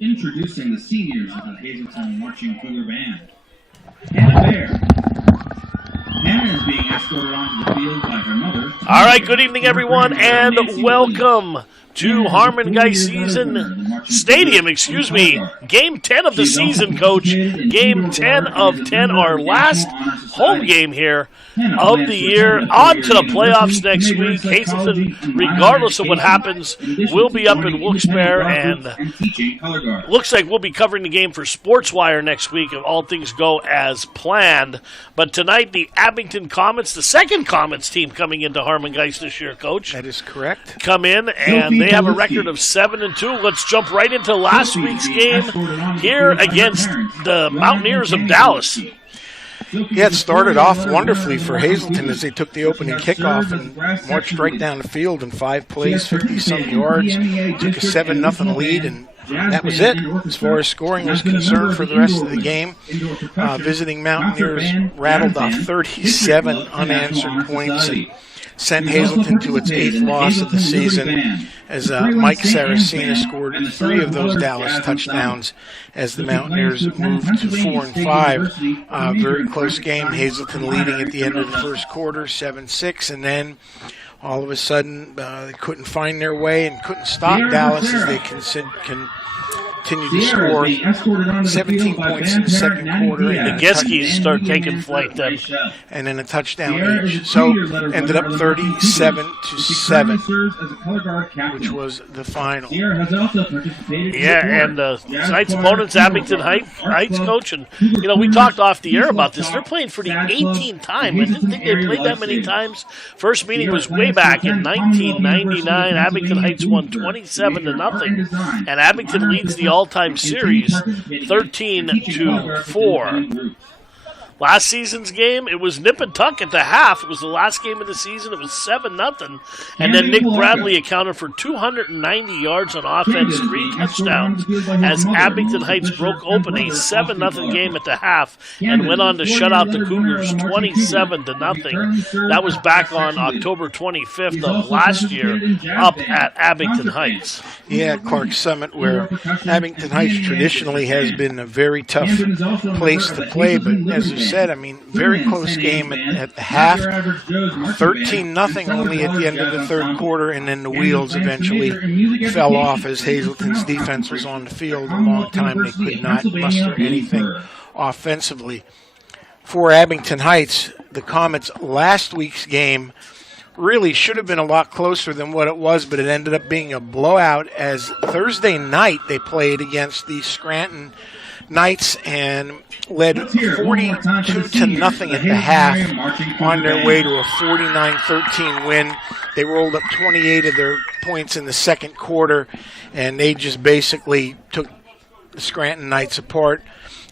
Introducing the seniors of the Hazleton Marching Cougar Band. Hannah Bear. Hannah is being escorted onto the field by her mother. All right, good evening, everyone, and welcome to Harmon Geist Stadium, Game 10 of the season, Coach. Game 10 of 10, our last home game here of the year. On to the playoffs next week. Hazleton, regardless of what happens, will be up in Wilkes-Barre, and looks like we'll be covering the game for SportsWire next week if all things go as planned. But tonight, the Abington Comets, the second Comets team coming into Harmon Geist this year, Coach. That is correct. Come in, and they have a record of 7-2. Let's jump right into last week's game here against the Mountaineers of Dallas. Yeah, it started off wonderfully for Hazleton as they took the opening kickoff and marched right down the field in 5 plays, 50-some yards, took a 7-0 lead, and that was it as far as scoring was concerned for the rest of the game. Visiting Mountaineers rattled off 37 unanswered points and sent Hazleton to its 8th loss of the season as Mike Saracena scored 3 of those Dallas touchdowns as the Mountaineers moved to 4-5. Very close game, Hazleton leading at the end of the first quarter, 7-6, and then all of a sudden they couldn't find their way and couldn't stop Dallas as they continued to score 17 points in the second quarter. The Geskies start taking flight then. And then a touchdown each. So ended up 37-7, which was the final. Yeah, and tonight's opponent's Abington Heights, Coach. And, we talked off the air about this. They're playing for the 18th time. I didn't think they played that many times. First meeting was way back in 1999. Abington Heights won 27-0. And Abington leads the all-time series 13-4. Last season's game, it was nip and tuck at the half. It was the last game of the season. It was 7-0. And then Nick Bradley accounted for 290 yards on offense, 3 touchdowns, as Abington Heights broke open a 7-0 game at the half and went on to shut out the Cougars 27-0. That was back on October 25th of last year up at Abington Heights. Yeah, Clark Summit, where Abington Heights traditionally has been a very tough place to play, but as you said, very close game at the half, 13-0 only at the end of the third quarter, and then the wheels eventually fell off as Hazleton's defense was on the field a long time. They could not muster anything offensively. For Abington Heights, the Comets' last week's game really should have been a lot closer than what it was, but it ended up being a blowout as Thursday night they played against the Scranton Knights and led 42-0 at the half on their way to a 49-13 win. They rolled up 28 of their points in the second quarter, and they just basically took the Scranton Knights apart.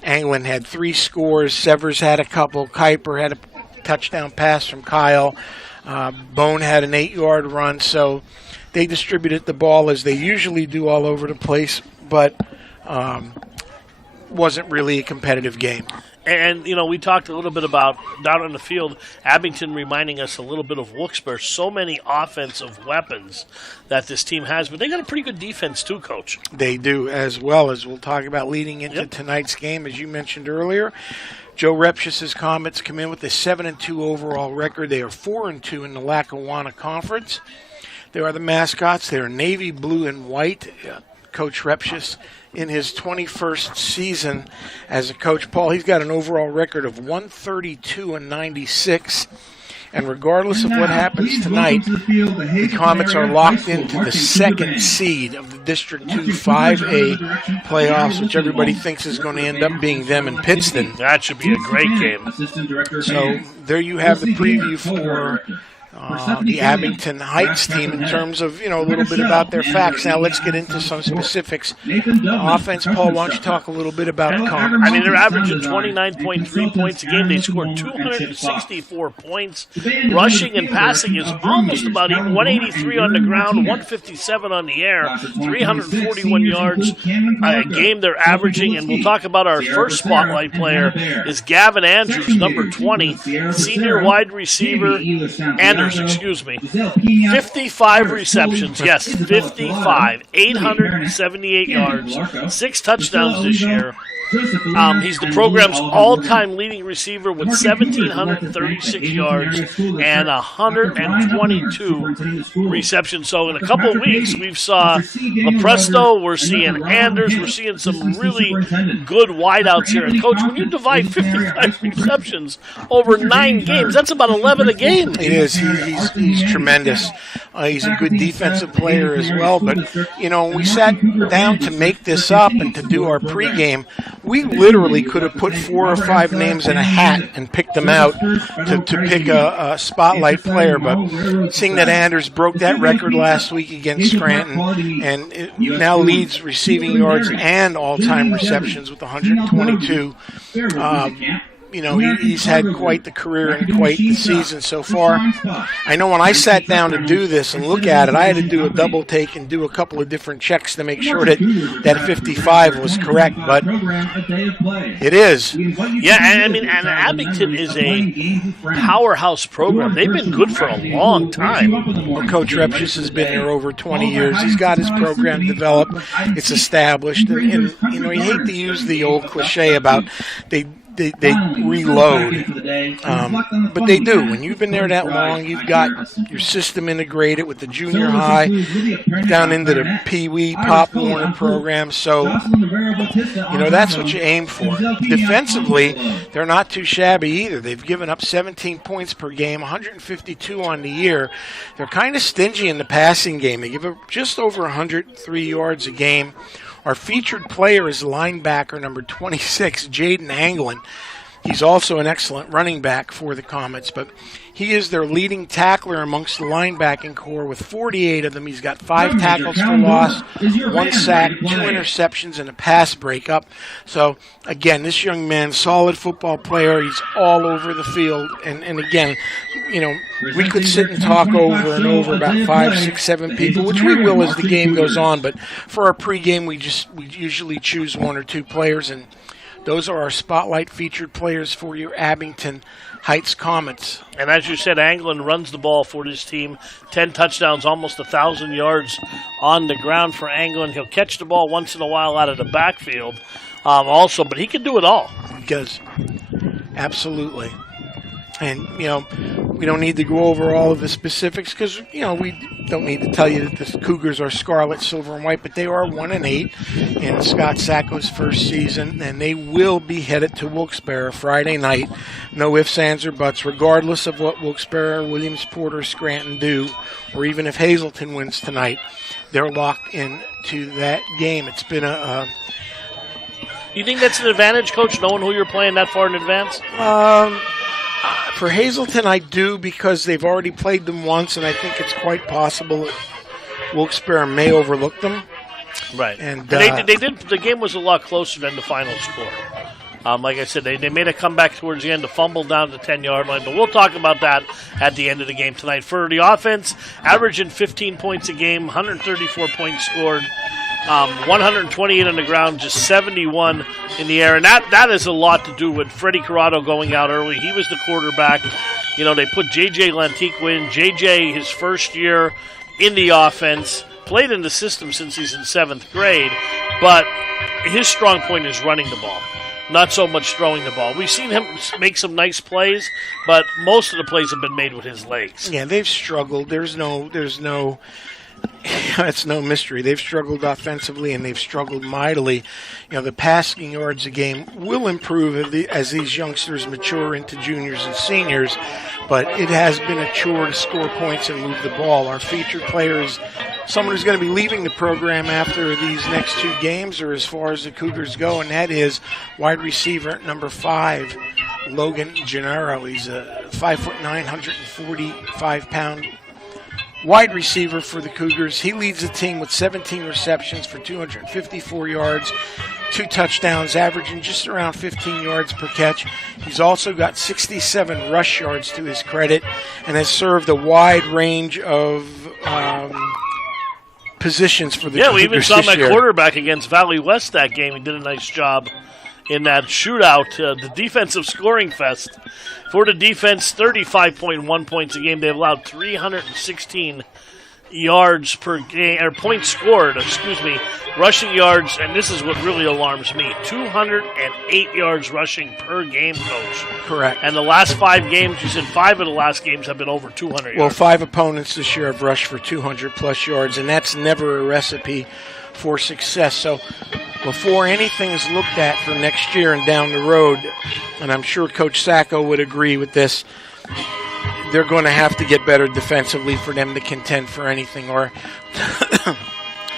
Anglin had 3 scores. Severs had a couple. Kuiper had a touchdown pass from Kyle. Bone had an 8-yard run. So they distributed the ball as they usually do all over the place, but wasn't really a competitive game. And, we talked a little bit about down on the field, Abington reminding us a little bit of Wilkes-Barre. So many offensive weapons that this team has, but they got a pretty good defense too, Coach. They do, as well as we'll talk about leading into tonight's game, as you mentioned earlier. Joe Repsch's Comets come in with a 7-2 overall record. They are 4-2 in the Lackawanna Conference. They are the mascots. They are navy blue and white. Coach Repsch's in his 21st season as a coach. Paul, he's got an overall record of 132-96. And regardless of what happens tonight, the Comets are locked into the second seed of the District 2 5A playoffs, which everybody thinks is going to end up being them and Pittston. That should be a great game. So there you have the preview for the Abington Heights team in terms of, a little bit about their facts. Now let's get into some specifics. Offense, Paul, why don't you talk a little bit about Comets? I mean, they're averaging 29.3 points a game. They scored 264 points. Rushing and passing is almost about even. 183 on the ground, 157 on the air, 341 yards a game they're averaging. And we'll talk about our first spotlight player is Gavin Andrews, number 20, senior wide receiver. 55 receptions. Yes, 55. 878 yards. 6 touchdowns this year. He's the program's all-time leading receiver with 1,736 yards and 122 receptions. So in a couple of weeks, we've saw LaPresto, we're seeing Anders, we're seeing some really good wideouts here. And, Coach, when you divide 55 receptions over 9 games, that's about 11 a game. It is. He's tremendous. He's a good defensive player as well. But, we sat down to make this up and to do our pregame. We literally could have put 4 or 5 names in a hat and picked them out to pick a spotlight player. But seeing that Anders broke that record last week against Scranton and it now leads receiving yards and all-time receptions with 122, he's had quite the career and quite the season so far. I know when I sat down to do this and look at it, I had to do a double take and do a couple of different checks to make sure that 55 was correct, but it is. Yeah, and Abington is a powerhouse program. They've been good for a long time. Well, Coach Repchus has been there over 20 years. He's got his program developed. It's established. And you hate to use the old cliche about they reload, but they do. When you've been there that long, you've got your system integrated with the junior high down into the Pee Wee, Pop Warner program. So, that's what you aim for. Defensively, they're not too shabby either. They've given up 17 points per game, 152 on the year. They're kind of stingy in the passing game. They give up just over 103 yards a game. Our featured player is linebacker number 26, Jaden Anglin. He's also an excellent running back for the Comets, but he is their leading tackler amongst the linebacking core with 48 of them. He's got 5 tackles for loss, 1 sack, 2 interceptions, and a pass breakup. So, again, this young man, solid football player. He's all over the field. And again, we could sit and talk over and over about 5, 6, 7 people, which we will as the game goes on. But for our pregame, we usually choose 1 or 2 players, and those are our spotlight featured players for your Abington Heights Comets. And as you said, Anglin runs the ball for this team. 10 touchdowns, almost 1,000 yards on the ground for Anglin. He'll catch the ball once in a while out of the backfield also, but he can do it all. He does. Absolutely. And, we don't need to go over all of the specifics because, we don't need to tell you that the Cougars are scarlet, silver, and white, but they are 1-8 in Scott Sacco's first season, and they will be headed to Wilkes-Barre Friday night. No ifs, ands, or buts, regardless of what Wilkes-Barre, Williams-Port, or Scranton do, or even if Hazleton wins tonight, they're locked into that game. It's been You think that's an advantage, Coach, knowing who you're playing that far in advance? For Hazleton, I do, because they've already played them once, and I think it's quite possible that Wilkes-Barre may overlook them. Right. And they did. The game was a lot closer than the final score. Like I said, they made a comeback towards the end to fumble down the 10-yard line, but we'll talk about that at the end of the game tonight. For the offense, averaging 15 points a game, 134 points scored. 128 on the ground, just 71 in the air. And that has a lot to do with Freddie Corrado going out early. He was the quarterback. They put J.J. Lantique in. J.J., his first year in the offense, played in the system since he's in 7th grade, but his strong point is running the ball, not so much throwing the ball. We've seen him make some nice plays, but most of the plays have been made with his legs. Yeah, they've struggled. There's no it's no mystery. They've struggled offensively, and they've struggled mightily. The passing yards a game will improve as these youngsters mature into juniors and seniors, but it has been a chore to score points and move the ball. Our featured player is someone who's going to be leaving the program after these next 2 games, or as far as the Cougars go, and that is wide receiver number 5, Logan Gennaro. He's a 5'9", 145-pound wide receiver for the Cougars. He leads the team with 17 receptions for 254 yards, 2 touchdowns, averaging just around 15 yards per catch. He's also got 67 rush yards to his credit and has served a wide range of positions for the Cougars. Yeah, we even saw him this at year. quarterback against Valley West that game. He did a nice job in that shootout, the defensive scoring fest. For the defense, 35.1 points a game. They've allowed 316 yards per game, or points scored, rushing yards, and this is what really alarms me, 208 yards rushing per game, Coach. Correct. And the last 5 games, you said 5 of the last games have been over 200 yards. Well, 5 opponents this year have rushed for 200-plus yards, and that's never a recipe for success. So before anything is looked at for next year and down the road, and I'm sure Coach Sacco would agree with this, they're going to have to get better defensively for them to contend for anything. Or,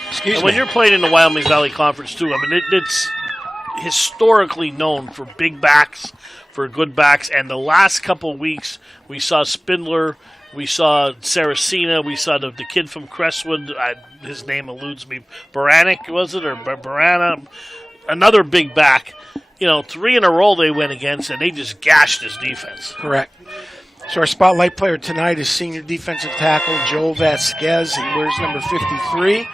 excuse me. When you're playing in the Wyoming Valley Conference, too, I mean, it's historically known for big backs, for good backs, and the last couple of weeks we saw Spindler, we saw Saracena, we saw the kid from Crestwood, his name eludes me, Baranek, was it, or Barana, another big back. 3 in a row they went against, and they just gashed his defense. Correct. So our spotlight player tonight is senior defensive tackle Joel Vasquez. He wears number 53.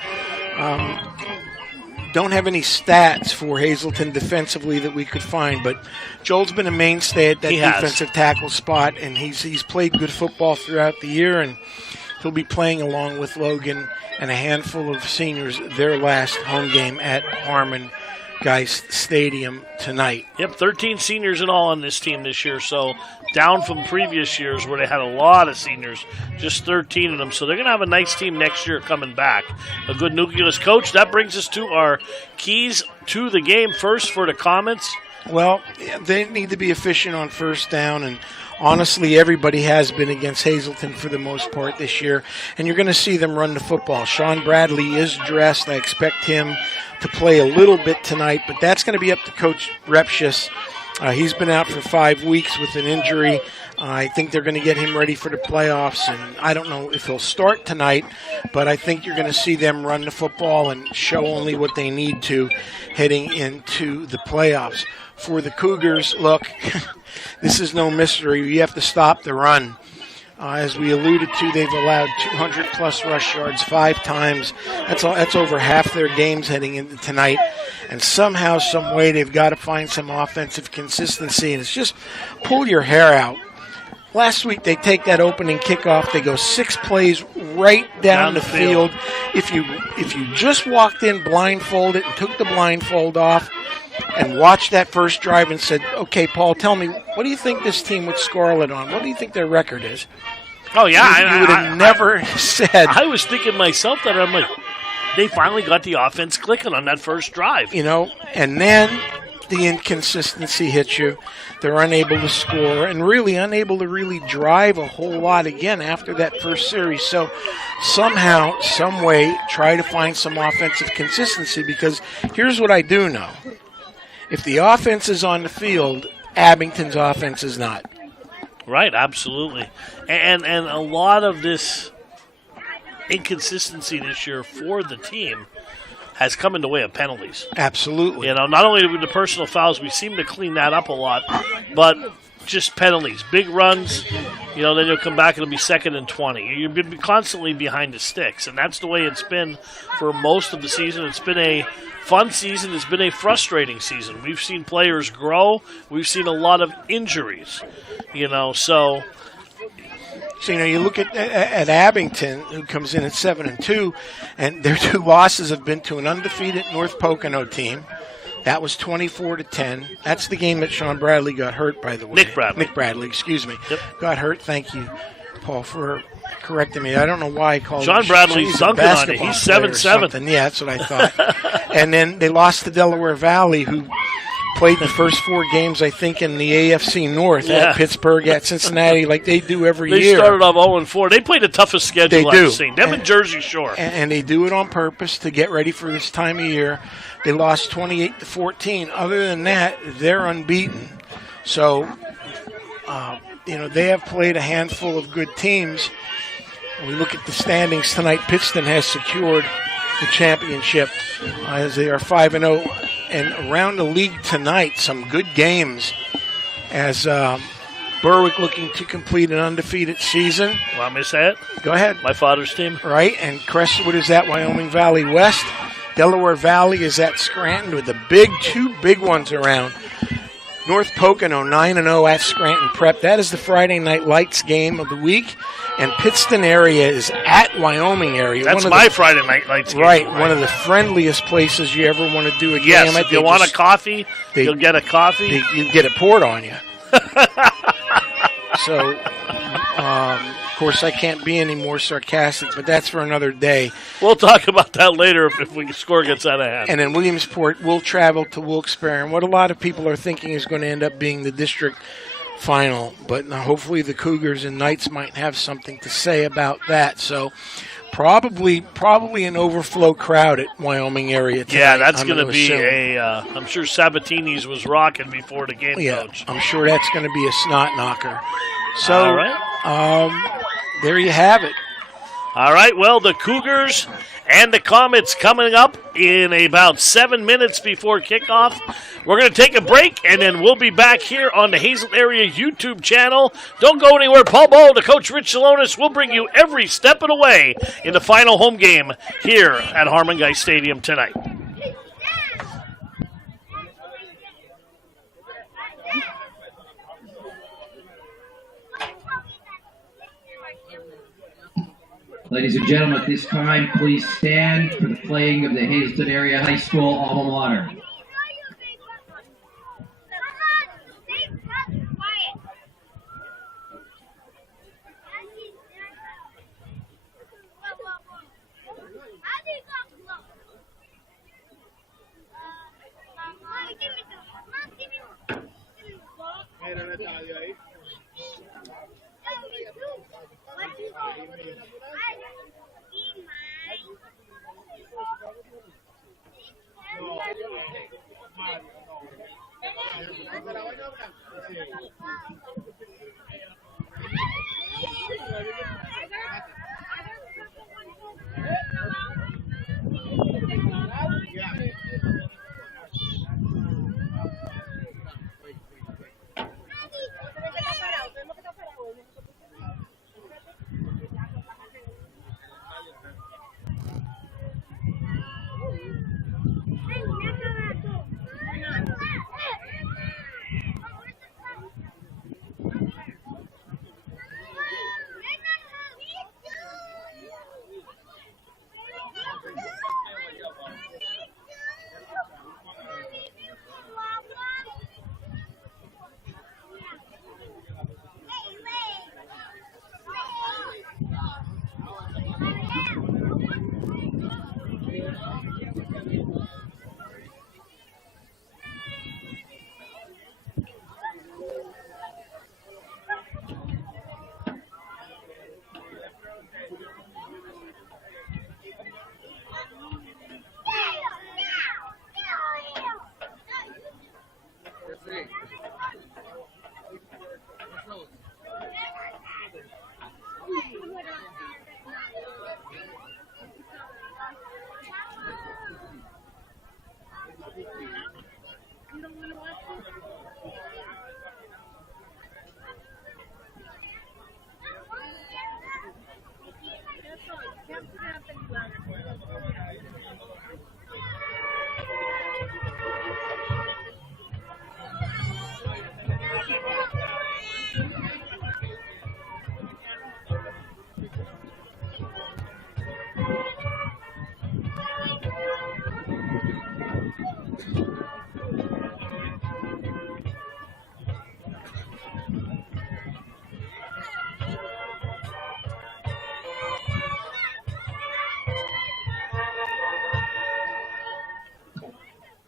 Don't have any stats for Hazleton defensively that we could find, but Joel's been a mainstay at that defensive tackle spot, and he's played good football throughout the year, and he'll be playing along with Logan and a handful of seniors their last home game at Harmon Geist Stadium tonight. Yep, 13 seniors in all on this team this year, so down from previous years where they had a lot of seniors, just 13 of them. So they're going to have a nice team next year coming back. A good nucleus. Coach, that brings us to our keys to the game. First for the Comets. Well, they need to be efficient on first down, and honestly, everybody has been against Hazleton for the most part this year, and you're going to see them run the football. Sean Bradley is dressed. I expect him to play a little bit tonight, but that's going to be up to Coach Repshis. He's been out for 5 weeks with an injury. I think they're going to get him ready for the playoffs, and I don't know if he'll start tonight, but I think you're going to see them run the football and show only what they need to heading into the playoffs. For the Cougars, look, this is no mystery. You have to stop the run. As we alluded to, they've allowed 200-plus rush yards 5 times. That's over half their games heading into tonight. And somehow, some way, they've got to find some offensive consistency. And it's just pull your hair out. Last week, they take that opening kickoff. They go 6 plays right down the field. If you just walked in blindfolded and took the blindfold off and watched that first drive and said, okay, Paul, tell me, what do you think this team with Scarlett on? What do you think their record is? Oh, yeah. You would have never said. I was thinking myself that. I'm like, they finally got the offense clicking on that first drive. And then the inconsistency hits you. They're unable to score and really unable to really drive a whole lot again after that first series. So somehow, some way, try to find some offensive consistency, because here's what I do know. If the offense is on the field, Abington's offense is not. Right, absolutely. And a lot of this inconsistency this year for the team has come in the way of penalties. Absolutely. Not only with the personal fouls, we seem to clean that up a lot, but just penalties. Big runs, then you'll come back and it'll be 2nd and 20. You'll be constantly behind the sticks, and that's the way it's been for most of the season. It's been a fun season. It's been a frustrating season. We've seen players grow. We've seen a lot of injuries, so... So, you look at Abington, who comes in at 7-2, and their 2 losses have been to an undefeated North Pocono team. That was 24-10. That's the game that Sean Bradley got hurt, by the way. Nick Bradley, excuse me. Yep. Got hurt. Thank you, Paul, for correcting me. I don't know why I called him. Sean Bradley's dunking on it. He's 7-7. Yeah, that's what I thought. And then they lost to Delaware Valley, who played the first 4 games, I think, in the AFC North at Pittsburgh, at Cincinnati, like they do every year. They started off 0-4. They play the toughest schedule I've seen. Them and Jersey Shore. And they do it on purpose to get ready for this time of year. They lost 28-14. Other than that, they're unbeaten. So, they have played a handful of good teams. When we look at the standings tonight, Pittston has secured the championship as they are 5-0. And around the league tonight, some good games as Berwick looking to complete an undefeated season. Want me to say it? Go ahead. My father's team. Right, and Crestwood is at Wyoming Valley West. Delaware Valley is at Scranton with the two big ones around. North Pocono 9-0 at Scranton Prep. That is the Friday Night Lights game of the week. And Pittston area is at Wyoming area. That's my Friday Night Lights game. Right, one of the friendliest places you ever want to do a game. Yes, if you want a coffee, you'll get a coffee. You get it poured on you. So, of course, I can't be any more sarcastic, but that's for another day. We'll talk about that later if the score gets out of hand. And then Williamsport will travel to Wilkes-Barre, and what a lot of people are thinking is going to end up being the district final. But hopefully the Cougars and Knights might have something to say about that. So probably an overflow crowd at Wyoming area tonight. Yeah, that's going to be I'm sure Sabatini's was rocking before the game, Coach. I'm sure that's going to be a snot knocker. So, all right. There you have it. All right, well, the Cougars and the Comets coming up in about 7 minutes before kickoff. We're going to take a break, and then we'll be back here on the Hazleton Area YouTube channel. Don't go anywhere. Paul Bowe, the coach Rich Salonis, will bring you every step of the way in the final home game here at Harmon Guy Stadium tonight. Ladies and gentlemen, at this time, please stand for the playing of the Hazleton Area High School alma mater.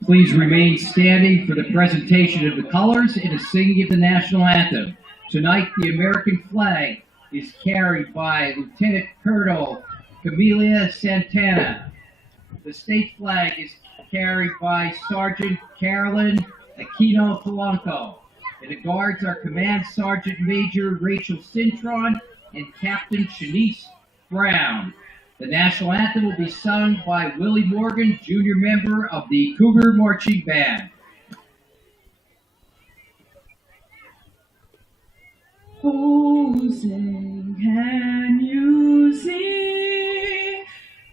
Please remain standing for the presentation of the colors and the singing of the national anthem. Tonight, the American flag is carried by Lieutenant Colonel Camelia Santana. The state flag is carried by Sergeant Carolyn Aquino Polanco. And the guards are Command Sergeant Major Rachel Cintron and Captain Shanice Brown. The national anthem will be sung by Willie Morgan, junior member of the Cougar Marching Band. Oh, sing, can you see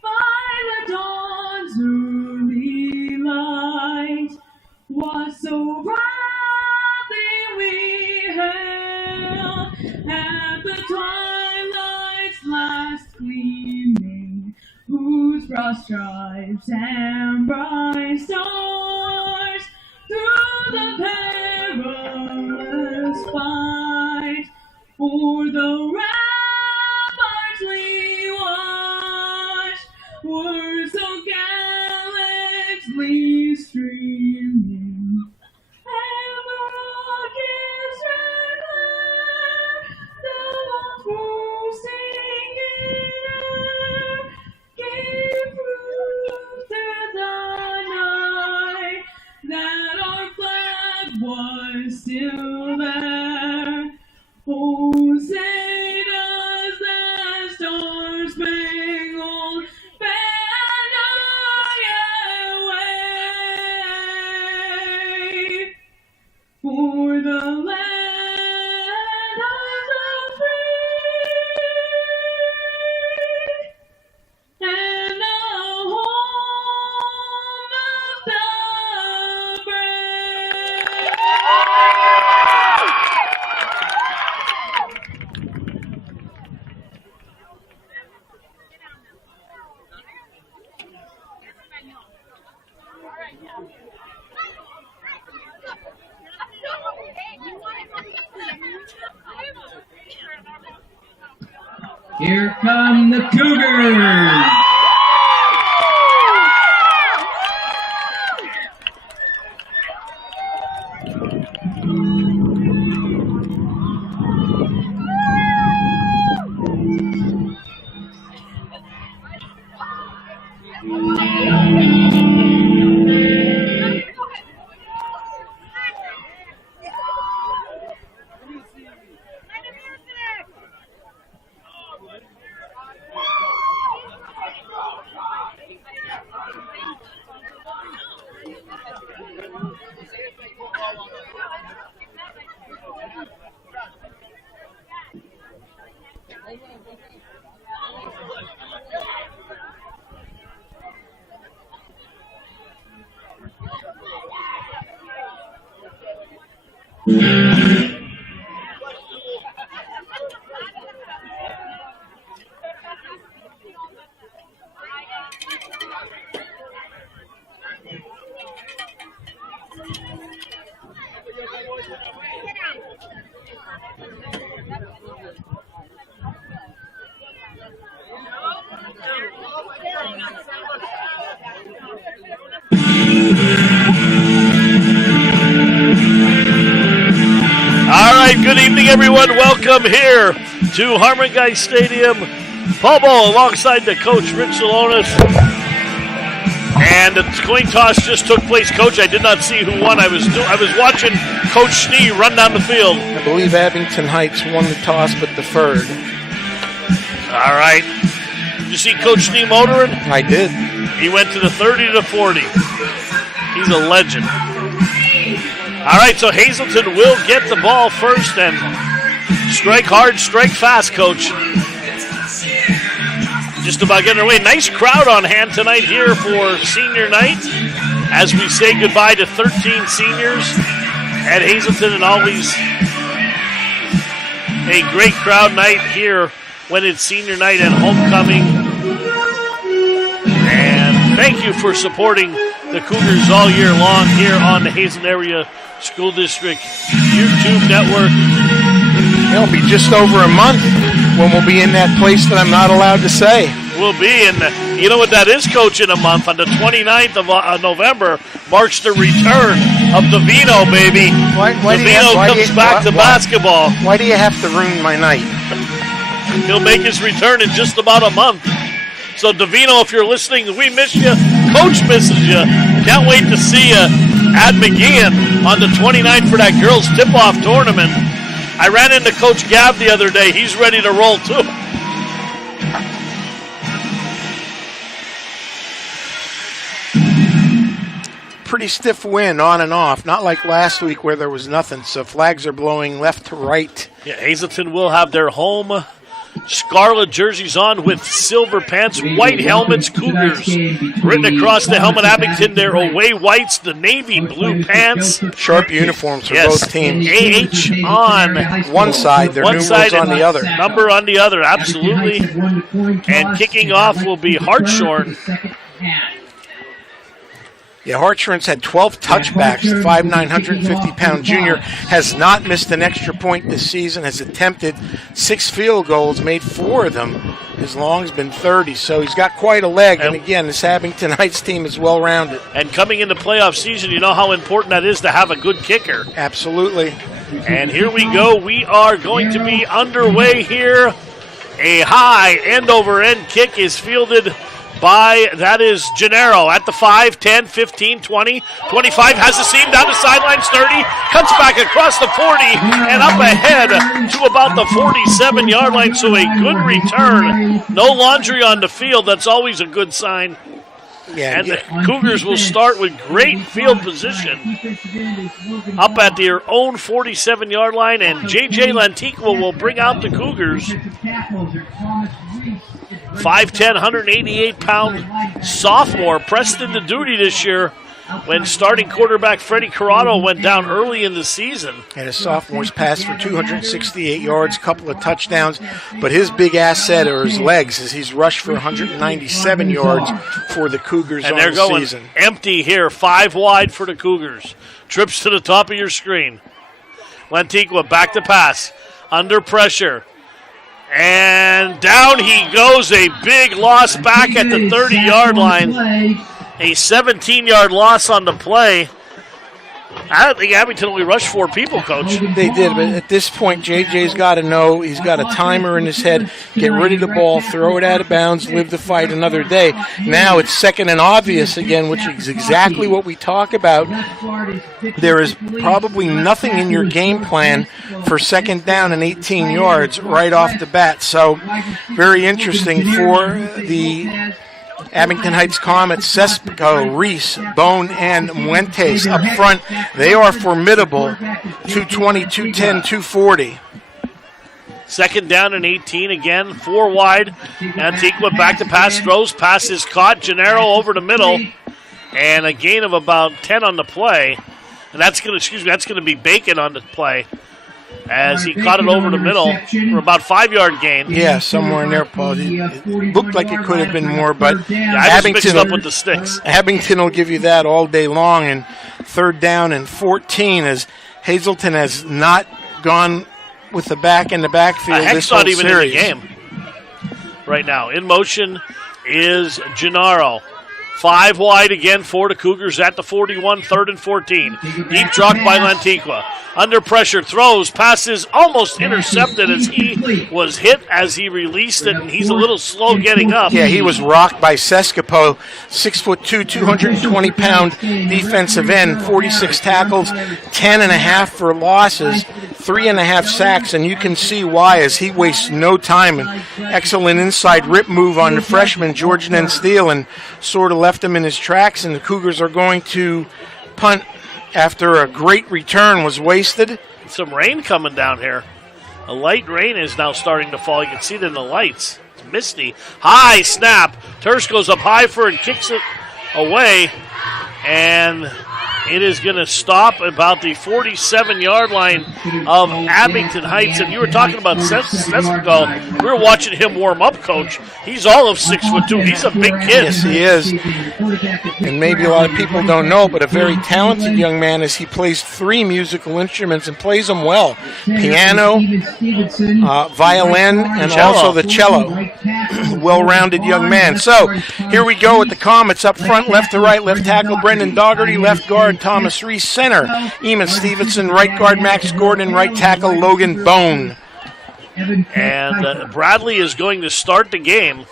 by the dawn's early light what so proudly we hailed at the twilight's last gleaming, whose broad stripes and bright stars through the perilous fight for the ramparts we watched were so gallantly streaming, and the rockets red glare, the bursting air, gave proof through the night that our flag was still there. Oh, say does the star-spangled banner yet wave for the land of the free and the home of the brave. Here come the Cougars! All right, good evening, everyone. Welcome here to Harmon Guy Stadium. Paul Ball alongside the coach, Rich Salonis. And the coin toss just took place. Coach, I did not see who won. I was watching Coach Schnee run down the field. I believe Abington Heights won the toss but deferred. All right. Did you see Coach Schnee motoring? I did. He went to the 30 to 40. He's a legend. All right, so Hazleton will get the ball first and strike hard, strike fast, Coach. Just about getting away. Nice crowd on hand tonight here for senior night as we say goodbye to 13 seniors at Hazleton, and always a great crowd night here when it's senior night and homecoming. And thank you for supporting the Cougars all year long here on the Hazleton Area School District YouTube network. It'll be just over a month when we'll be in that place that I'm not allowed to say. We'll be in, you know what that is, Coach, in a month. On the 29th of November marks the return of Davino, baby. Davino comes back to basketball. Why do you have to ruin my night? He'll make his return in just about a month. So, Davino, if you're listening, we miss you. Coach misses you. Can't wait to see you at McGeehan. on the 29th for that girls tip-off tournament. I ran into Coach Gav the other day. He's ready to roll too. Pretty stiff wind on and off, not like last week where there was nothing, so flags are blowing left to right. Yeah, Hazleton will have their home scarlet jerseys on with silver pants, white helmets, Cougars written across the helmet. Abington, their away whites, the navy blue pants. Sharp uniforms for both teams. AH on one side, their numerals on the other. Number on the other, absolutely. And kicking off will be Hartshorn. Yeah, Hartshorn's had 12 touchbacks. The 5'9", 150-pound junior has not missed an extra point this season, has attempted 6 field goals, made 4 of them. His long's been 30, so he's got quite a leg. And again, this Abington Heights team is well-rounded. And coming into playoff season, you know how important that is to have a good kicker. Absolutely. And here we go. We are going to be underway here. A high end-over-end kick is fielded by, that is Gennaro at the 5, 10, 15, 20, 25, has the seam down the sidelines, 30, cuts back across the 40 and up ahead to about the 47-yard line, so a good return. No laundry on the field, that's always a good sign. And the Cougars will start with great field position up at their own 47-yard line, and J.J. Lantiqua will bring out the Cougars. 5'10", 188-pound sophomore pressed into duty this year when starting quarterback Freddie Corrado went down early in the season. And his sophomores passed for 268 yards, a couple of touchdowns, but his big asset are his legs, as he's rushed for 197 yards for the Cougars and on they're the going season. Empty here, 5 wide for the Cougars. Trips to the top of your screen. Lantiqua back to pass, under pressure. And down he goes, a big loss back at the 30-yard line. A 17-yard loss on the play. I don't think Abington only rushed 4 people, Coach. They did, but at this point, JJ's got to know he's got a timer in his head. Get rid of the ball, throw it out of bounds, live the fight another day. Now it's second and obvious again, which is exactly what we talk about. There is probably nothing in your game plan for second down and 18 yards right off the bat. So very interesting for the Abington Heights Comets. Sespico, Reese, Bone, and Muentes up front. They are formidable. 220, 210, 240. Second down and 18 again, 4 wide. Antiqua back to pass, throws, pass is caught. Gennaro over the middle, and a gain of about 10 on the play. And that's going to be Bacon on the play, as he caught it over the middle for about 5-yard gain. Yeah, somewhere in there, Paul. It looked like it could have been more, but I just mixed up with the sticks. Abington will give you that all day long. And third down and 14, as Hazleton has not gone with the back in the backfield this whole series. Heck's not even in the game right now. In motion is Gennaro. 5 wide again for the Cougars at the 41, 3rd and 14. Deep drop by Lantiqua. Under pressure, throws, passes, almost intercepted as he was hit as he released it, and he's a little slow getting up. Yeah, he was rocked by Seskipo, 6'2", 220-pound defensive end, 46 tackles, 10.5 for losses, 3.5 sacks, and you can see why, as he wastes no time. An excellent inside rip move on the freshman, George Nensteele, and sort of left him in his tracks, and the Cougars are going to punt after a great return was wasted. Some rain coming down here. A light rain is now starting to fall. You can see it in the lights. It's misty. High snap. Terce goes up high for it and kicks it away. And it is going to stop about the 47-yard line of Abington Heights. And you were talking about Sespico. We were watching him warm up, Coach. He's all of 6'2". He's a big kid. Yes, he is. And maybe a lot of people don't know, but a very talented young man, as he plays 3 musical instruments and plays them well. Piano, violin, and also the cello. Well-rounded young man. So here we go with the Comets up front, left to right, left tackle Brendan Dougherty, left guard Thomas Reese, center Eamon Stevenson, right guard Max Gordon, right tackle Logan Bone. And Bradley is going to start the game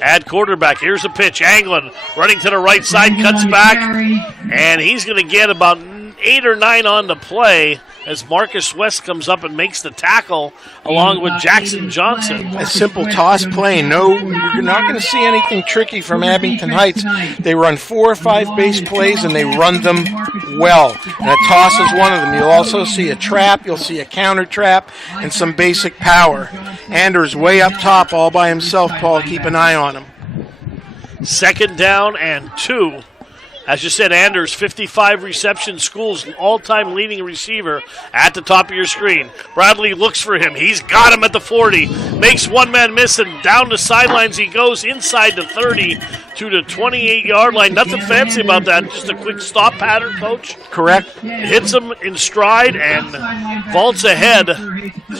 at quarterback. Here's a pitch. Anglin running to the right side, cuts back, and he's going to get about 8 or 9 on the play as Marcus West comes up and makes the tackle along with Jackson Johnson. A simple toss play. No, you're not going to see anything tricky from Abington Heights. They run 4 or 5 base plays, and they run them well. And a toss is one of them. You'll also see a trap, you'll see a counter trap, and some basic power. Anders way up top all by himself, Paul. Keep an eye on him. 2nd down and 2. As you said, Anders, 55 receptions, School's all-time leading receiver at the top of your screen. Bradley looks for him. He's got him at the 40. Makes one man miss, and down the sidelines he goes inside the 30 to the 28-yard line. Nothing fancy about that. Just a quick stop pattern, Coach. Correct. Hits him in stride and vaults ahead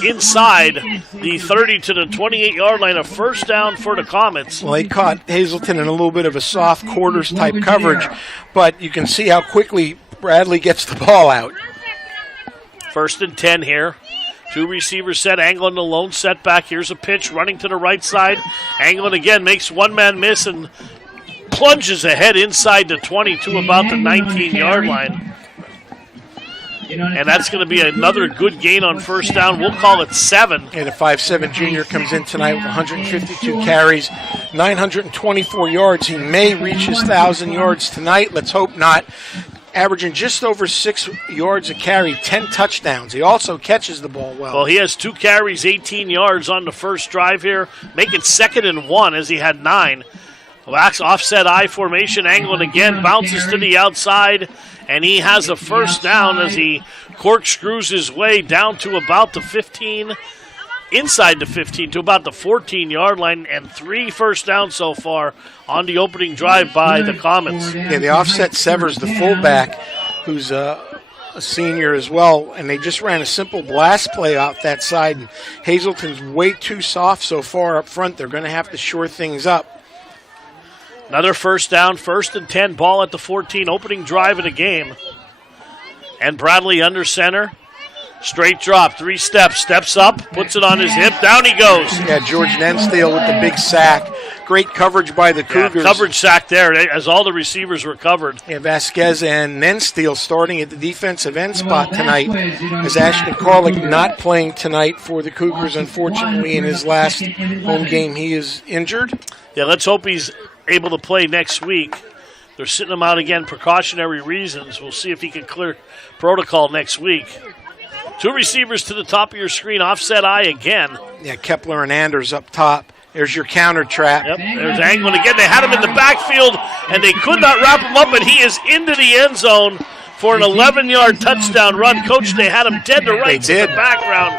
inside the 30 to the 28-yard line. A first down for the Comets. Well, they caught Hazleton in a little bit of a soft quarters type coverage, but you can see how quickly Bradley gets the ball out. 1st and 10 here. 2 receivers set. Anglin the lone setback. Here's a pitch running to the right side. Anglin again makes one man miss and plunges ahead inside the 20 to about the 19-yard line. And that's going to be another good gain on first down. We'll call it 7. And a 5'7" junior comes in tonight with 152 carries, 924 yards. He may reach his 1,000 yards tonight. Let's hope not. Averaging just over 6 yards a carry, 10 touchdowns. He also catches the ball well. Well, he has 2 carries, 18 yards on the first drive here. Make it 2nd and 1 as he had 9. Offset I formation. Anglin again bounces to the outside, and he has a first down as he corkscrews his way down to about the 15, inside the 15 to about the 14-yard line, and 3 first downs so far on the opening drive by the Comets. Yeah, the offset severs the fullback, who's a senior as well, and they just ran a simple blast play off that side. And Hazleton's way too soft so far up front. They're going to have to shore things up. Another first down, 1st and 10, ball at the 14, opening drive of the game. And Bradley under center. Straight drop, 3 steps, steps up, puts it on his hip, down he goes. Yeah, George Nensdale with the big sack. Great coverage by the Cougars. Coverage sack there as all the receivers were covered. Yeah, Vasquez and Nensdale starting at the defensive end spot tonight, as Ashton Karlick not playing tonight for the Cougars, unfortunately, in his last home game. He is injured. Yeah, let's hope he's able to play next week. They're sitting him out again, precautionary reasons. We'll see if he can clear protocol next week. 2 receivers to the top of your screen, offset I again. Yeah, Kepler and Anders up top. There's your counter trap. Yep, there's Anglin again. They had him in the backfield, and they could not wrap him up, and he is into the end zone for an 11-yard touchdown run. Coach, they had him dead to rights in the background.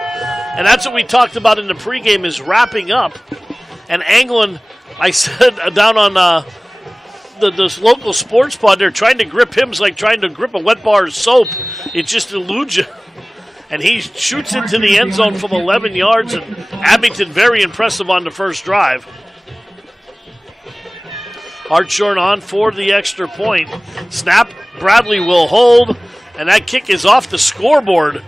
And that's what we talked about in the pregame is wrapping up. And Anglin, I said down on this local sports pod, they're trying to grip him. It's like trying to grip a wet bar of soap. It just eludes you. And he shoots into the end zone from 11 yards, and Abington very impressive on the first drive. Hartshorn on for the extra point. Snap, Bradley will hold, and that kick is off the scoreboard.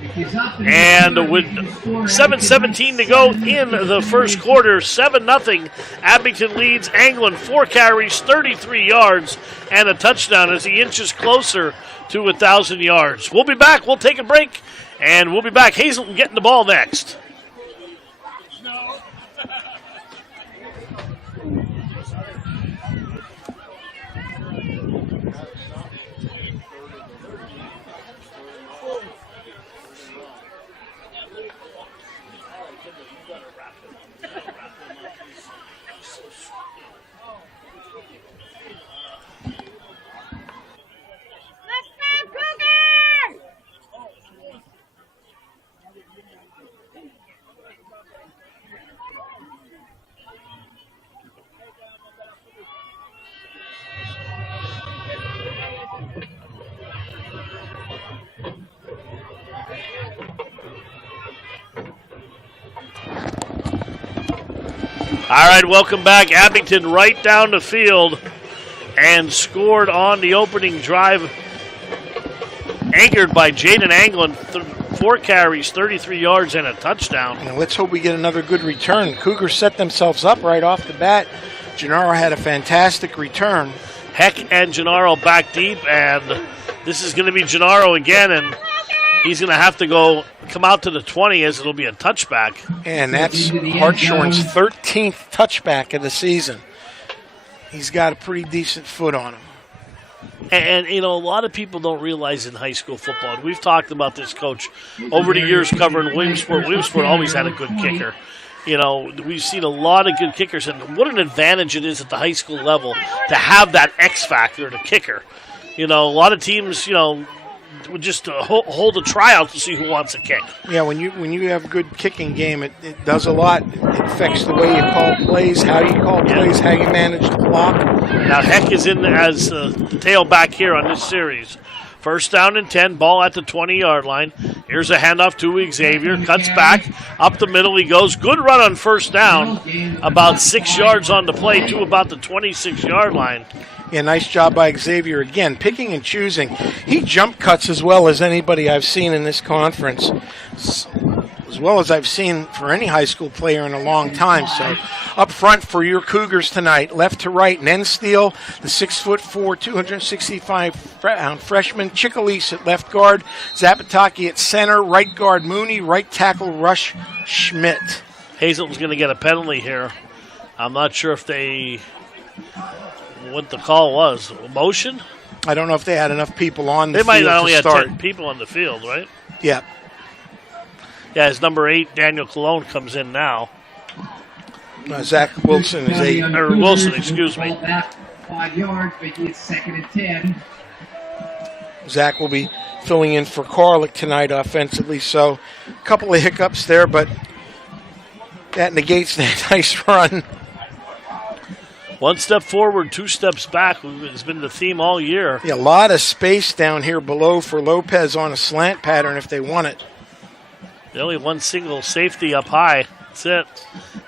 And with 7:17 to go in the first quarter, 7-0, Abington leads Anglin 4 carries, 33 yards, and a touchdown as he inches closer to 1,000 yards. We'll be back. We'll take a break. And we'll be back. Hazleton getting the ball next. All right, welcome back. Abington right down the field and scored on the opening drive. Anchored by Jaden Anglin, 4 carries, 33 yards, and a touchdown. And let's hope we get another good return. Cougars set themselves up right off the bat Gennaro had a fantastic return. Heck and Gennaro back deep, and this is going to be Gennaro again, and he's going to have to come out to the 20 as it'll be a touchback. And that's Hartshorn's 13th touchback of the season. He's got a pretty decent foot on him. And, a lot of people don't realize in high school football, and we've talked about this, Coach, over the years covering Williamsport. Williamsport always had a good kicker. We've seen a lot of good kickers, and what an advantage it is at the high school level to have that X factor, the kicker. A lot of teams, would just hold a tryout to see who wants a kick. Yeah, when you have a good kicking game, it does a lot. It affects the way you call plays, how you call plays, how you manage the block. Now Heck is in as the tailback here on this series. First down and 10, ball at the 20-yard line. Here's a handoff to Xavier. Cuts back, up the middle he goes. Good run on first down. About 6 yards on the play to about the 26-yard line. Yeah, nice job by Xavier. Again, picking and choosing. He jump cuts as well as anybody I've seen in this conference, as well as I've seen for any high school player in a long time. So up front for your Cougars tonight, left to right, Nensteel, the 6'4", 265-pound freshman, Chickalise at left guard, Zapataki at center, right guard Mooney, right tackle Rush Schmidt. Hazleton's going to get a penalty here. I'm not sure if what the call was. Motion? I don't know if they had enough people on the field to start. They might only have 10 people on the field, right? Yeah. Yeah, as number 8, Daniel Colon, comes in now. Zach Wilson is 8. Or Wilson, excuse me. 5 yards, making it 2nd and 10. Zach will be filling in for Karlik tonight offensively, so a couple of hiccups there, but that negates that nice run. 1 step forward, 2 steps back has been the theme all year. Yeah, a lot of space down here below for Lopez on a slant pattern if they want it. The only one single safety up high. That's it.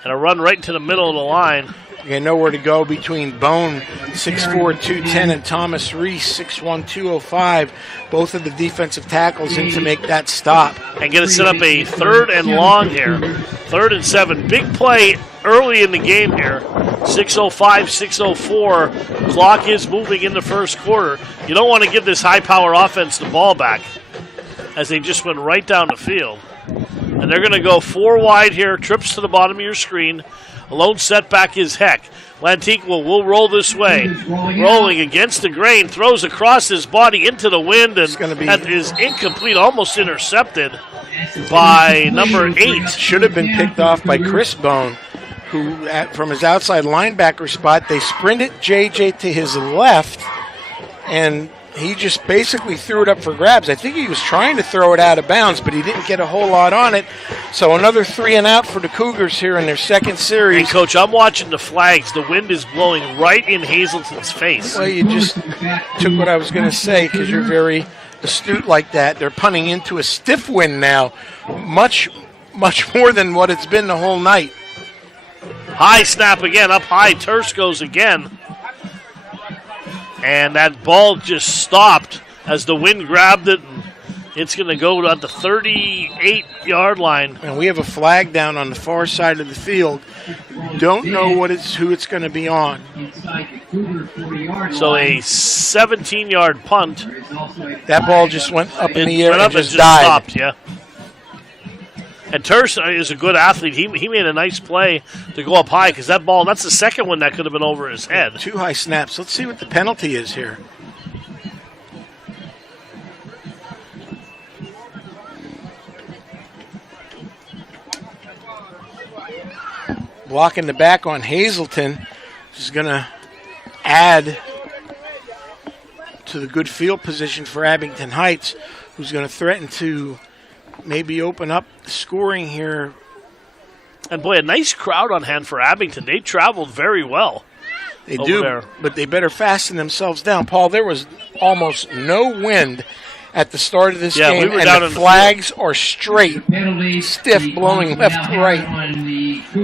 And a run right into the middle of the line. You got nowhere to go between Bone, 6'4", 210, and Thomas Reese, 6'1", 205. Both of the defensive tackles in to make that stop. And going to set up a 3rd and long here. 3rd and 7. Big play early in the game here. 6:05, 6:04. Clock is moving in the first quarter. You don't want to give this high-power offense the ball back as they just went right down the field. And they're going to go 4 wide here. Trips to the bottom of your screen. A lone setback is Heck. Lantiqua will roll this way. Rolling against the grain. Throws across his body into the wind. And that is incomplete. Almost intercepted by number 8. Should have been picked off by Chris Bone, who from his outside linebacker spot, they sprinted JJ to his left, and he just basically threw it up for grabs. I think he was trying to throw it out of bounds, but he didn't get a whole lot on it. So another 3 and out for the Cougars here in their second series. Hey, Coach, I'm watching the flags. The wind is blowing right in Hazleton's face. Well, you just took what I was going to say because you're very astute like that. They're punting into a stiff wind now, much more than what it's been the whole night. High snap again, up high. Terse goes again. And that ball just stopped as the wind grabbed it. And it's going to go at the 38-yard line. And we have a flag down on the far side of the field. Don't know who it's going to be on. So a 17-yard punt. That ball just went up in the air and just died. Stopped, yeah. And Terse is a good athlete. He made a nice play to go up high because that ball, that's the second one that could have been over his head. 2 high snaps. Let's see what the penalty is here. Blocking the back on Hazleton is going to add to the good field position for Abington Heights, who's going to threaten to maybe open up the scoring here. And boy, a nice crowd on hand for Abington. They traveled very well. They do, but they better fasten themselves down. Paul, there was almost no wind at the start of this game, and the flags are straight, stiff, blowing left to right.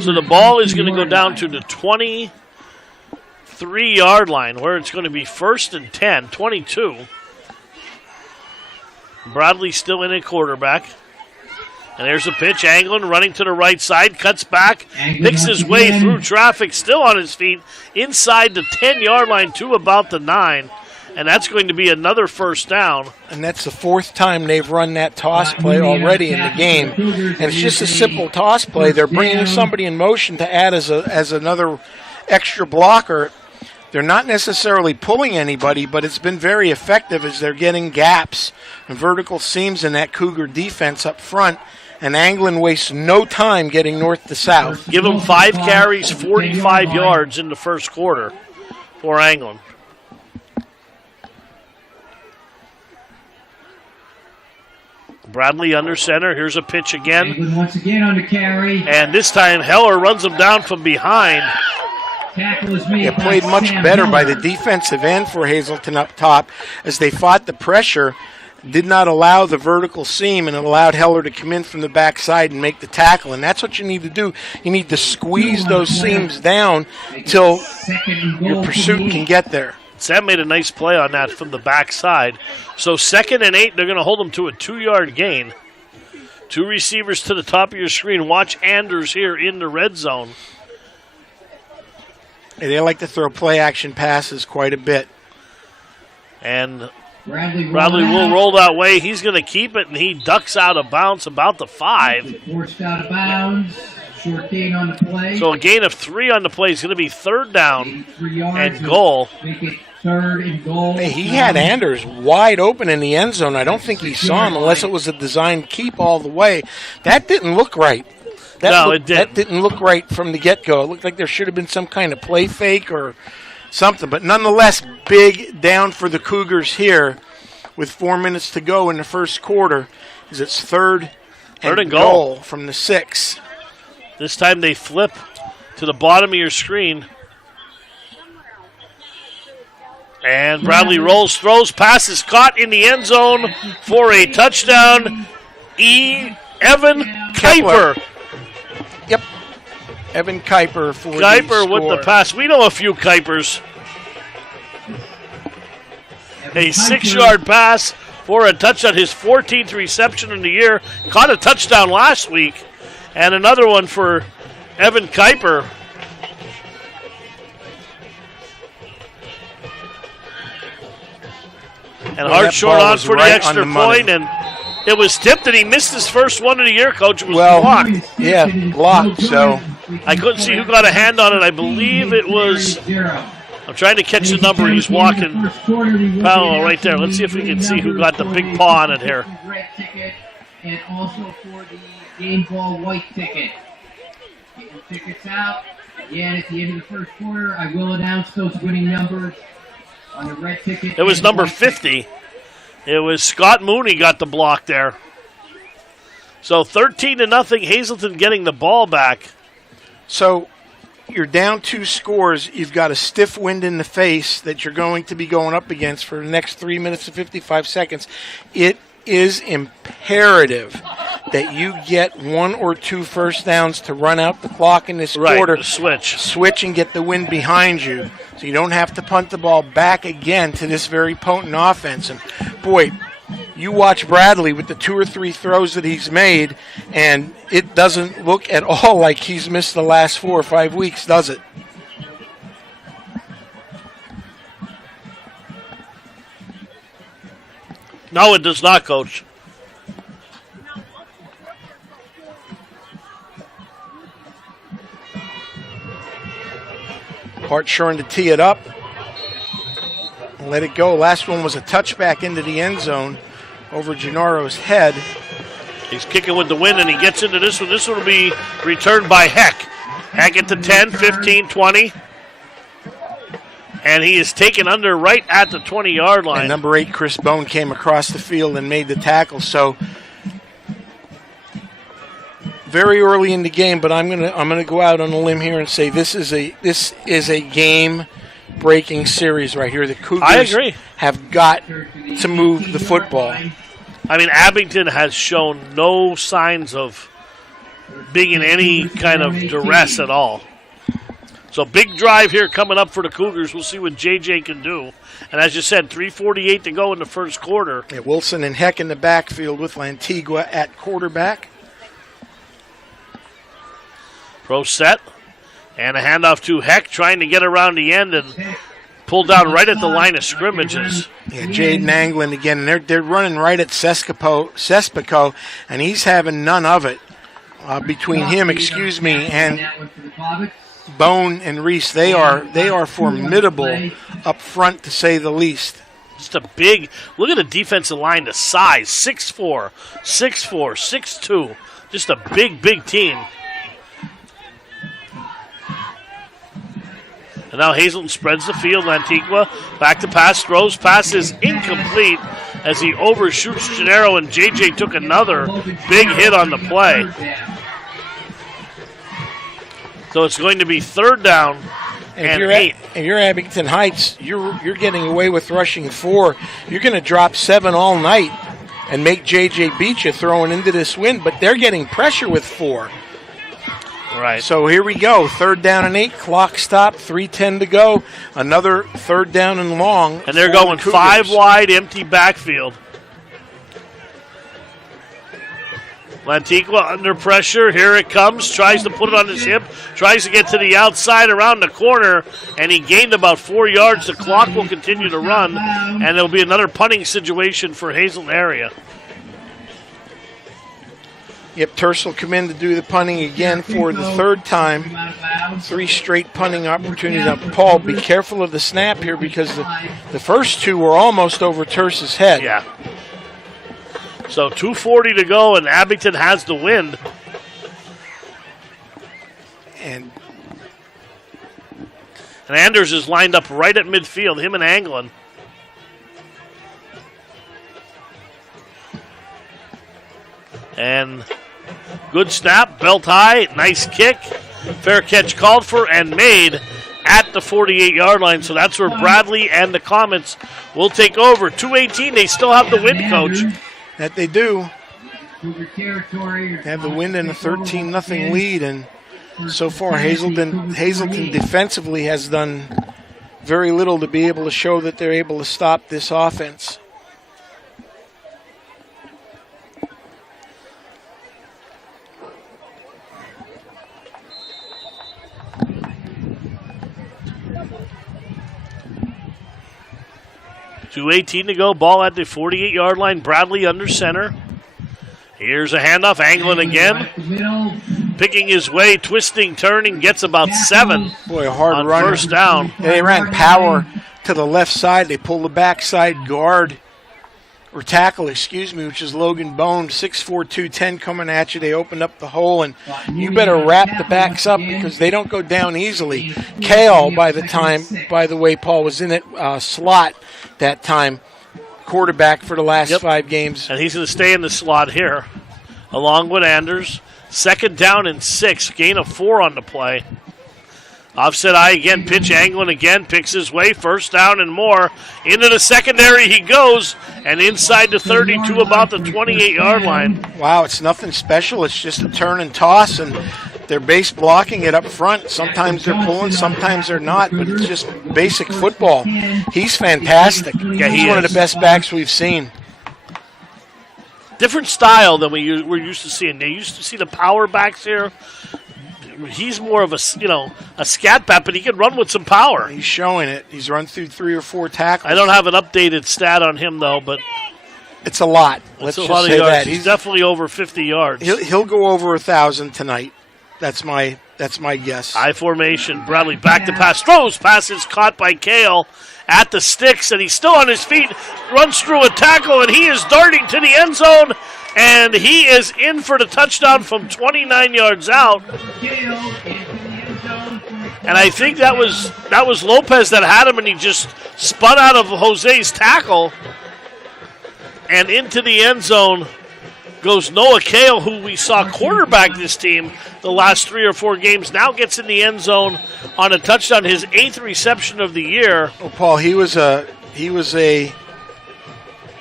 So the ball is going to go down to the 23-yard line, where it's going to be 1st and 10, 22. Bradley still in at quarterback. And there's a pitch. Anglin running to the right side, cuts back, Anglin picks his once way again. through traffic, still on his feet, inside the 10-yard line to about the 9. And that's going to be another first down. And that's the 4th time they've run that toss play already in the game. And it's just a simple toss play. They're bringing somebody in motion to add as another extra blocker. They're not necessarily pulling anybody, but it's been very effective as they're getting gaps and vertical seams in that Cougar defense up front. And Anglin wastes no time getting north to south. Give him 5 carries, 45 yards in the first quarter for Anglin. Bradley under center. Here's a pitch again. Anglin once again on the carry. And this time Heller runs him down from behind. Tackle is made It by played much Sam better by the Heller. defensive end for Hazleton up top as they fought the pressure, did not allow the vertical seam, and it allowed Heller to come in from the backside and make the tackle. And that's what you need to do. You need to squeeze those seams down till Second and goal your for pursuit the can Eagles. get there. Sam made a nice play on that from the backside. So 2nd and 8, they're going to hold them to a 2-yard gain. 2 receivers to the top of your screen. Watch Anders here in the red zone. They like to throw play-action passes quite a bit. And Bradley will roll that way. He's going to keep it, and he ducks out of bounds about the 5. Forced out of bounds. Short gain on the play. So a gain of 3 on the play is going to be 3rd down 83 yards and goal. Make it 3rd and goal. Hey, he had Anders wide open in the end zone. I don't think he saw him unless it was a designed keep all the way. That didn't look right. It didn't. That didn't look right from the get-go. It looked like there should have been some kind of play fake or something. But nonetheless, big down for the Cougars here with 4 minutes to go in the first quarter. As it's 3rd and goal from the 6. This time they flip to the bottom of your screen. And Bradley rolls, throws, passes caught in the end zone for a touchdown. Evan Kuiper. Yep. Evan Kuiper for the Kuiper with score. the pass. We know a few Kuipers. A 6-yard pass for a touchdown. His 14th reception in the year. Caught a touchdown last week. And another one for Evan Kuiper. And hard short ball on was for the right extra on the money. point, and it was tipped, and he missed his first one of the year, Coach. It was Well, blocked. Yeah, blocked, so I couldn't see who got a hand on it. I believe it was. I'm trying to catch the number. He's walking parallel right there. Let's see if we can see who got the big paw on it here. Red ticket and also for the game ball white ticket. Get your tickets out. Again, at the end of the first quarter, I will announce those winning numbers on the red ticket. It was and number white ticket. 50. It was Scott Mooney got the block there. So 13-0, Hazleton getting the ball back. So you're down 2 scores. You've got a stiff wind in the face that you're going to be going up against for the next 3 minutes and 55 seconds. It is imperative that you get 1 or 2 first downs to run out the clock in this quarter. The switch. Switch and get the wind behind you so you don't have to punt the ball back again to this very potent offense. And, boy, you watch Bradley with the 2 or 3 throws that he's made, and it doesn't look at all like he's missed the last 4 or 5 weeks, does it? No, it does not, Coach. Hartshorn to tee it up. Let it go. Last one was a touchback into the end zone over Gennaro's head. He's kicking with the wind, and he gets into this one. This one will be returned by Heck. Heck at the 10, 15, 20. And he is taken under right at the 20-yard line. And number 8, Chris Bone, came across the field and made the tackle. So very early in the game, but I'm gonna go out on a limb here and say this is a game-breaking series right here. The Cougars I agree. have got to move the football. I mean, Abington has shown no signs of being in any kind of duress at all. So big drive here coming up for the Cougars. We'll see what JJ can do. And as you said, 3:48 to go in the first quarter. Yeah, Wilson and Heck in the backfield with Lantigua at quarterback. Pro set. And a handoff to Heck, trying to get around the end and pulled down right at the line of scrimmages. Yeah, Jaden Anglin again, and they're running right at Sespico, and he's having none of it. Between him, and Bone and Reese, they are formidable up front, to say the least. Just a big look at the defensive line, the size, 6'4", 6'4", 6'2", just a big team. And now Hazleton spreads the field. Antigua back to pass, throws, pass is incomplete as he overshoots Gennaro, and JJ took another big hit on the play. So it's going to be third down and 8. If you're Abington Heights, you're getting away with rushing 4. You're going to drop 7 all night and make JJ beat you throwing into this wind, but they're getting pressure with 4. Right. So here we go. Third down and 8. Clock stop. 3:10 to go. Another third down and long. And they're going 5 wide, empty backfield. Lantigua under pressure. Here it comes. Tries to put it on his hip. Tries to get to the outside around the corner. And he gained about 4 yards. The clock will continue to run. And there'll be another punting situation for Hazleton area. Yep, Terce will come in to do the punting again for the third time. 3 straight punting opportunities. Now, Paul, be careful of the snap here because the first 2 were almost over Terce's head. Yeah. So 2:40 to go, and Abington has the wind. And Anders is lined up right at midfield, him and Anglin. And good snap, belt high, nice kick. Fair catch called for and made at the 48-yard line. So that's where Bradley and the Comets will take over. 2:18, they still have the wind, Coach. That they do. Have the wind and a 13-0 lead. And so far, Hazleton defensively has done very little to be able to show that they're able to stop this offense. .218 to go. Ball at the 48-yard line. Bradley under center. Here's a handoff. Anglin again. Picking his way, twisting, turning. Gets about 7. Boy, a hard on run. First down. Yeah, they ran power to the left side. They pulled the backside guard, or tackle, which is Logan Bone. 6'4", 210 coming at you. They opened up the hole, and you better wrap the backs up because they don't go down easily. Kale, by the way, Paul was in it, slot that time, quarterback for the last 5 games. And he's going to stay in the slot here, along with Anders. Second down and 6, gain of 4 on the play. Offset eye again, pitch Anglin again, picks his way, first down and more. Into the secondary he goes, and inside the 32, about the 28-yard line. Wow, it's nothing special. It's just a turn and toss, and they're base blocking it up front. Sometimes they're pulling, sometimes they're not, but it's just basic football. He's fantastic. Yeah, he's one of the best backs we've seen. Different style than we're used to seeing. They used to see the power backs here. He's more of a scat back, but he can run with some power. He's showing it. He's run through 3 or 4 tackles. I don't have an updated stat on him though, but it's a lot. Let's just say that he's definitely over 50 yards. He'll go over 1,000 tonight. That's my guess. High formation. Bradley back to pass. Throws. Pass is caught by Kale at the sticks, and he's still on his feet. Runs through a tackle, and he is darting to the end zone. And he is in for the touchdown from 29 yards out. And I think that was Lopez that had him, and he just spun out of Jose's tackle. And into the end zone goes Noah Kale, who we saw quarterback this team the last 3 or 4 games. Now gets in the end zone on a touchdown, his 8th reception of the year. Oh, Paul, he was a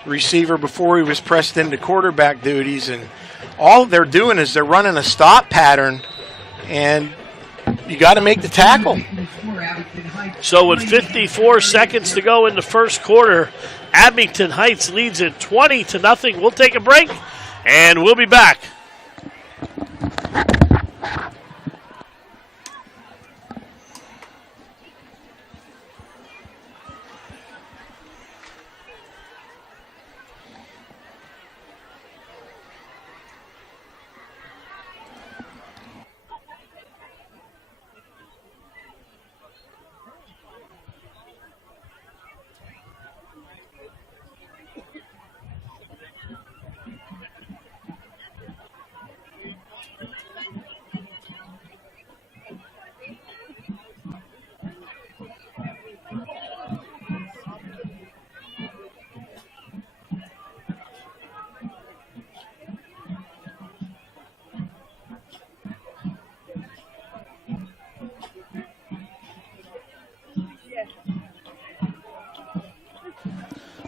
receiver before he was pressed into quarterback duties, and all they're doing is they're running a stop pattern, and you got to make the tackle. So with 54 seconds to go in the first quarter, Abington Heights leads it 20-0. We'll take a break, and we'll be back.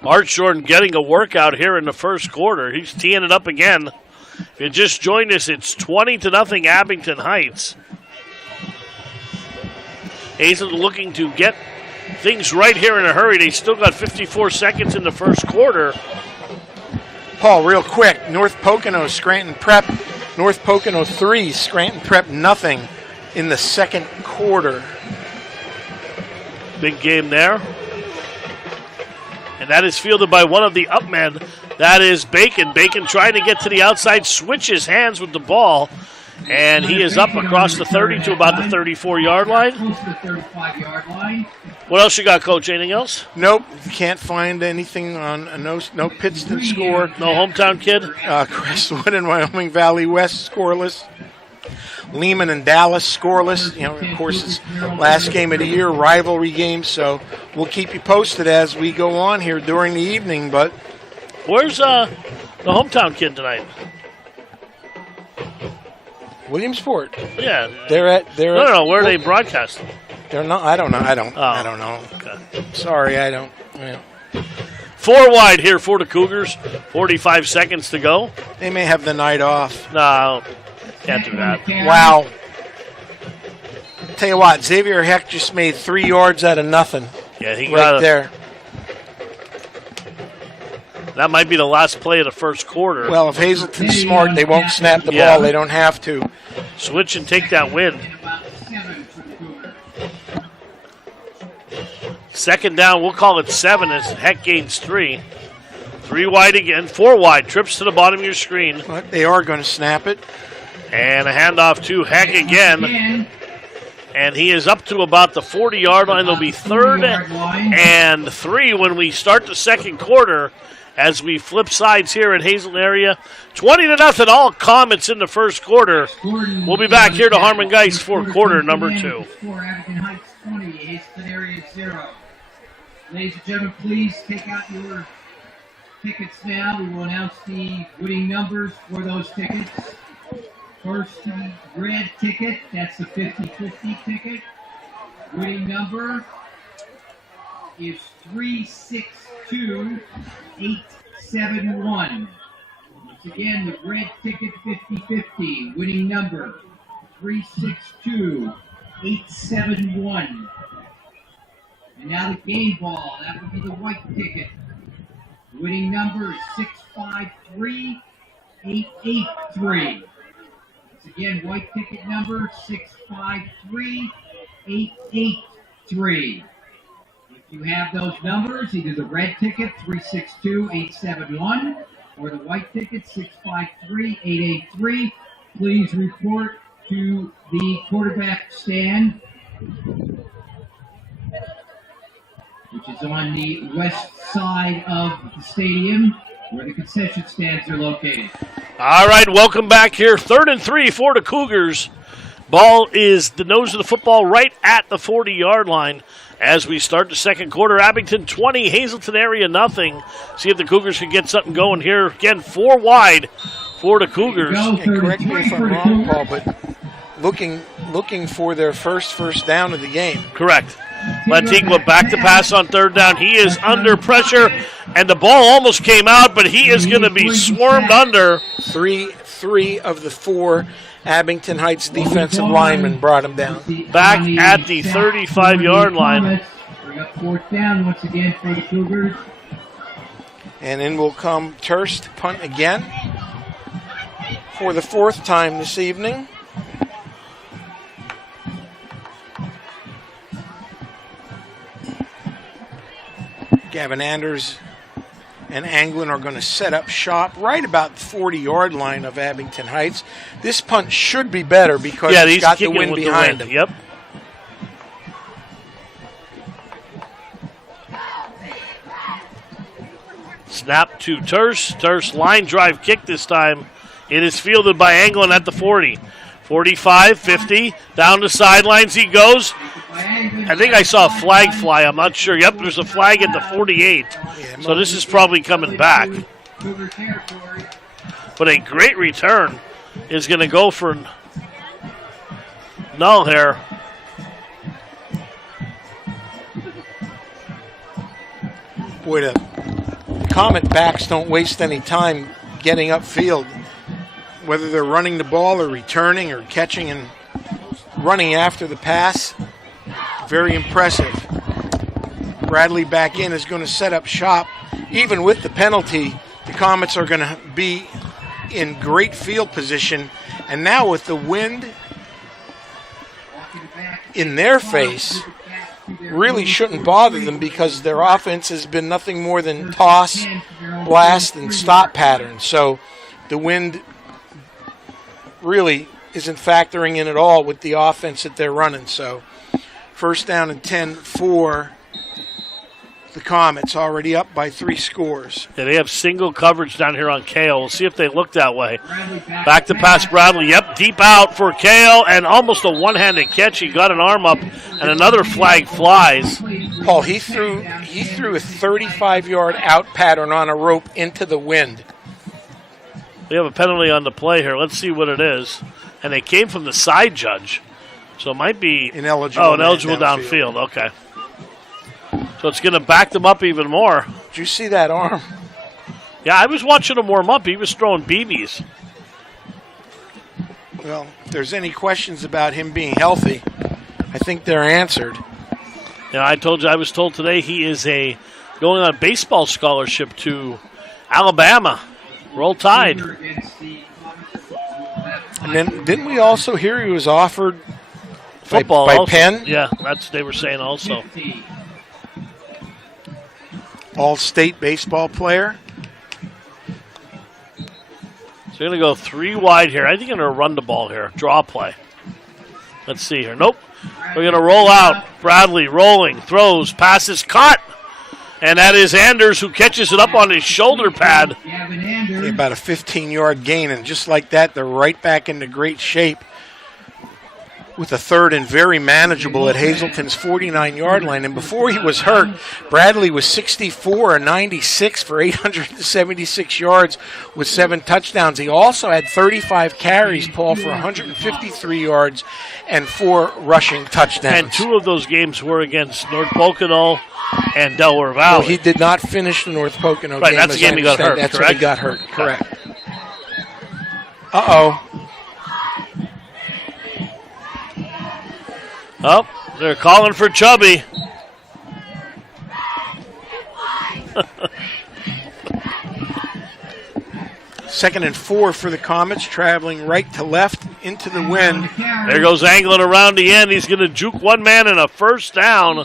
Hartshorn getting a workout here in the first quarter. He's teeing it up again. If you just joined us, it's 20-0 Abington Heights. Hazleton looking to get things right here in a hurry. They still got 54 seconds in the first quarter. Paul, real quick, North Pocono, Scranton Prep, North Pocono 3, Scranton Prep nothing in the second quarter. Big game there. And that is fielded by one of the upmen. That is Bacon. Bacon trying to get to the outside, switches hands with the ball, and he is up across the 30 to about the 34-yard line. Close to the 35-yard line. What else you got, Coach? Anything else? Nope, can't find anything on no Pittston score. No hometown kid? Crestwood and Wyoming Valley West scoreless. Lehman and Dallas scoreless. You know, of course, it's last game of the year, rivalry game, so we'll keep you posted as we go on here during the evening. But where's the hometown kid tonight? Williamsport. Yeah. No. Where are they broadcasting? They're not. I don't know. I don't Oh. know. Okay. Sorry, I don't. Yeah. 4 wide here for the Cougars. 45 seconds to go. They may have the night off. No, can't do that. Wow. Tell you what, Xavier Heck just made 3 yards out of nothing. Yeah, he right got there. That might be the last play of the first quarter. Well, if Hazleton's smart, they won't snap the Yeah. ball. They don't have to. Switch and take that win. About 7 for the Cougars. Second down, we'll call it 7 as Heck gains 3. 3 wide again, 4 wide. Trips to the bottom of your screen. But they are going to snap it. And a handoff to Heck again. And he is up to about the 40-yard line. There'll be 3rd and 3 when we start the second quarter as we flip sides here in Hazleton area. 20-0, all Comets in the first quarter. We'll be back here to Harmon Geist for quarter number 2. For Abington Heights 20, Hazleton area 0. Ladies and gentlemen, please take out your tickets now. We will announce the winning numbers for those tickets. First, the red ticket, that's the 50-50 ticket. Winning number is 362871. Once again, the red ticket 50-50. Winning number 362871. And now the game ball, that would be the white ticket. Winning number is 653883. Once again, white ticket number 653883. If you have those numbers, either the red ticket 362871 or the white ticket 653883, please report to the quarterback stand, which is on the west side of the stadium where the concession stands are located. All right, welcome back here. 3rd and 3 for the Cougars. Ball is the nose of the football right at the 40-yard line as we start the second quarter. Abington 20, Hazleton area nothing. See if the Cougars can get something going here. Again, 4 wide for the Cougars. And correct me if I'm wrong, Paul, but looking for their first down of the game. Correct. Latigua back to pass on 3rd down. He is under pressure, and the ball almost came out, but he is going to be swarmed under. Three of the 4 Abington Heights defensive linemen brought him down. Back at the 35-yard line. Bring up 4th down once again for the Cougars. And in will come Turst to punt again for the 4th time this evening. Gavin Anders and Anglin are going to set up shop right about the 40-yard line of Abington Heights. This punt should be better because he's he's got the kicking wind with behind the him. wind. Yep. Snap to Terse. Terse line drive kick this time. It is fielded by Anglin at the 40. 45, 50, down the sidelines he goes. I think I saw a flag fly. I'm not sure. Yep, there's a flag at the 48. So this is probably coming back. But a great return is going to go for null here. Boy, Comet backs don't waste any time getting upfield, whether they're running the ball or returning or catching and running after the pass. Very impressive. Bradley back in is going to set up shop. Even with the penalty, the Comets are going to be in great field position. And now with the wind in their face, really shouldn't bother them because their offense has been nothing more than toss, blast, and stop patterns. So the wind really isn't factoring in at all with the offense that they're running. So first down and 10 for the Comets, already up by 3 scores. Yeah, they have single coverage down here on Kale. We'll see if they look that way. Back to pass Bradley. Yep, deep out for Kale, and almost a one-handed catch. He got an arm up, and another flag flies. Paul, he threw a 35-yard out pattern on a rope into the wind. We have a penalty on the play here. Let's see what it is. And they came from the side judge, so it might be ineligible. Oh, ineligible downfield. Okay. So it's going to back them up even more. Did you see that arm? Yeah, I was watching him warm up. He was throwing BBs. Well, if there's any questions about him being healthy, I think they're answered. Yeah, I was told today he is going on a baseball scholarship to Alabama. Roll Tide. And then didn't we also hear he was offered football by also. Penn? Yeah, that's they were saying also. All-state baseball player. So they're going to go 3 wide here. I think they're going to run the ball here. Draw play. Let's see here. Nope. We're going to roll out. Bradley rolling, throws, passes, caught. And that is Anders who catches it up on his shoulder pad. About a 15-yard gain, and just like that, they're right back into great shape with a third and very manageable at Hazleton's 49-yard line. And before he was hurt, Bradley was 64 and 96 for 876 yards with 7 touchdowns. He also had 35 carries, Paul, for 153 yards and 4 rushing touchdowns. And 2 of those games were against North Pocono and Delaware Valley. Well, he did not finish the North Pocono right, game. That's the game he got hurt, That's correct? when he got hurt, correct. Uh-oh. Oh, they're calling for Chubby. Second and 4 for the Comets, traveling right to left into the wind. There goes Anglin around the end. He's going to juke one man in a first down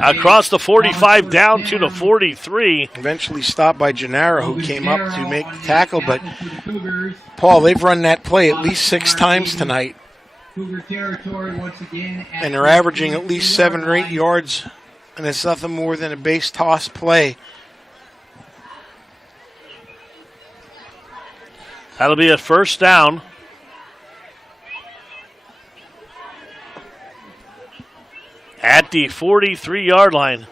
across the 45 down to the 43. Eventually stopped by Gennaro, who came up to make the tackle. But, Paul, they've run that play at least 6 times tonight. And they're averaging at least 7 or 8 yards, and it's nothing more than a base toss play. That'll be a first down. At the 43-yard line.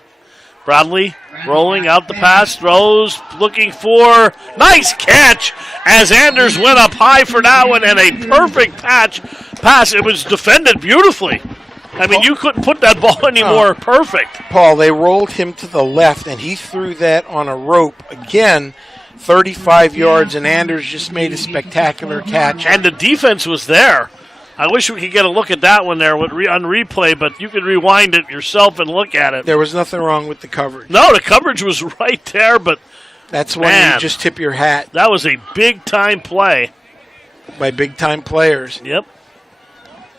Bradley rolling out the pass, throws, looking for nice catch as Anders went up high for that one, and a perfect pass. It was defended beautifully. I mean, you couldn't put that ball any more perfect. Paul, they rolled him to the left, and he threw that on a rope. Again, 35 yards, and Anders just made a spectacular catch. And the defense was there. I wish we could get a look at that one there on replay, but you can rewind it yourself and look at it. There was nothing wrong with the coverage. No, the coverage was right there, but that's when you just tip your hat. That was a big-time play. By big-time players. Yep.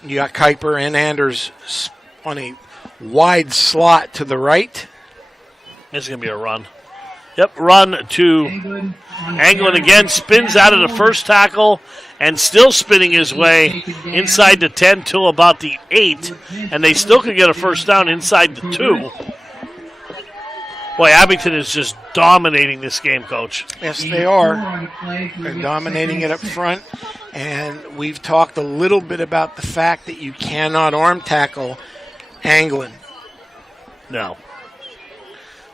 You got Kuiper and Anders on a wide slot to the right. This is going to be a run. Yep, run to Anglin again, spins out of the first tackle and still spinning his way inside the 10 till about the 8, and they still could get a first down inside the 2. Boy, Abington is just dominating this game, Coach. Yes, they are. They're dominating it up front, and we've talked a little bit about the fact that you cannot arm tackle Anglin. No.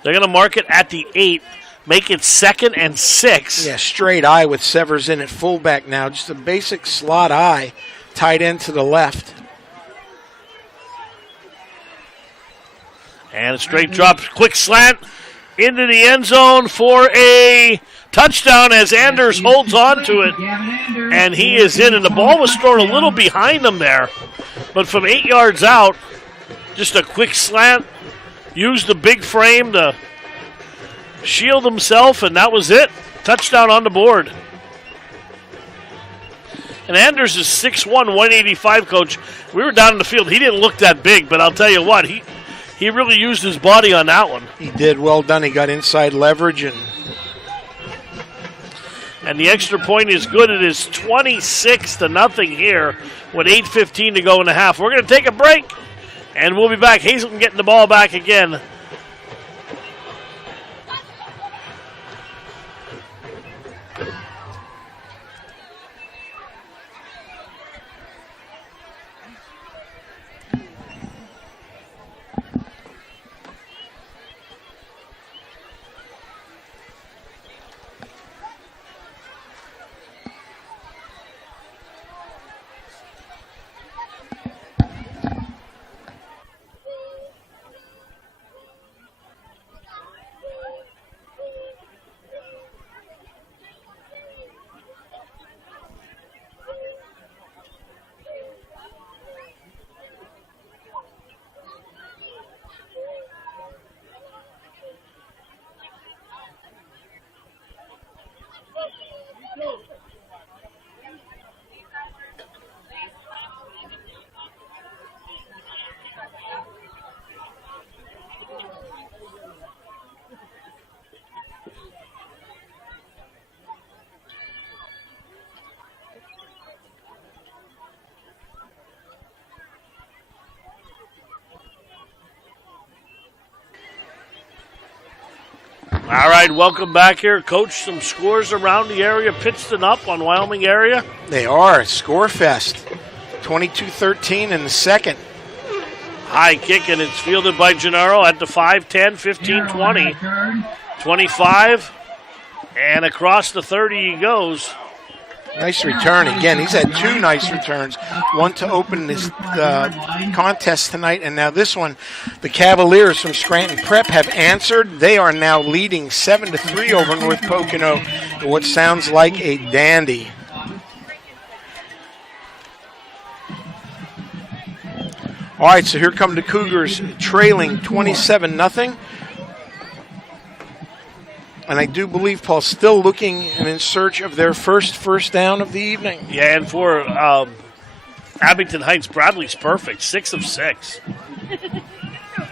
They're going to mark it at the 8, make it 2nd and 6. Yeah, straight eye with Severs in at fullback now. Just a basic slot eye, tight end to the left. And a straight drop, quick slant. into the end zone for a touchdown as Anders holds on to it. And he is in, and the ball was thrown a little behind him there. But from 8 yards out, just a quick slant, used the big frame to shield himself, and that was it. Touchdown on the board. And Anders is 6'1", 185, Coach. We were down in the field. He didn't look that big, but I'll tell you what, he really used his body on that one. He did. Well done. He got inside leverage. And the extra point is good. It is 26-0 here with 8:15 to go in the half. We're going to take a break, and we'll be back. Hazleton getting the ball back again. All right, welcome back here. Coach, some scores around the area. Pittston up on Wyoming area. They are. Score fest. 22-13 in the second. High kick, and it's fielded by Gennaro at the 5, 10, 15, 20, 25, and across the 30 he goes. Nice return. Again, he's had two nice returns. One to open this contest tonight, and now this one. The Cavaliers from Scranton Prep have answered. They are now leading 7-3 over North Pocono in what sounds like a dandy. All right, so here come the Cougars trailing 27-0. And I do believe Paul's still looking and in search of their first down of the evening. Yeah, and for Abington Heights, Bradley's perfect, 6 of 6.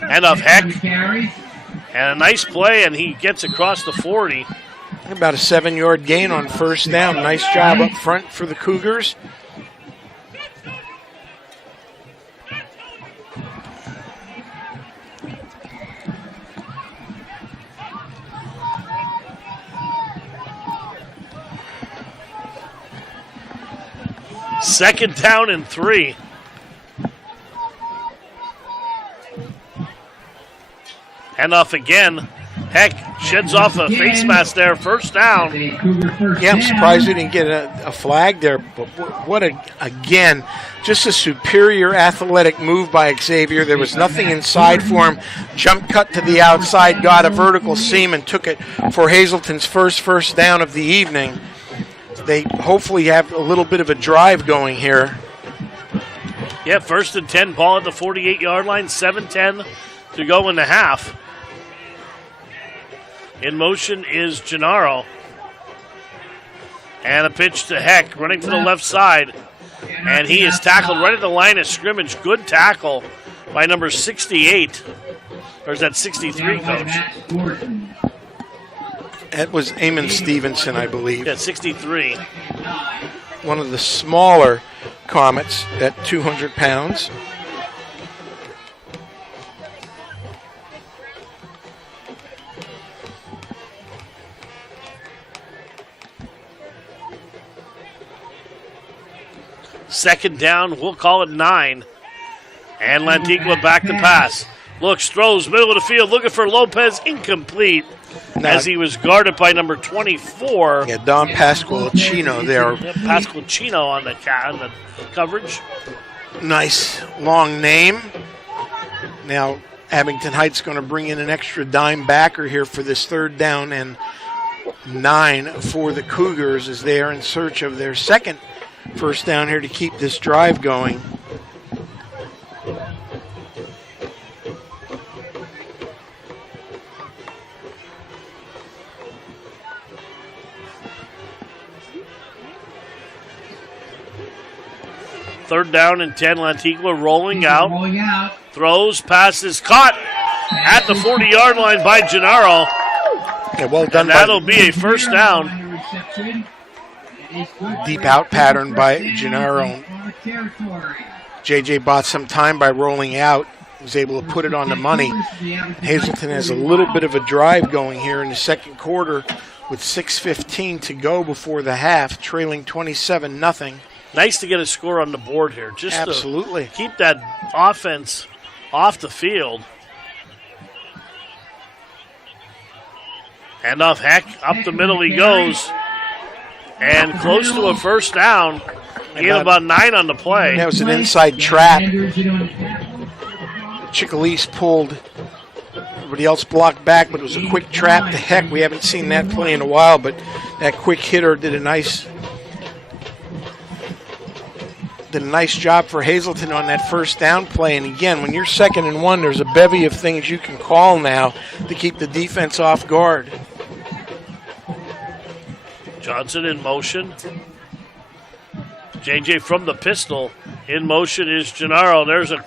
And of Heck. And a nice play, and he gets across the 40. About a 7-yard gain on first down. Nice job up front for the Cougars. Second down and 3. And off again. Heck sheds off a face mask there. First down. Yeah, I'm surprised we didn't get a flag there. But what again, just a superior athletic move by Xavier. There was nothing inside for him. Jump cut to the outside, got a vertical seam, and took it for Hazleton's first down of the evening. They hopefully have a little bit of a drive going here. Yeah, 1st and 10, ball at the 48-yard line, 7:10 to go in the half. In motion is Gennaro. And a pitch to Heck, running to the left side. And he is tackled right at the line of scrimmage. Good tackle by number 68. Or is that 63, Coach? That was Eamon Stevenson, I believe. Yeah, 63. One of the smaller Comets at 200 pounds. Second down, we'll call it 9. And Lantigua back to pass. Looks, throws, middle of the field, looking for Lopez, incomplete. As he was guarded by number 24. Yeah, Don Pasqualino there. Yeah, Pasqualino on the coverage. Nice long name. Now, Abington Heights going to bring in an extra dime backer here for this 3rd down and 9 for the Cougars as they are in search of their second first down here to keep this drive going. Third down and 10. Lantigua rolling out. Rolling out. Throws, passes, caught at the 40-yard line by Gennaro. Yeah, well done. And that'll be a first down. Deep out pattern by Gennaro. JJ bought some time by rolling out. Was able to put it on the money. Hazleton has a little bit of a drive going here in the second quarter with 6:15 to go before the half, trailing 27-0. Nice to get a score on the board here. Just absolutely to keep that offense off the field. Handoff Heck, up the middle he goes. And close to a first down. Gain about 9 on the play. That was an inside trap. Chickalese pulled. Everybody else blocked back, but it was a quick trap to Heck. We haven't seen that play in a while, but that quick hitter did a nice job for Hazleton on that first down play. And again, when you're 2nd and 1, there's a bevy of things you can call now to keep the defense off guard. Johnson in motion. JJ from the pistol. In motion is Gennaro. There's a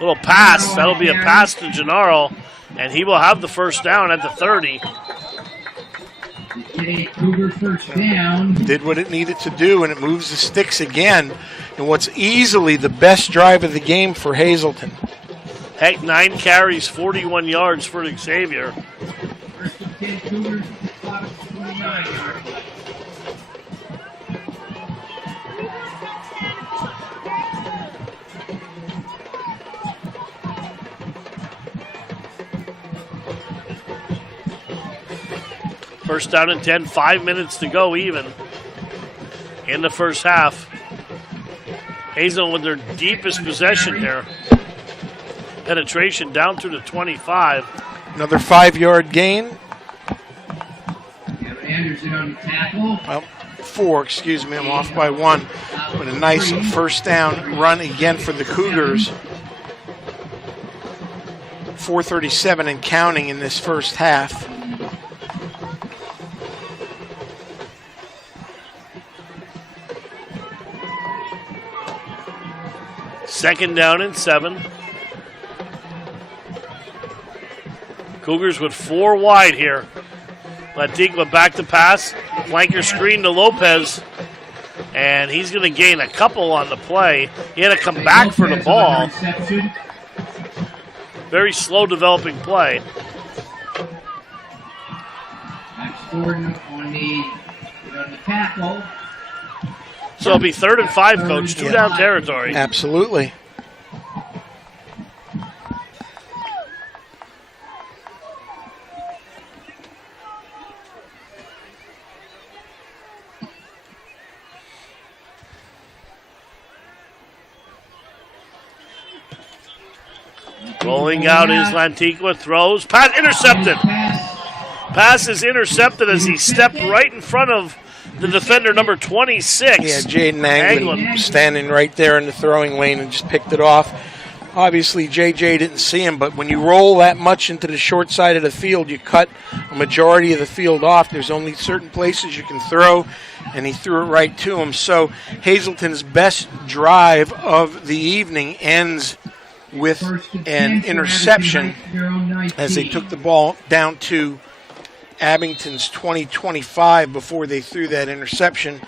little pass. That'll be a pass to Gennaro, and he will have the first down at the 30. Cougar first down. Did what it needed to do, and it moves the sticks again. And what's easily the best drive of the game for Hazleton. Heck, 9 carries, 41 yards for Xavier. First and 10 Cougars, clock 29 yards. First down and 10, 5 minutes to go even in the first half. Hazleton with their deepest possession here. Penetration down through the 25. Another 5-yard gain. Anderson on the tackle. Well, 4, excuse me, I'm off by 1. But a nice first down run again for the Cougars. 4:37 and counting in this first half. Second down and 7. Cougars with 4 wide here. Lantigua back to pass. Flanker screen to Lopez. And he's going to gain a couple on the play. He had to come back for the ball. Very slow developing play. Max Gordon on the tackle. So it'll be 3rd and 5, Coach. 2 down territory. Absolutely. Rolling out is Lantigua. Throws. Pass intercepted. Pass is intercepted as he stepped right in front of the defender, number 26. Yeah, Jaden Anglin standing right there in the throwing lane and just picked it off. Obviously, JJ didn't see him, but when you roll that much into the short side of the field, you cut a majority of the field off. There's only certain places you can throw, and he threw it right to him. So Hazleton's best drive of the evening ends with an interception as they took the ball down to Abington's 20-25 before they threw that interception.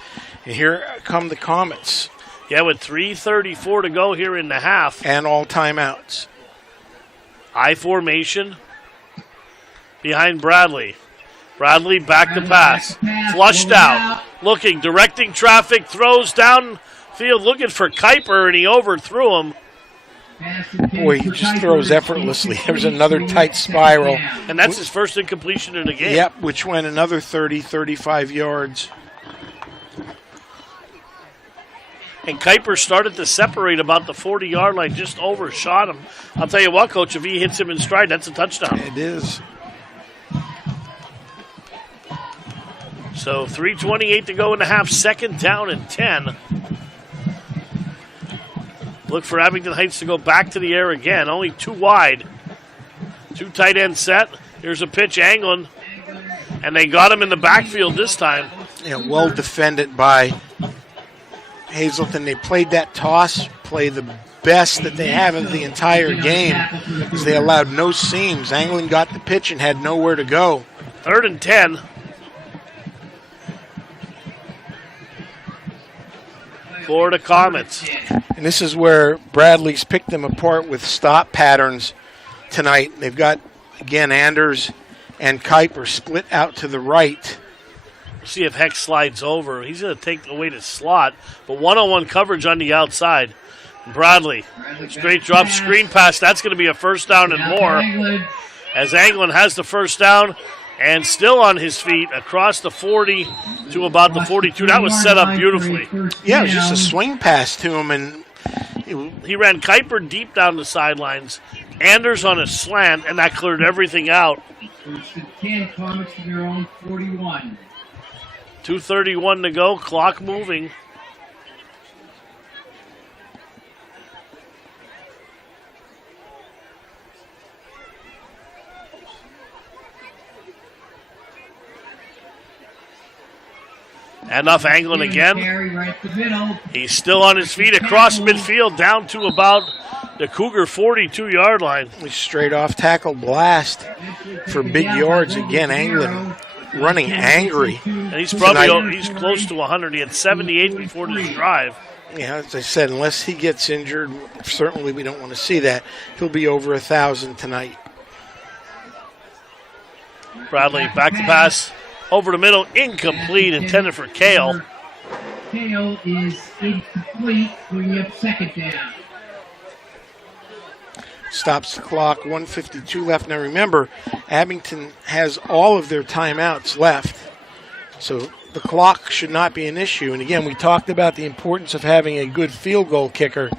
And here come the Comets. Yeah, with 3:34 to go here in the half. And all timeouts. I formation behind Bradley. Bradley back to pass. Flushed out. Looking, directing traffic, throws downfield, looking for Kuiper, and he overthrew him. Boy, he just throws effortlessly. There's another tight spiral. And that's his first incompletion in the game. Yep, which went another 30, 35 yards. And Kuiper started to separate about the 40-yard line, just overshot him. I'll tell you what, Coach, if he hits him in stride, that's a touchdown. It is. So 3:28 to go in the half, second down and 10. Look for Abington Heights to go back to the air again, only 2 wide. 2 tight end set. Here's a pitch angling, and they got him in the backfield this time. Yeah, well defended by Hazleton. They played that toss play the best that they have of the entire game, as they allowed no seams. Anglin got the pitch and had nowhere to go. 3rd and 10. Florida Comets. And this is where Bradley's picked them apart with stop patterns tonight. They've got, again, Anders and Kuiper split out to the right. See if Heck slides over. He's going to take away the slot, but one-on-one coverage on the outside. Bradley, straight drop screen pass. That's going to be a first down and more, as Anglin has the first down and still on his feet across the 40 to about the 42. That was set up beautifully. Yeah, it was just a swing pass to him, and he ran Kuiper deep down the sidelines, Anders on a slant, and that cleared everything out. First and 10, Comets to their own 41. 2:31 to go, clock moving. Enough Anglin again. He's still on his feet across midfield, down to about the Cougar 42-yard line. Straight off tackle blast for big yards again. Anglin running angry. And he's probably he's close to 100. He had 78 before this drive. Yeah, as I said, unless he gets injured, certainly we don't want to see that. He'll be over 1,000 tonight. Bradley back to pass. Over the middle, incomplete, intended for Kale. Kale is incomplete, bringing up second down. Stops the clock, 1:52 left. Now remember, Abington has all of their timeouts left, so the clock should not be an issue. And again, we talked about the importance of having a good field goal kicker.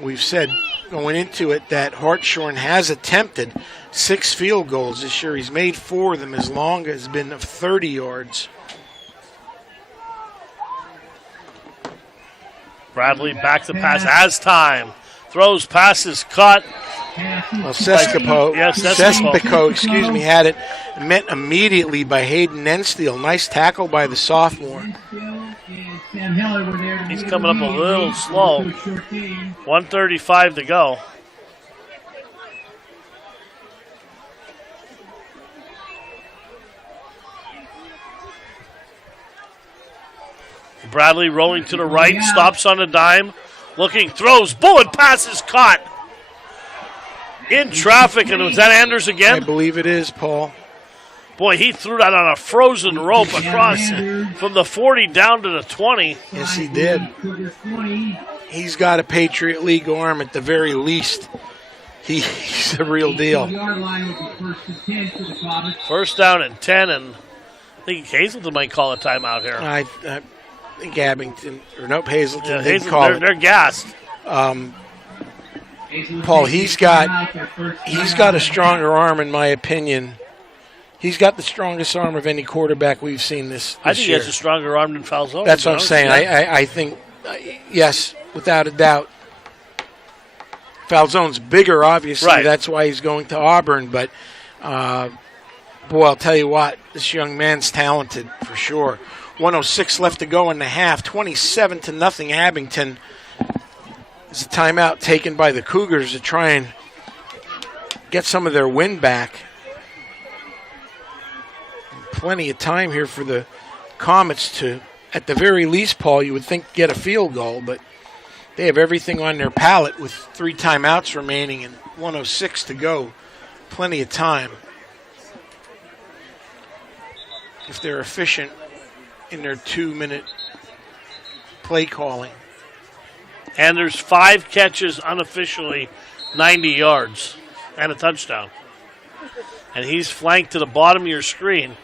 We've said going into it that Hartshorn has attempted 6 field goals this year. He's made 4 of them, as long as been of 30 yards. Bradley back to pass, has time. Throws, passes, cut. Well, Sespico, excuse me, had it met immediately by Hayden Nenstiel. Nice tackle by the sophomore. He's coming up a little slow. 1:35 to go. Bradley rolling to the right, stops on a dime, looking, throws, bullet passes caught. In traffic, and was that Anders again? I believe it is, Paul. Boy, he threw that on a frozen rope across from the 40 down to the 20. Yes, he did. He's got a Patriot League arm at the very least. He's a real deal. First down and 10, and I think Hazleton might call a timeout here. I think Abington, or nope, Hazleton Yeah, didn't call it. They're gassed. Paul, he's got a stronger arm, in my opinion. He's got the strongest arm of any quarterback we've seen this I think year. he has a stronger arm than Falzone. That's what I'm saying. I think, yes, without a doubt. Falzone's bigger, obviously. Right. That's why he's going to Auburn. But, boy, I'll tell you what, this young man's talented for sure. 1:06 left to go in the half. 27-0 Abington. It's a timeout taken by the Cougars to try and get some of their wind back. Plenty of time here for the Comets to, at the very least, Paul, you would think get a field goal, but they have everything on their palette with 3 timeouts remaining and 1:06 to go. Plenty of time. If they're efficient in their 2-minute play calling. And there's 5 catches unofficially, 90 yards, and a touchdown. And he's flanked to the bottom of your screen.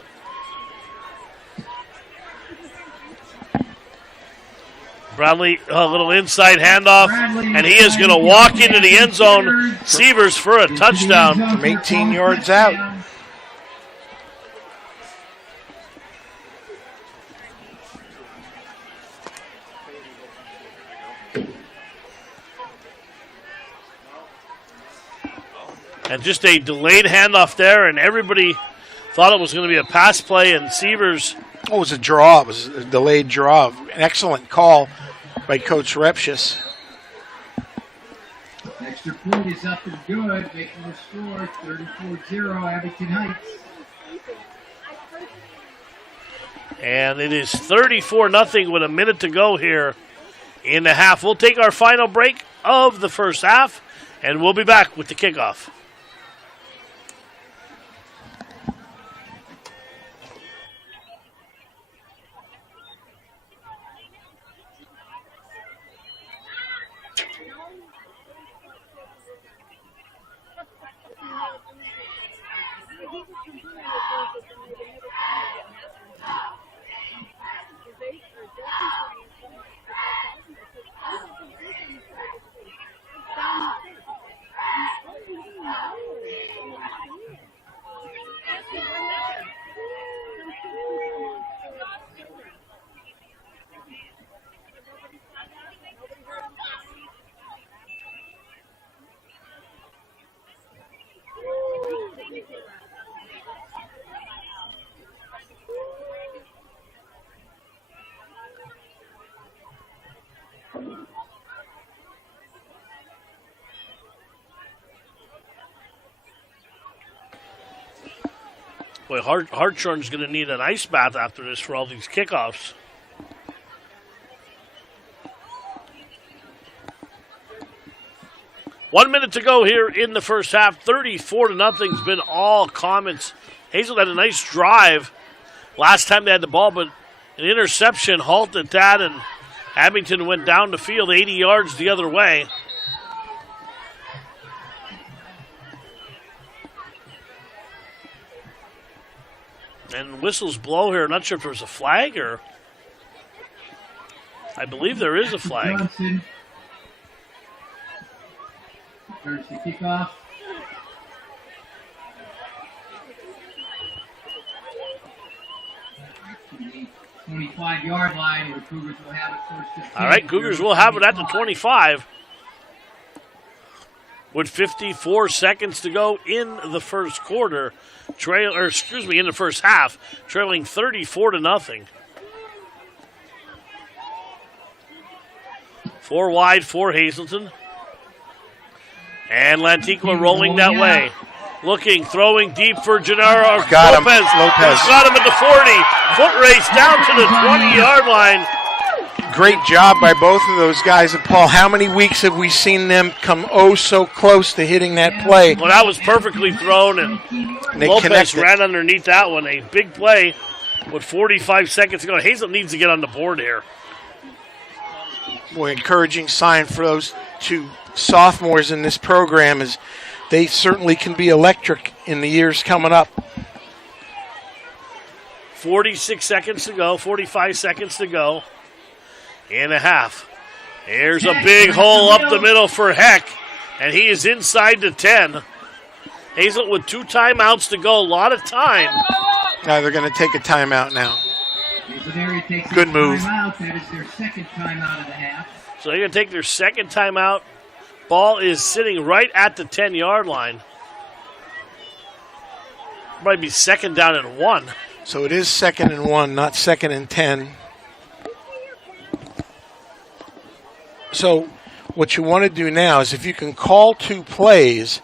Bradley, a little inside handoff, and he is going to walk into the end zone. Sievers for a touchdown. From 18 yards out. And just a delayed handoff there, and everybody thought it was going to be a pass play, and Sievers. Oh, it was a draw. It was a delayed draw. An excellent call by Coach Repshis. Extra point is up and good, making the score 34-0 Abington Heights. And it is 34-0 with a minute to go here in the half. We'll take our final break of the first half, and we'll be back with the kickoff. Boy, Hartshorn's going to need an ice bath after this for all these kickoffs. One minute to go here in the first half. 34-0's been all Comets. Hazleton had a nice drive last time they had the ball, but an interception halted that, and Abington went down the field 80 yards the other way. And whistles blow here. Not sure if there's a flag or. I believe there is a flag. Johnson. There's the kickoff. To the 25-yard line, where Cougars will have it first and 10. All right, Cougars will have it at the 25. With 54 seconds to go in the first quarter, in the first half, trailing 34-0. 4 wide for Hazleton. And Lantigua rolling that way. Looking, throwing deep for Gennaro Lopez. Got him. Got him at the 40. Foot race down to the 20-yard line. Great job by both of those guys. And Paul, how many weeks have we seen them come so close to hitting that play? Well, that was perfectly thrown, and They Lopez connected. ran underneath that one. A big play with 45 seconds to go. Hazel needs to get on the board here. Boy, encouraging sign for those two sophomores in this program is they certainly can be electric in the years coming up. 46 seconds to go, 45 seconds to go. And a half. There's a big hole up the middle for Heck, and he is inside the 10. Hazel with 2 timeouts to go. A lot of time. Now they're going to take a timeout now. Good move. That is their second timeout of the half. So they're going to take their second timeout. Ball is sitting right at the 10-yard line. Might be second down and 1. So it is 2nd and 1, not 2nd and 10. So what you want to do now is if you can call 2 plays,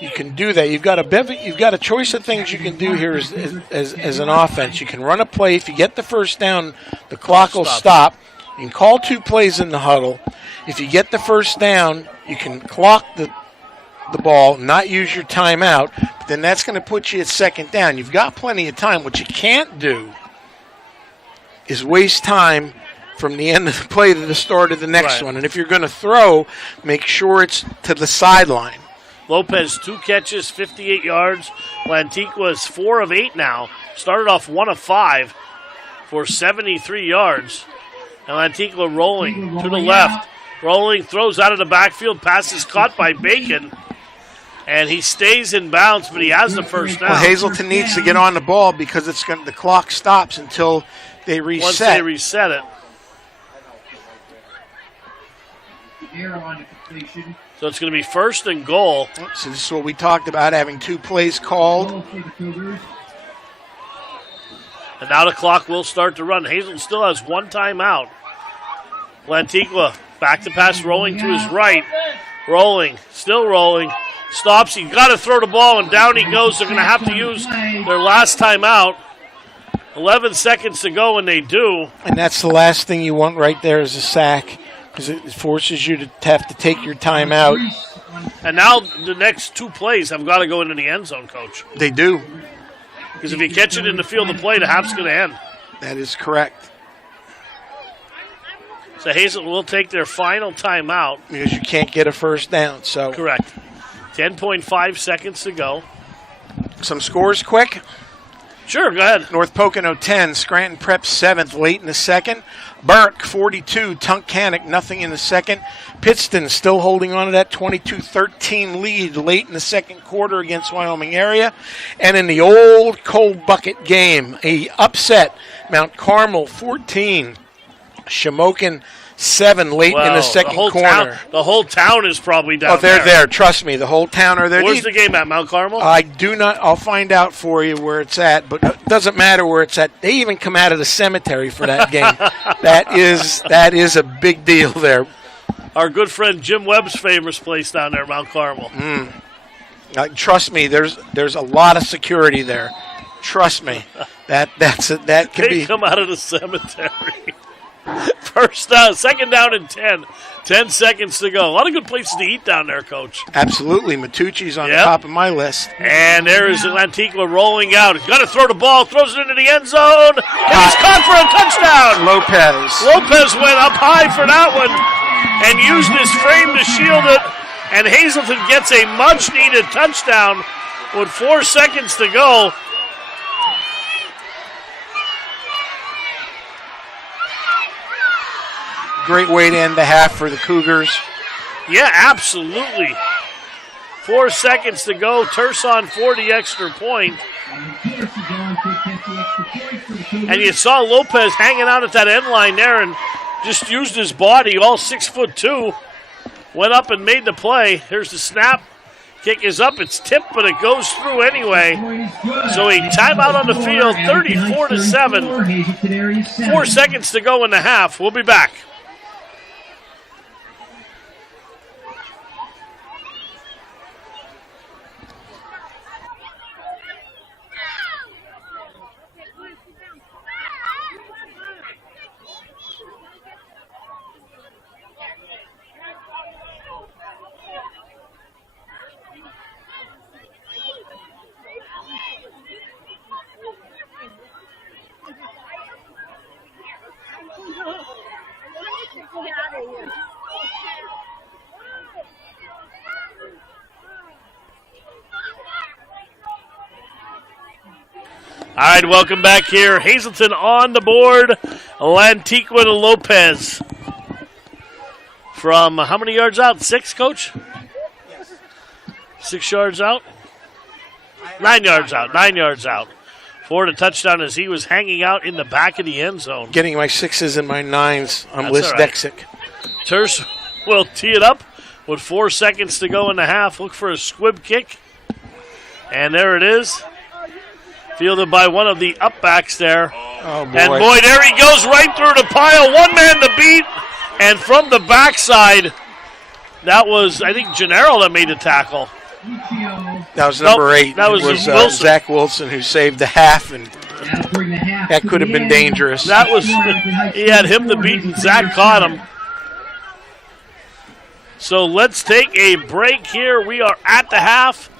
you can do that. You've got a choice of things you can do here as an offense. You can run a play. If you get the first down, the clock will stop. You can call 2 plays in the huddle. If you get the first down, you can clock the ball, not use your timeout, but then that's going to put you at 2nd down. You've got plenty of time. What you can't do is waste time from the end of the play to the start of the next one. And if you're going to throw, make sure it's to the sideline. Lopez, 2 catches, 58 yards. Lantigua is 4 of 8 now. Started off 1 of 5 for 73 yards. And Antigua rolling to the left. Rolling, throws out of the backfield. Pass is caught by Bacon. And he stays in bounds, but he has the first down. Well, Hazleton needs to get on the ball because the clock stops until they reset. Once they reset it. So it's going to be first and goal. So this is what we talked about, having 2 plays called. And now the clock will start to run. Hazleton still has 1 timeout. Antigua back to pass, rolling to his right. Rolling, still rolling. Stops, he's got to throw the ball, and down he goes. They're going to have to use their last timeout. 11 seconds to go, and they do. And that's the last thing you want right there is a sack, because it forces you to have to take your time out. And now the next 2 plays have got to go into the end zone, Coach. They do. Because if you catch it in the field of play, the half's going to end. That is correct. So Hazleton will take their final timeout. Because you can't get a first down. So correct. 10.5 seconds to go. Some scores quick. Sure, go ahead. North Pocono 10, Scranton Prep 7th late in the second. Burke 42, Tunkhannock nothing in the second. Pittston still holding on to that 22-13 lead late in the second quarter against Wyoming area. And in the old cold bucket game, a upset, Mount Carmel 14, Shamokin 7 late in the second quarter. The whole town is probably down there. Oh, they're there. Trust me, the whole town are there. Where's the game at, Mount Carmel? I do not. I'll find out for you where it's at, but it doesn't matter where it's at. They even come out of the cemetery for that game. That is a big deal there. Our good friend Jim Webb's famous place down there, Mount Carmel. Trust me, there's a lot of security there. Trust me, that can be. They come out of the cemetery. First down, second down and 10. 10 seconds to go. A lot of good places to eat down there, Coach. Absolutely. Matucci's on the top of my list. And there is Antigua rolling out. He's got to throw the ball, throws it into the end zone. And he's caught for a touchdown. Lopez went up high for that one and used his frame to shield it. And Hazleton gets a much-needed touchdown with 4 seconds to go. Great way to end the half for the Cougars. Yeah, absolutely. 4 seconds to go. Turson for the extra point. And you saw Lopez hanging out at that end line there and just used his body, all 6'2". Went up and made the play. Here's the snap. Kick is up. It's tipped, but it goes through anyway. So a timeout on the field, 34-7. 4 seconds to go in the half. We'll be back. All right, welcome back here. Hazleton on the board. Antigua to Lopez. From how many yards out? 6, Coach? 6 yards out? 9 yards out. 9 yards out. For the touchdown as he was hanging out in the back of the end zone. Getting my 6s and my 9s. I'm dyslexic. Terce will tee it up with 4 seconds to go in the half. Look for a squib kick. And there it is. Fielded by one of the upbacks there. Oh, boy. And, boy, there he goes right through the pile. One man to beat. And from the backside, that was, I think, Gennaro that made the tackle. That was number 8. That was Wilson. Zach Wilson who saved the half, and that could have been dangerous. That was, he had him to beat, and Zach caught him. So let's take a break here. We are at the half.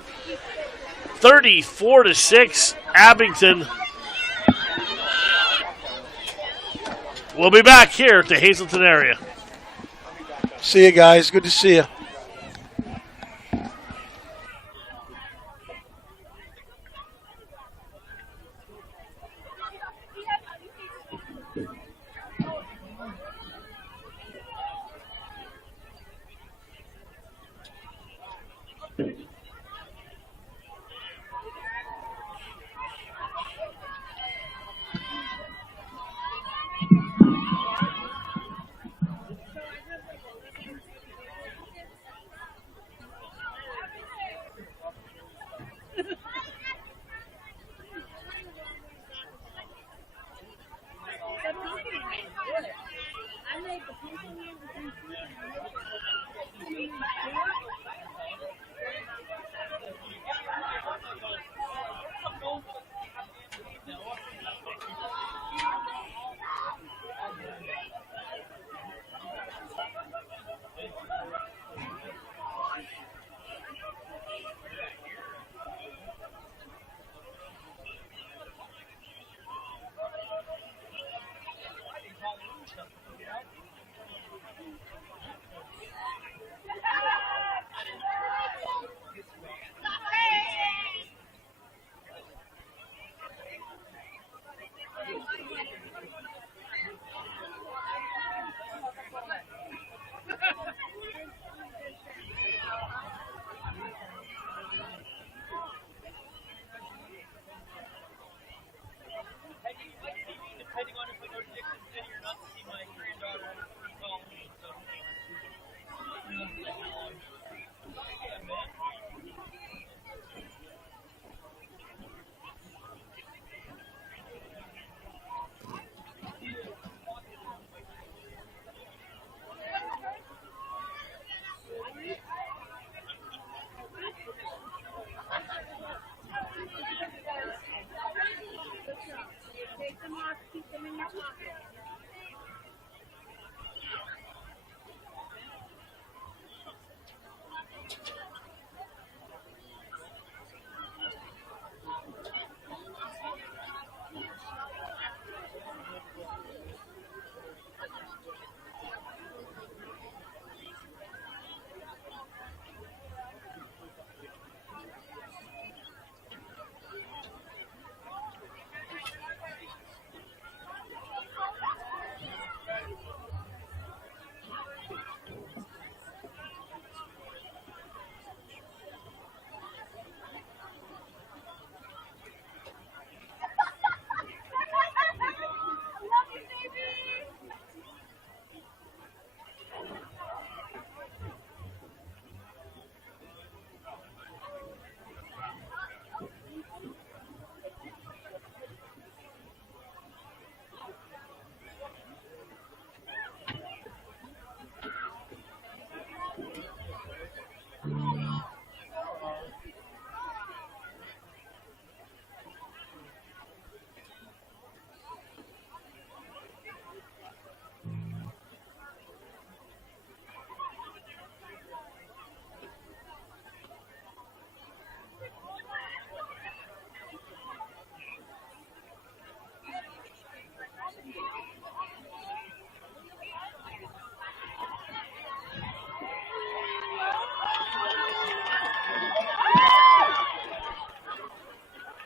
34-6, Abington. We'll be back here at the Hazleton area. See you guys. Good to see you.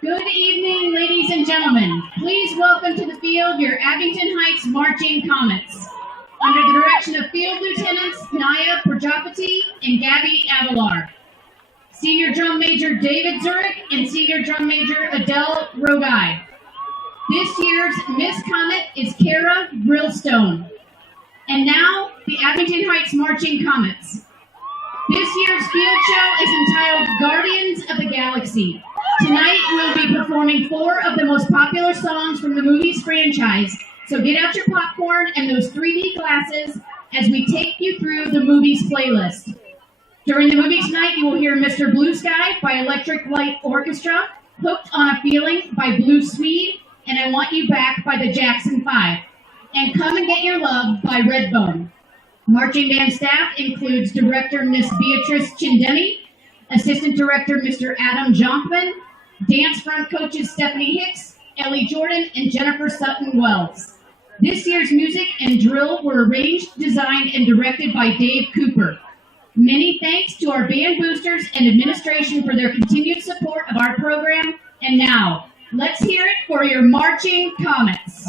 Good evening, ladies and gentlemen. Please welcome to the field your Abington Heights marching Comets. Under the direction of Field Lieutenants Naya Prajapati and Gabby Avalar. Senior Drum Major David Zurich and Senior Drum Major Adele Rogai. This year's Miss Comet is Kara Grillstone. And now, the Abington Heights marching Comets. This year's field show is entitled Guardians of the Galaxy. Tonight, we'll be performing 4 of the most popular songs from the movie's franchise, so get out your popcorn and those 3D glasses as we take you through the movie's playlist. During the movie tonight, you will hear Mr. Blue Sky by Electric Light Orchestra, Hooked on a Feeling by Blue Swede, and I Want You Back by the Jackson 5, and Come and Get Your Love by Redbone. Marching band staff includes Director Miss Beatrice Chindemi, Assistant Director Mr. Adam Jonkman, Dance Front Coaches Stephanie Hicks, Ellie Jordan, and Jennifer Sutton Wells. This year's music and drill were arranged, designed, and directed by Dave Cooper. Many thanks to our band boosters and administration for their continued support of our program. And now, let's hear it for your marching Comets.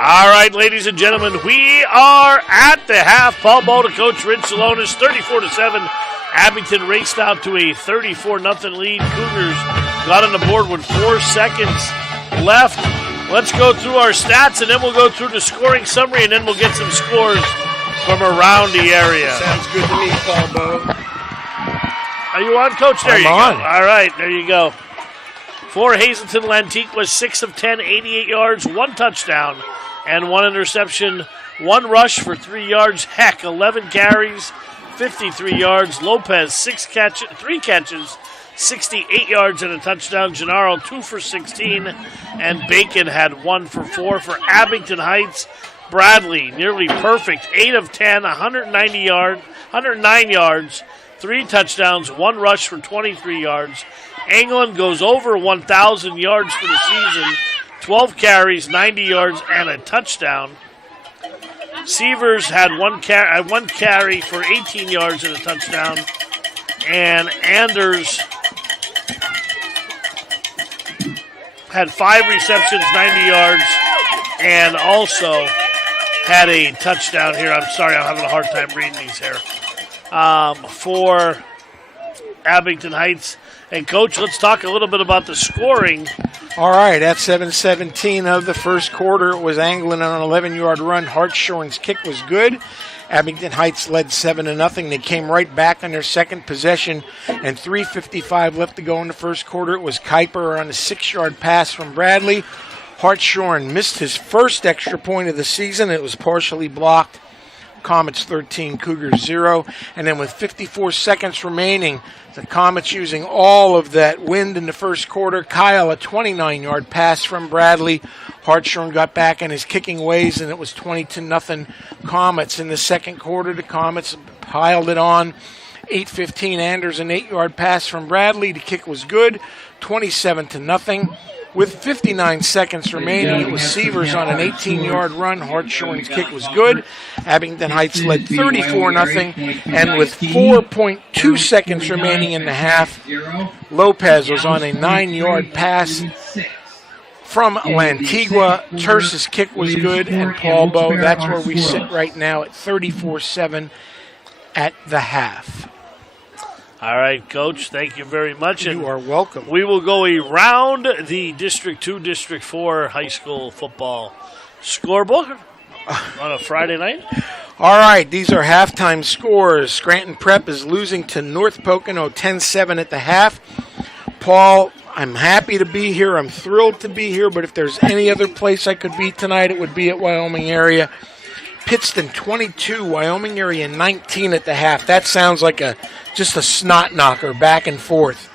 All right, ladies and gentlemen, we are at the half. Paul Ball to Coach Rich Salonis, 34-7. Abington raced out to a 34-0 lead. Cougars got on the board with 4 seconds left. Let's go through our stats, and then we'll go through the scoring summary, and then we'll get some scores from around the area. Sounds good to me, Paul Bo. Are you on, Coach? There I'm you on. go. All right, there you go. For Hazleton, Lantique was 6 of 10, 88 yards, 1 touchdown, and 1 interception, 1 rush for 3 yards. Heck, 11 carries, 53 yards. Lopez, 3 catches, 68 yards and a touchdown. Gennaro, 2 for 16, and Bacon had 1 for 4. For Abington Heights, Bradley, nearly perfect, 8 of 10, 109 yards, 3 touchdowns, 1 rush for 23 yards. England goes over 1,000 yards for the season, 12 carries, 90 yards, and a touchdown. Seavers had one carry for 18 yards and a touchdown. And Anders had 5 receptions, 90 yards, and also had a touchdown here. I'm sorry, I'm having a hard time reading these here. For Abington Heights. And, Coach, let's talk a little bit about the scoring. All right, at 7:17 of the first quarter, it was Anglin on an 11-yard run. Hartshorn's kick was good. Abington Heights led 7-0. They came right back on their second possession, and 3:55 left to go in the first quarter. It was Kuiper on a 6-yard pass from Bradley. Hartshorn missed his first extra point of the season. It was partially blocked. Comets 13, Cougars 0. And then with 54 seconds remaining, the Comets using all of that wind in the first quarter. Kyle, a 29-yard pass from Bradley. Hartshorn got back in his kicking ways, and it was 20-0 Comets. In the second quarter, the Comets piled it on. 8:15, Anders, an 8-yard pass from Bradley. The kick was good, 27-0. With 59 seconds remaining, it was Seavers on an 18-yard run. Hartshorn's kick was good. Abington Heights led 34-0. And with 4.2 seconds remaining in the half, Lopez was on a 9-yard pass from Lantigua. Terce's kick was good. And Paul Bow, that's where we sit right now at 34-7 at the half. All right, Coach, thank you very much. You are welcome. We will go around the District 2, District 4 high school football scorebook on a Friday night. All right, these are halftime scores. Scranton Prep is losing to North Pocono 10-7 at the half. Paul, I'm happy to be here. I'm thrilled to be here, but if there's any other place I could be tonight, it would be at Wyoming area. Pittston 22, Wyoming area 19 at the half. That sounds like just a snot knocker back and forth.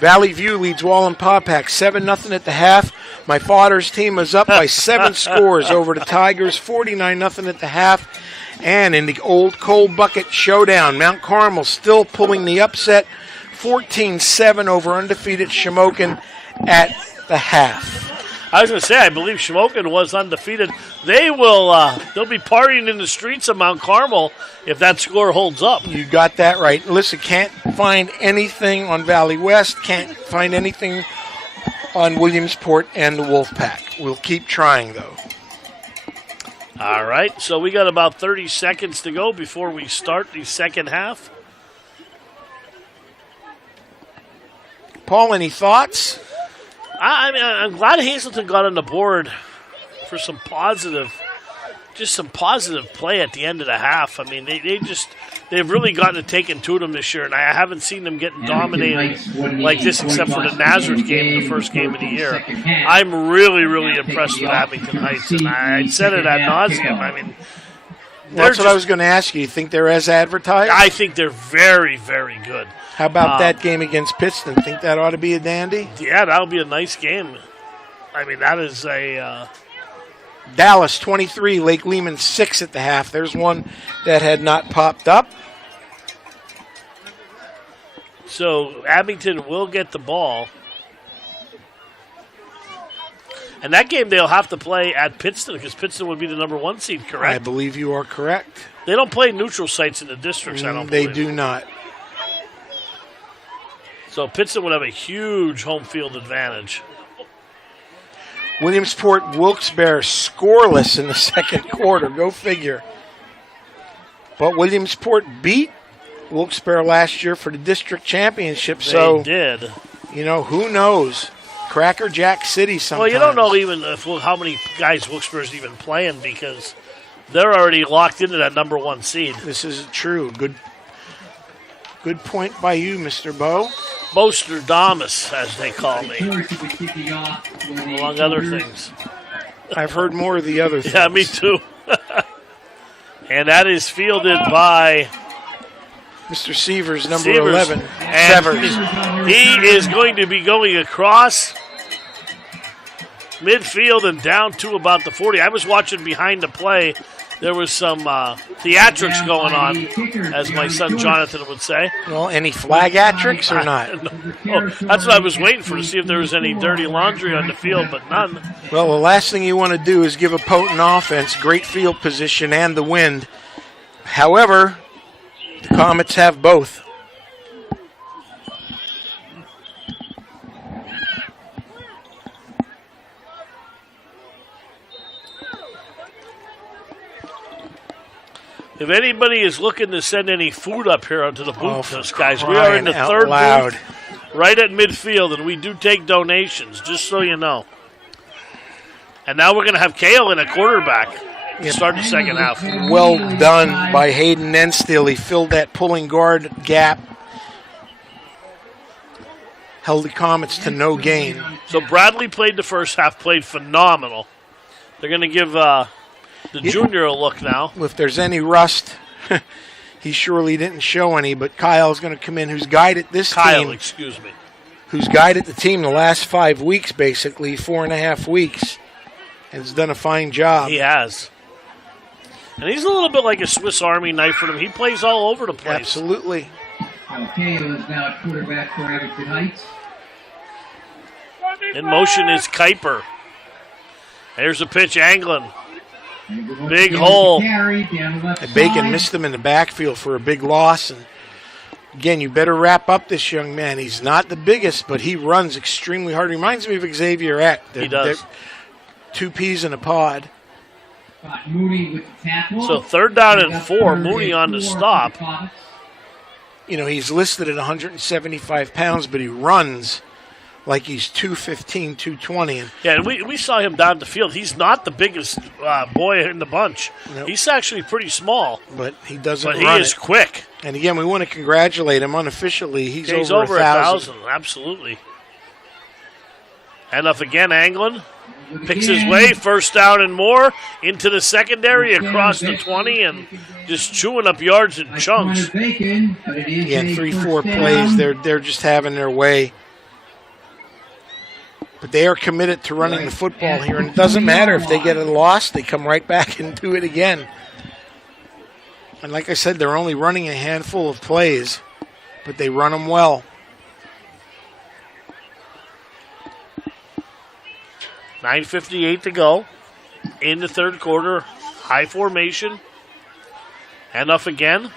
Valley View leads Wallenpaupack 7-0 at the half. My father's team is up by 7 scores over the Tigers, 49-0 at the half. And in the old cold bucket showdown, Mount Carmel still pulling the upset, 14-7 over undefeated Shamokin at the half. I was going to say, I believe Shamokin was undefeated. They'll be partying in the streets of Mount Carmel if that score holds up. You got that right. Listen, can't find anything on Valley West, can't find anything on Williamsport and the Wolfpack. We'll keep trying, though. All right, so we got about 30 seconds to go before we start the second half. Paul, any thoughts? I'm glad Hazleton got on the board for some positive play at the end of the half. I mean, they've really gotten to taking to them this year, and I haven't seen them getting dominated like this except for the Nazareth game, the first game of the year. I'm really, really impressed with Abington Heights, and I said it ad nauseum. I mean, that's what I was going to ask you. You think they're as advertised? I think they're very, very good. How about that game against Pittston? Think that ought to be a dandy? Yeah, that'll be a nice game. I mean, that is a... Dallas 23, Lake Lehman 6 at the half. There's one that had not popped up. So Abington will get the ball. And that game they'll have to play at Pittston because Pittston would be the number 1 seed, correct? I believe you are correct. They don't play neutral sites in the districts, I don't They believe. do not. So Pittston would have a huge home field advantage. Williamsport Wilkes-Barre scoreless in the second quarter. Go figure. But Williamsport beat Wilkes-Barre last year for the district championship. They did. You know, who knows? Cracker Jack City sometimes. Well, you don't know even how many guys Wilkes-Barre's even playing because they're already locked into that number 1 seed. This is true. Good point by you, Mr. Bowe. Bostradamus, as they call me, among other things. I've heard more of the other things. Yeah, me too. And that is fielded by Mr. Severs, number Severs. 11. And Severs. he is going to be going across midfield and down to about the 40. I was watching behind the play. There was some theatrics going on, as my son Jonathan would say. Well, any flag-atrics or not? Oh, that's what I was waiting for, to see if there was any dirty laundry on the field, but none. Well, the last thing you want to do is give a potent offense great field position and the wind. However, the Comets have both. If anybody is looking to send any food up here onto the booth, guys, we are in the third booth, right at midfield, and we do take donations, just so you know. And now we're going to have Kale in a quarterback to start the second half. Well done by Hayden Nenstill. He filled that pulling guard gap. Held the Comets to no gain. So Bradley played the first half, played phenomenal. They're going to give the junior a look now. If there's any rust, he surely didn't show any, but Kyle's going to come in, who's guided this team. Excuse me. Who's guided the team the last 5 weeks, basically, 4.5 weeks, and has done a fine job. He has. And he's a little bit like a Swiss Army knife for him. He plays all over the place. Absolutely. Kale is now at quarterback for Abington Heights. In motion is Kuiper. There's a pitch, Anglin. Big hole. And Bacon missed him in the backfield for a big loss. And again, you better wrap up this young man. He's not the biggest, but he runs extremely hard. Reminds me of Xavier Eck. He does. They're 2 peas in a pod. Mooney with the tackle. So 3rd down and 4. Mooney on the stop. You know, he's listed at 175 pounds, but he runs like he's 215, 220. And yeah, and we saw him down the field. He's not the biggest boy in the bunch. Nope. He's actually pretty small. But he doesn't But run he is quick. And again, we want to congratulate him unofficially. He's over 1,000. Absolutely. And up again, Anglin. Picks his way, 1st down and more, into the secondary, across the 20, and just chewing up yards in chunks. Again, 3-4 plays, they're just having their way. But they are committed to running the football here, and it doesn't matter if they get a loss, they come right back and do it again. And like I said, they're only running a handful of plays, but they run them well. 9:58 to go in the third quarter. High formation. Handoff again.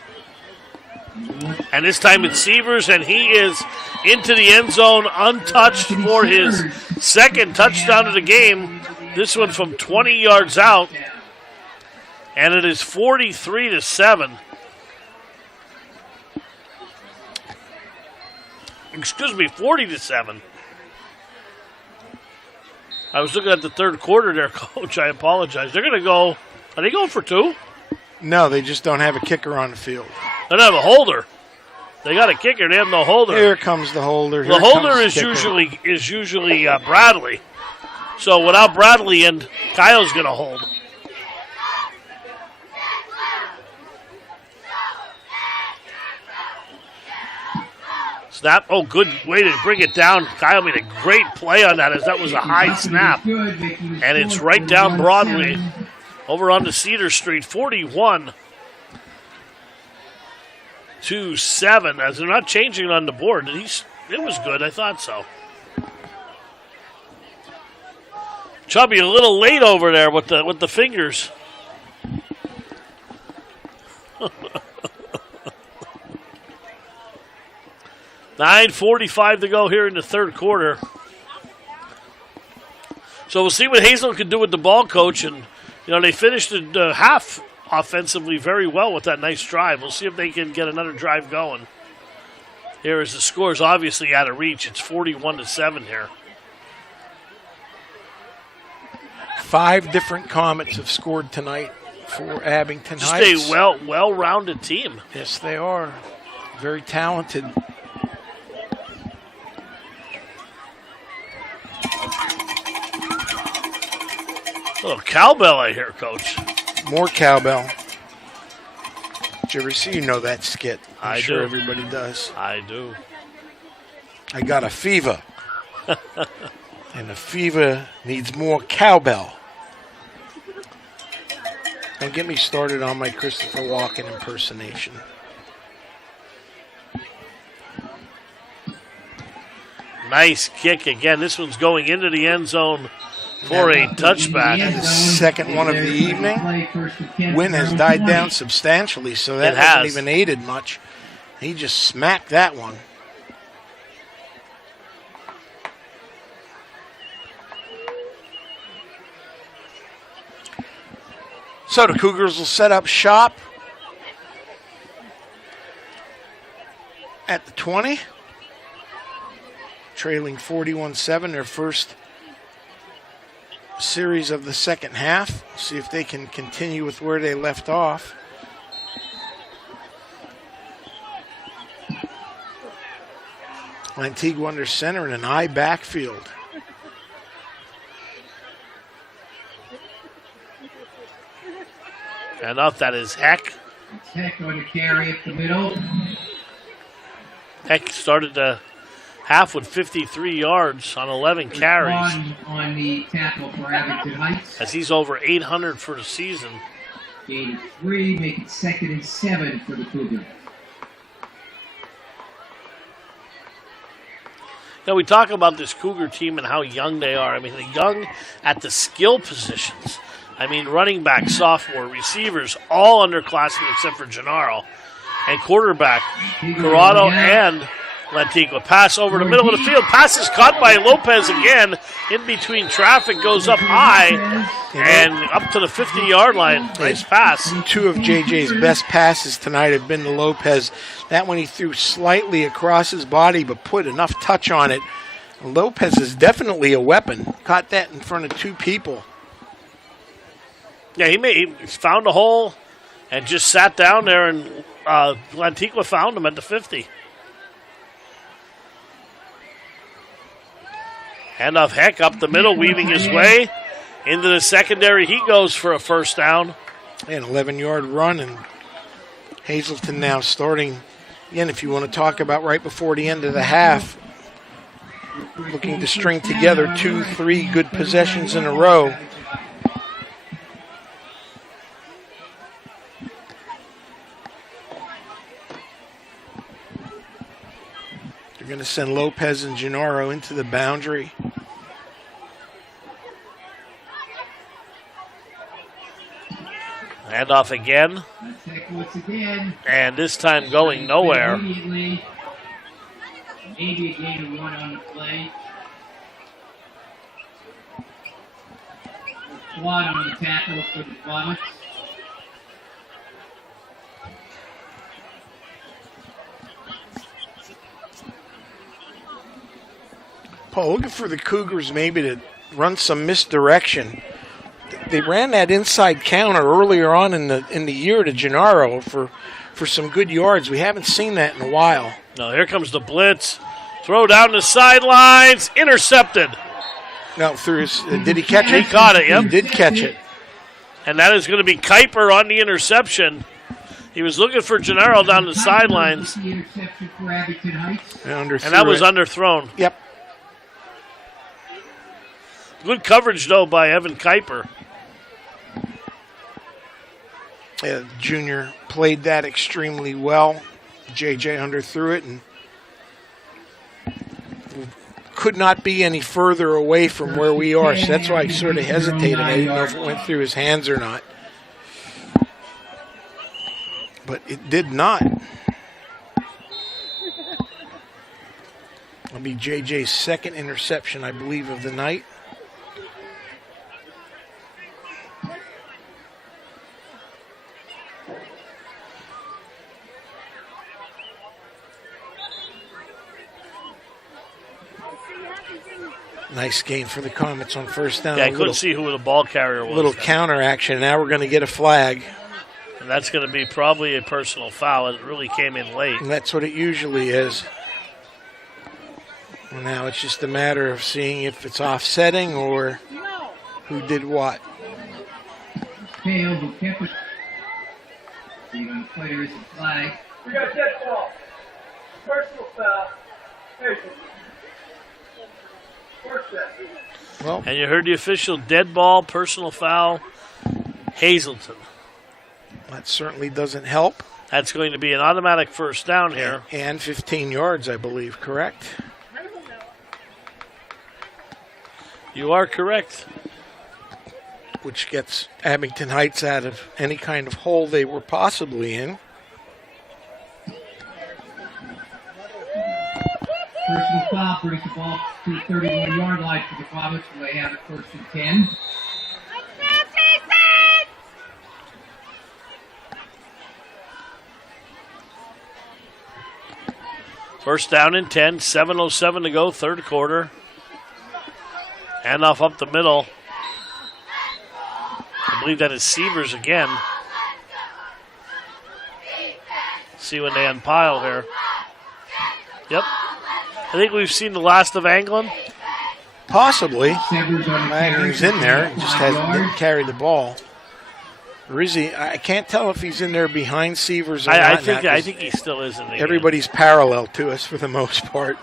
And this time it's Sievers, and he is into the end zone untouched for his second touchdown of the game. This one from 20 yards out. And it is 43-7. Excuse me, 40-7. I was looking at the third quarter there, Coach. I apologize. They're going to go. Are they going for two? No, they just don't have a kicker on the field. They don't have a holder. They got a kicker. They have no holder. Here comes the holder. The holder is usually Bradley. So without Bradley, and Kyle's going to hold. Snap. Oh, good way to bring it down. Kyle made a great play on that, as that was a high snap. And it's right down Broadway over onto Cedar Street. 41-7, as they're not changing it on the board. It was good. I thought so. Chubby a little late over there with the fingers. 9:45 to go here in the third quarter. So we'll see what Hazleton can do with the ball, Coach. And, they finished the half offensively very well with that nice drive. We'll see if they can get another drive going. Here is the score's obviously out of reach. It's 41-7 here. 5 different Comets have scored tonight for Abington Just Heights. a well-rounded team. Yes, they are. Very talented. A little cowbell I hear, Coach. More cowbell. Did you ever see? You know that skit. I'm I sure do. everybody does. I do. I got a fever. And the fever needs more cowbell. Don't get me started on my Christopher Walken impersonation. Nice kick again. This one's going into the end zone for a touchback. The second one of the evening. Wind has died down substantially, so that It has. hasn't even aided much. He just smacked that one. So the Cougars will set up shop at the 20, trailing 41-7, their first series of the second half. See if they can continue with where they left off. Antigua under center in an I backfield. And up that is Heck. Heck going to carry up the middle. Heck started the half with 53 yards on 11 carries, On the tackle for Abington Heights. as he's over 800 for the season. Gain of 3, make it 2nd and 7 for the Cougars. Now, we talk about this Cougar team and how young they are. I mean, they're young at the skill positions. I mean, running back, sophomore, receivers, all underclassmen except for Gennaro. And quarterback, Corrado and Lantigua. Pass over the middle of the field. Pass is caught by Lopez again. In between traffic, goes up high and up to the 50-yard line. Nice pass. 2 of JJ's best passes tonight have been to Lopez. That one he threw slightly across his body but put enough touch on it. Lopez is definitely a weapon. Caught that in front of 2 people. Yeah, he found a hole and just sat down there, and Lantigua found him at the 50. Handoff Heck up the middle, weaving his way into the secondary. He goes for a first down. An 11-yard run, and Hazleton now starting, again, if you want to talk about right before the end of the half, looking to string together 2-3 good possessions in a row. They're going to send Lopez and Gennaro into the boundary. Handoff again. Tekowitz again. And this time going nowhere. Immediately. Maybe a gain of 1 on the play. Quad on the tackle for the Comets. Paul, looking for the Cougars maybe to run some misdirection. They ran that inside counter earlier on in the year to Gennaro for some good yards. We haven't seen that in a while. No, here comes the blitz. Throw down the sidelines. Intercepted. No, through his. Did he catch it? He caught it, yep. He did catch it. And that is going to be Kuiper on the interception. He was looking for Gennaro down the sidelines. The interception for Abington Heights. And that was underthrown. Yep. Good coverage, though, by Evan Kuiper. Junior played that extremely well. JJ underthrew it and could not be any further away from where we are. So that's why I sort of hesitated. I didn't know if it went through his hands or not. But it did not. It'll be JJ's second interception, I believe, of the night. Nice gain for the Comets on first down. Yeah, I couldn't see who the ball carrier was. Little counter action. Now we're going to get a flag. And that's going to be probably a personal foul. It really came in late. And that's what it usually is. Now it's just a matter of seeing if it's offsetting or who did what. Tail who kept it. See when the player is a flag. We got a dead ball. Personal foul. Hey. Well, and you heard the official: dead ball, personal foul, Hazleton. That certainly doesn't help. That's going to be an automatic first down here. And 15 yards, I believe, correct? You are correct. Which gets Abington Heights out of any kind of hole they were possibly in. Personal foul brings the ball to the 31-yard line for the Comets, where they have it first and 10. First down and 10, 7:07 to go, third quarter. Handoff up the middle. I believe that is Sievers again. See when they unpile here. Yep. I think we've seen the last of Anglin. Possibly. He's in there. He just didn't carry the ball. Or is he? I can't tell if he's in there behind Sievers or not. I think he still is in the Everybody's parallel to us for the most part.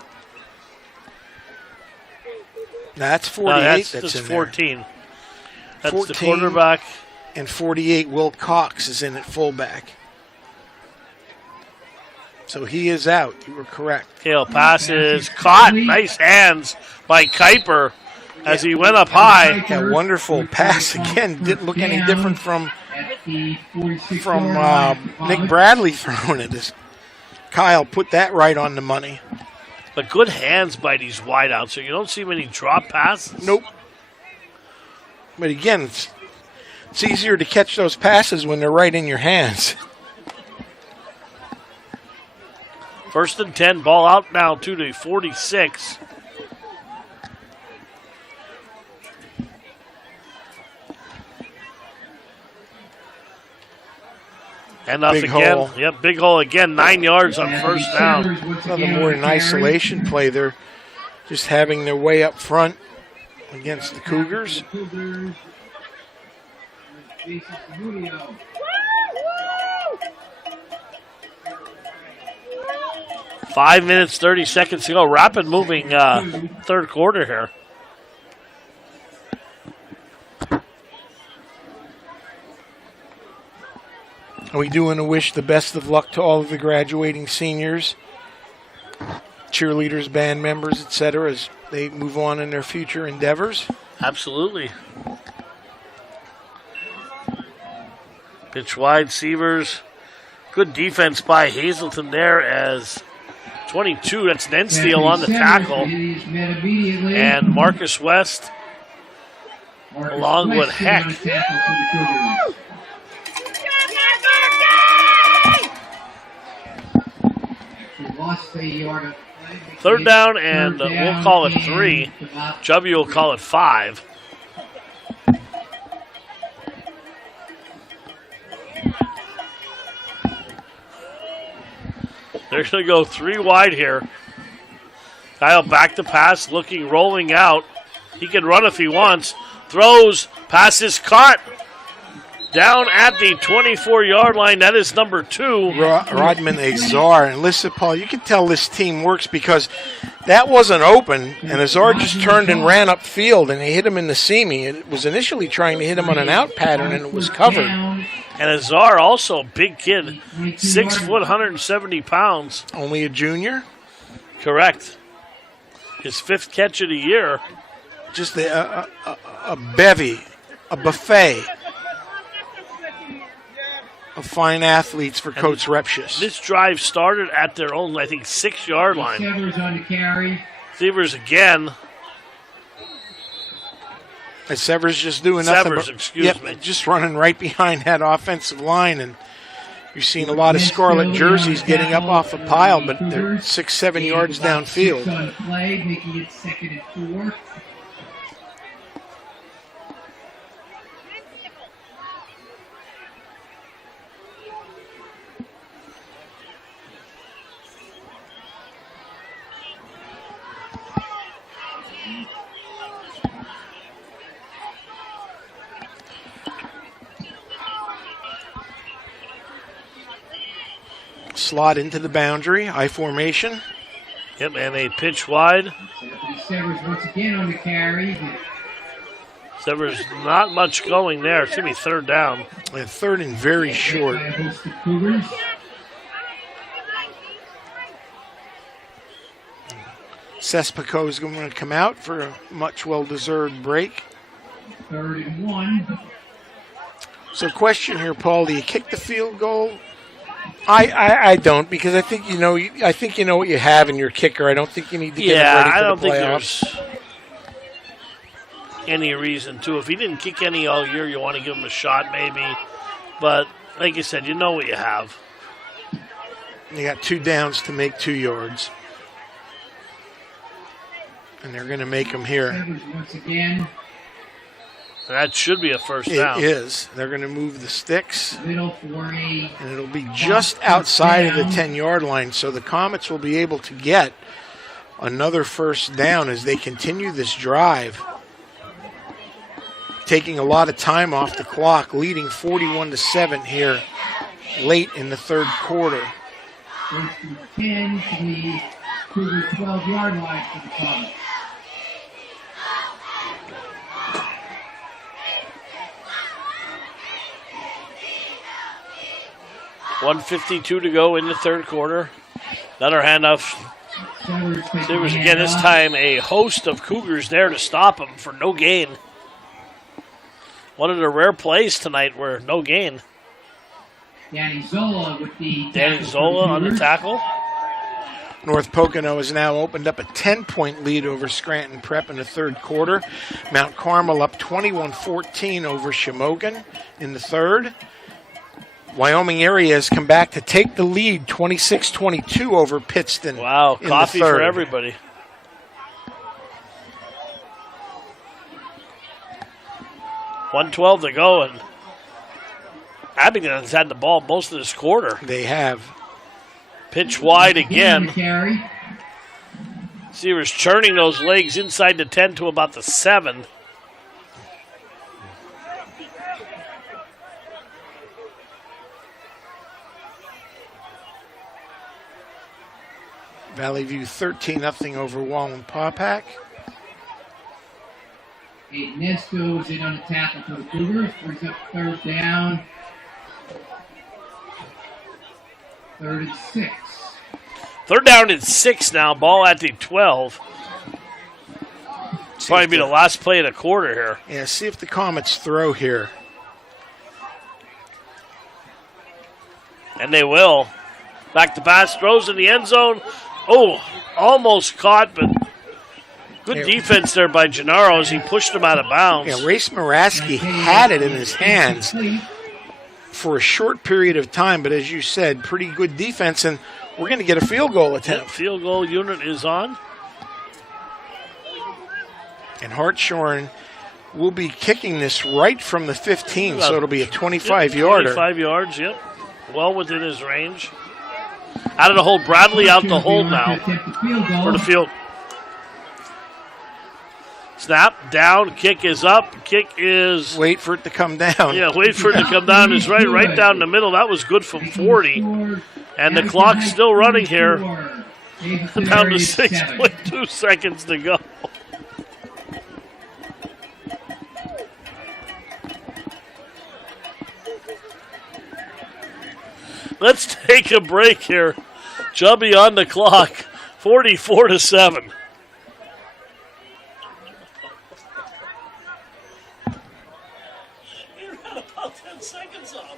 Now, that's 48 that's in 14. There. That's 14, the quarterback. And 48, Will Cox is in at fullback. So he is out. You were correct. Kale passes. Caught. Nice hands by Kuiper as he went up high. A wonderful pass again. Didn't look any different from Nick Bradley throwing it. As Kyle put that right on the money. But good hands by these wideouts. So you don't see many drop passes. Nope. But again, it's easier to catch those passes when they're right in your hands. First and 10, ball out now to the 46. And up big again. hole. Yep, big hole again. 9 yards on first down. Nothing more than isolation play. They're just having their way up front against the Cougars. 5 minutes, 30 seconds to go. Rapid moving third quarter here. We do want to wish the best of luck to all of the graduating seniors, cheerleaders, band members, etc., as they move on in their future endeavors. Absolutely. Pitch wide, Severs. Good defense by Hazleton there as 22. That's Nensteal on the tackle. And Marcus West along with Heck. Third down, and we'll call it 3. Chubby will call it 5. They're going to go 3 wide here. Kyle back to pass, looking, rolling out. He can run if he wants. Throws, passes caught. Down at the 24-yard line. That is number 2. Rodman Azar. And listen, Paul, you can tell this team works because that wasn't open, and Azar just turned and ran upfield, and he hit him in the seam. It was initially trying to hit him on an out pattern, and it was covered. And Azar, also a big kid, 6 foot, 170 pounds. Only a junior? Correct. His 5th catch of the year. Just a bevy, a buffet of fine athletes for Coach Repshis. This drive started at their own, I think, 6-yard line. Severs on the carry. Severs again. And Severs just doing nothing Severs, but excuse me. just running right behind that offensive line, and you've seen a lot of scarlet jerseys getting up off a pile, but they're 6-7 yards downfield. On the play, making it 2nd and 4. Slot into the boundary, I formation. Yep, and a pitch wide. Severs once again on the carry. Severs not much going there. It's going to be 3rd down. And 3rd and very short. Cougars. Sespico is going to come out for a much well-deserved break. 3rd and 1. So question here, Paul, do you kick the field goal? I don't, because I think you know what you have in your kicker. I don't think you need to get him ready for I don't the think playoffs. there's any reason to. If he didn't kick any all year, you want to give him a shot maybe. But like you said, you know what you have. You got 2 downs to make 2 yards. And they're going to make them here. Severs once again. That should be a 1st down. It is. They're going to move the sticks. Middle for a. And it'll be just outside of the 10-yard line, so the Comets will be able to get another 1st down as they continue this drive. Taking a lot of time off the clock, leading 41-7 here late in the 3rd quarter. 1st and 10 to the Cougar 12-yard line for the Comets. $1:52 to go in the 3rd quarter. Another handoff. Severs again, this time a host of Cougars there to stop him for no gain. One of the rare plays tonight where no gain. Danny Zola with the Danny Zola on the tackle. North Pocono has now opened up a 10-point lead over Scranton Prep in the 3rd quarter. Mount Carmel up 21-14 over Shamogan in the 3rd. Wyoming area has come back to take the lead 26-22 over Pittston. Wow, coffee for everybody. $1:12 to go, and Abington has had the ball most of this quarter. They have. Pitch wide again. Severs churning those legs inside the 10 to about the 7. Valley View 13-0 over Wallen-Paupack. Aiden Nesto is in on the tackle for the Cougars. Brings up 3rd down. 3rd and 6. 3rd down and 6 now. Ball at the 12. Probably be the last play of the quarter here. Yeah, see if the Comets throw here. And they will. Back to pass, throws in the end zone. Oh, almost caught, but good defense there by Gennaro as he pushed him out of bounds. Yeah, Race Maraski had it in his hands for a short period of time, but as you said, pretty good defense, and we're going to get a field goal attempt. Field goal unit is on. And Hartshorn will be kicking this right from the 15, so it'll be a 25-yarder. 25 yards, yep. Well within his range. Out of the hold, Bradley out the hold now for the field. Snap, down, kick is up, kick is... Wait for it to come down. Yeah, wait for it to come down is right down the middle. That was good from 40. And the clock's still running here. Down to 6.2 seconds to go. Let's take a break here. Chubby on the clock, 44-7. You're at about 10 seconds off.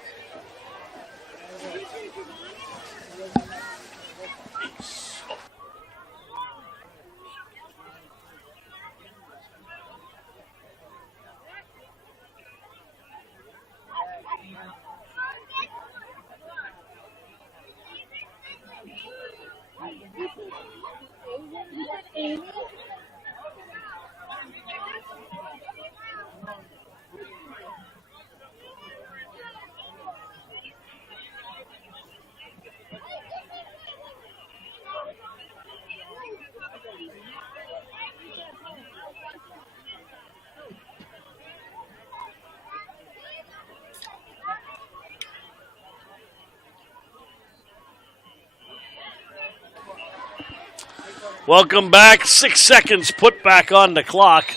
Welcome back. 6 seconds put back on the clock.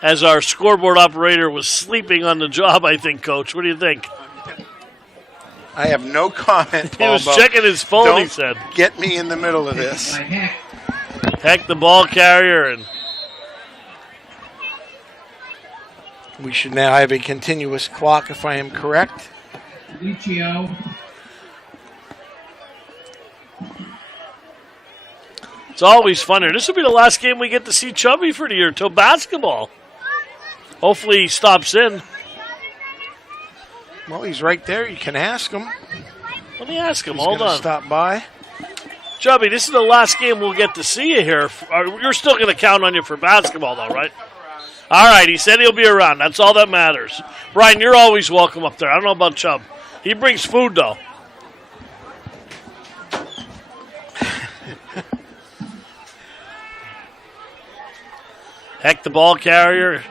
As our scoreboard operator was sleeping on the job, I think, Coach. What do you think? I have no comment, Paul. He was checking his phone, he said. Get me in the middle of this. Heck, the ball carrier. And we should now have a continuous clock, if I am correct. Lucio. It's always funner. This will be the last game we get to see Chubby for the year till basketball. Hopefully he stops in. Well, he's right there. You can ask him. Let me ask him. He's Hold on. Stop by. Chubby, this is the last game we'll get to see you here. You're still going to count on you for basketball, though, right? All right. He said he'll be around. That's all that matters. Brian, you're always welcome up there. I don't know about Chubb. He brings food, though. Heck, the ball carrier.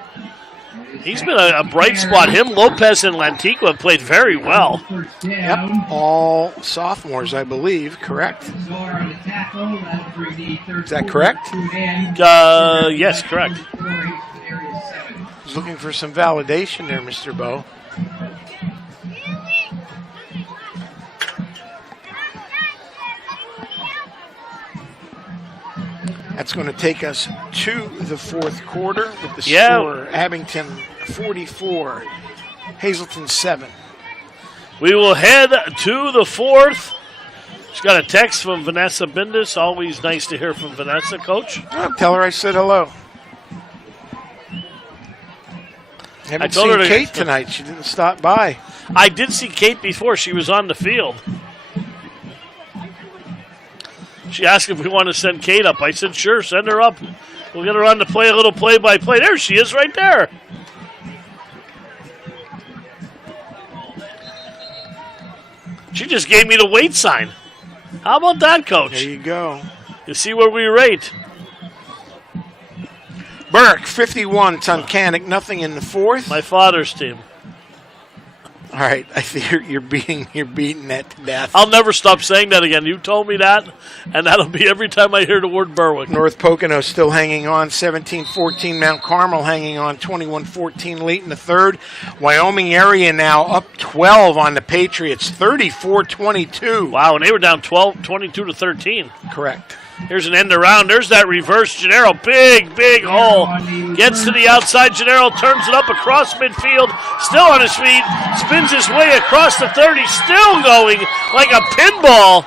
He's been a bright spot. Him, Lopez, and Lantigua have played very well. Yep, all sophomores, I believe, correct? Is that correct? Yes, correct. I was looking for some validation there, Mr. Bowe. That's going to take us to the fourth quarter with the score, Abington 44, Hazleton 7. We will head to the fourth. Just got a text from Vanessa Bindus. Always nice to hear from Vanessa, Coach. Oh, tell her I said hello. Haven't seen Kate tonight. She didn't stop by. I did see Kate before. She was on the field. She asked if we want to send Kate up. I said, sure, send her up. We'll get her on to play a little play-by-play. There she is right there. She just gave me the weight sign. How about that, Coach? There you go. You see where we rate. Burke, 51, Tunkhannock, nothing in the fourth. My father's team. All right, I think you're beating that to death. I'll never stop saying that again. You told me that, and that'll be every time I hear the word Berwick. North Pocono still hanging on, 17-14. Mount Carmel hanging on, 21-14 late in the third. Wyoming area now up 12 on the Patriots, 34-22. Wow, and they were down 22 to 13. Correct. Here's an end around. There's that reverse. Gennaro, big hole. Gets to the outside. Gennaro turns it up across midfield. Still on his feet. Spins his way across the 30. Still going like a pinball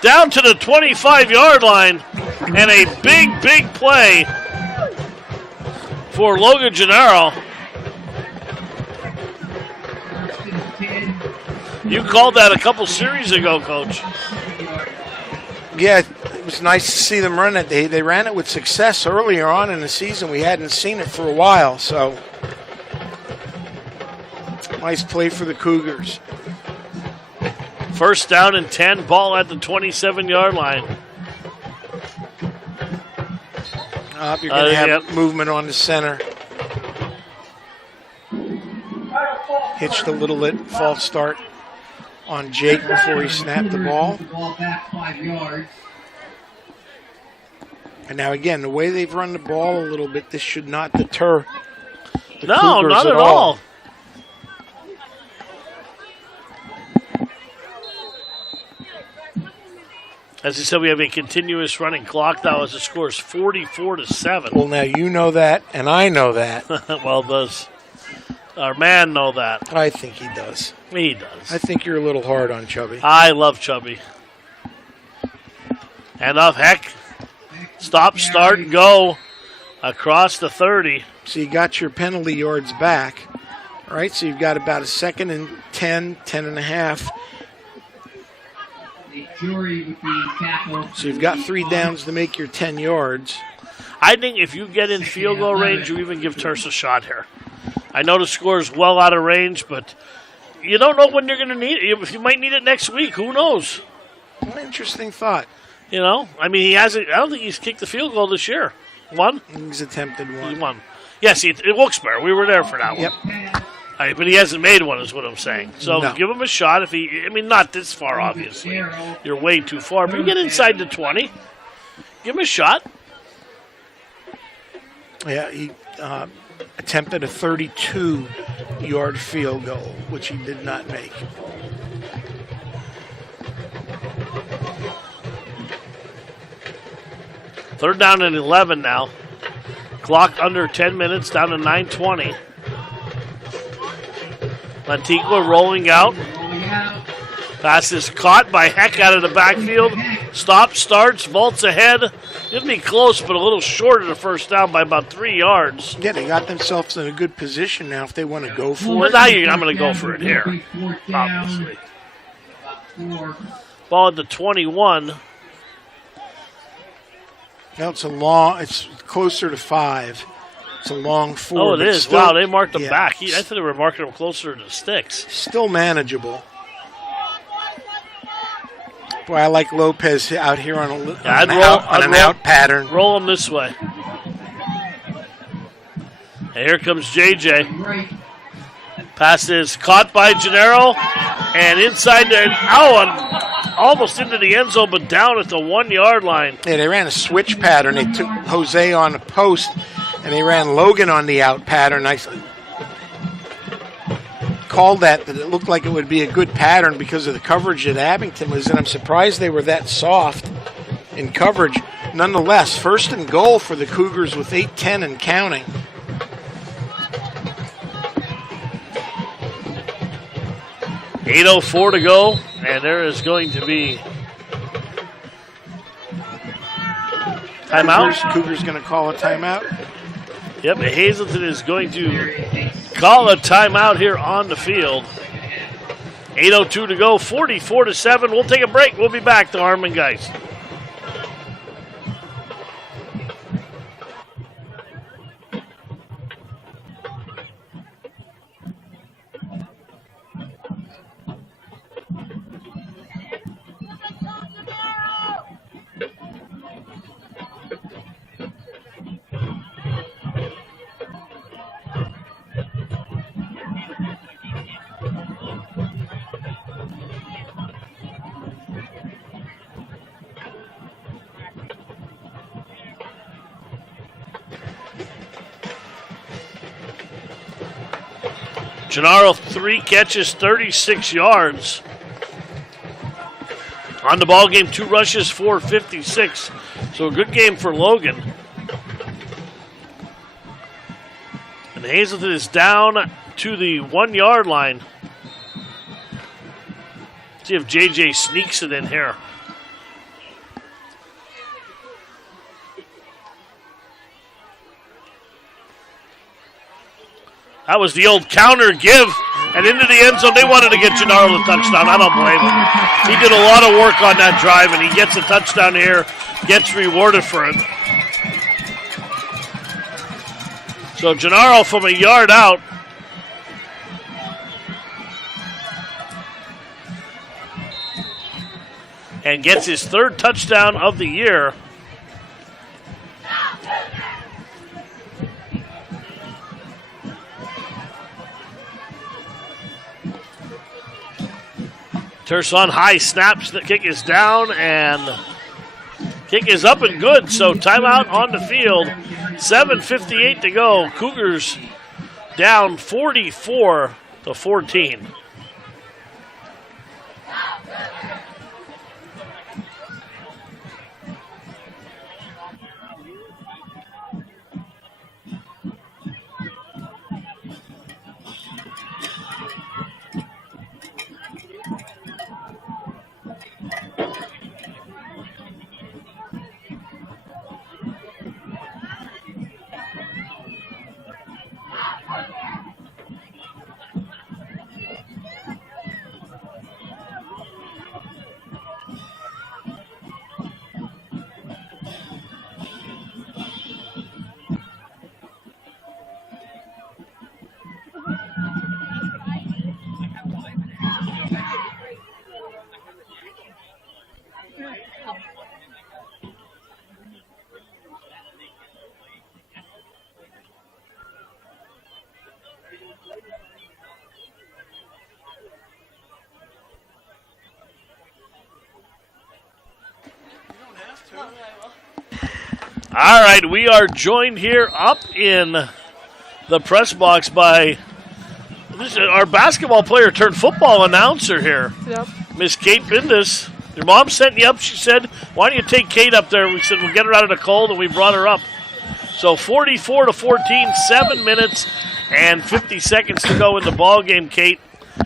down to the 25-yard line. And a big play for Logan Gennaro. You called that a couple series ago, Coach. Yeah, it was nice to see them run it. They ran it with success earlier on in the season. We hadn't seen it for a while, so nice play for the Cougars. First down and 10, ball at the 27-yard line. You're going to have movement on the center. Hitched a little bit, false start on Jake before he snapped the ball. Back 5 yards. And now again, the way they've run the ball a little bit, this should not deter the No, Cougars not at all. As I said, we have a continuous running clock now as the score is 44-7. Well, now you know that, and I know that. Well, does our man know that? I think he does. He does. I think you're a little hard on Chubby. I love Chubby. And up, Heck. Stop, start, go across the 30. So you got your penalty yards back, right? So you've got about a 2nd and 10, 10 and a half. So you've got 3 downs to make your 10 yards. I think if you get in field goal range, you even give Terce a shot here. I know the score is well out of range, but you don't know when you're going to need it. If you might need it next week, who knows? What an interesting thought. You know, I mean, he hasn't. I don't think he's kicked the field goal this year. One? He's attempted one. He won. Yes, at Wilkes-Barre. We were there for that Yep. one. But he hasn't made one, is what I'm saying. So No. give him a shot. If he, I mean, not this far, obviously. You're way too far. But you get inside the 20, give him a shot. Yeah, he attempted a 32-yard field goal, which he did not make. Third down and 11 now. Clock under 10 minutes, down to 9:20. Lantigua rolling out. Pass is caught by Heck out of the backfield. Stops, starts, vaults ahead. Didn't be close, but a little short of the first down by about 3 yards. Yeah, they got themselves in a good position now if they want to go for But it. now I'm going to go for it here, obviously. Ball at the 21. No, it's closer to 5. It's a long 4. Oh, it but is. still- Wow, they marked him yeah, back. I thought they were marking him closer to the sticks. Still manageable. Boy, I like Lopez out here on I'd an roll- out out pattern. Roll him this way. And here comes JJ. Pass is caught by Gennaro. And inside almost into the end zone, but down at the 1-yard line. Yeah, they ran a switch pattern. They took Jose on the post, and they ran Logan on the out pattern. I called that it looked like it would be a good pattern because of the coverage that Abington was in. I'm surprised they were that soft in coverage. Nonetheless, 1st and goal for the Cougars with 8:10 and counting. .804 to go, and there is going to be timeout. Cougars going to call a timeout. Yep, Hazleton is going to call a timeout here on the field. 8:02 to go, 44-7. We'll take a break. We'll be back to Harmon Geist. Gennaro, 3 catches, 36 yards On the ball game, 2 rushes for 56. So a good game for Logan. And Hazleton is down to the 1-yard line. See if JJ sneaks it in here. That was the old counter give, and into the end zone. They wanted to get Gennaro the touchdown. I don't blame him. He did a lot of work on that drive, and he gets a touchdown here, gets rewarded for it. So Gennaro from a yard out. And gets his 3rd touchdown of the year. Terson high snaps, the kick is down, and kick is up and good. So timeout on the field. 7:58 to go. Cougars down 44-14. All right, we are joined here up in the press box by our basketball player turned football announcer here, Yep. Miss Kate Bindus. Your mom sent you up. She said, why don't you take Kate up there? We said, we'll get her out of the cold, and we brought her up. So 44-14, 7 minutes and 50 seconds to go in the ball game, Kate.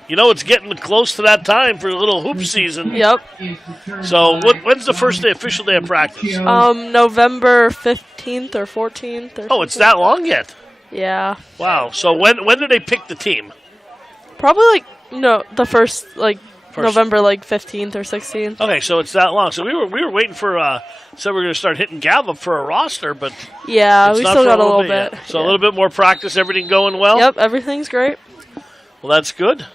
You know it's getting close to that time for a little hoop season. Yep. So when's the first day, official day of practice? November 15th or 14th. Or Oh, it's that long yet? Yeah. Wow. So when do they pick the team? Probably the first November 15th or 16th. Okay, so it's that long. So we were waiting for said we were going to start hitting Gallup for a roster, but Yeah, it's we not still for got a little bit. yet. So a little bit more practice, everything going well? Yep, everything's great. Well, that's good.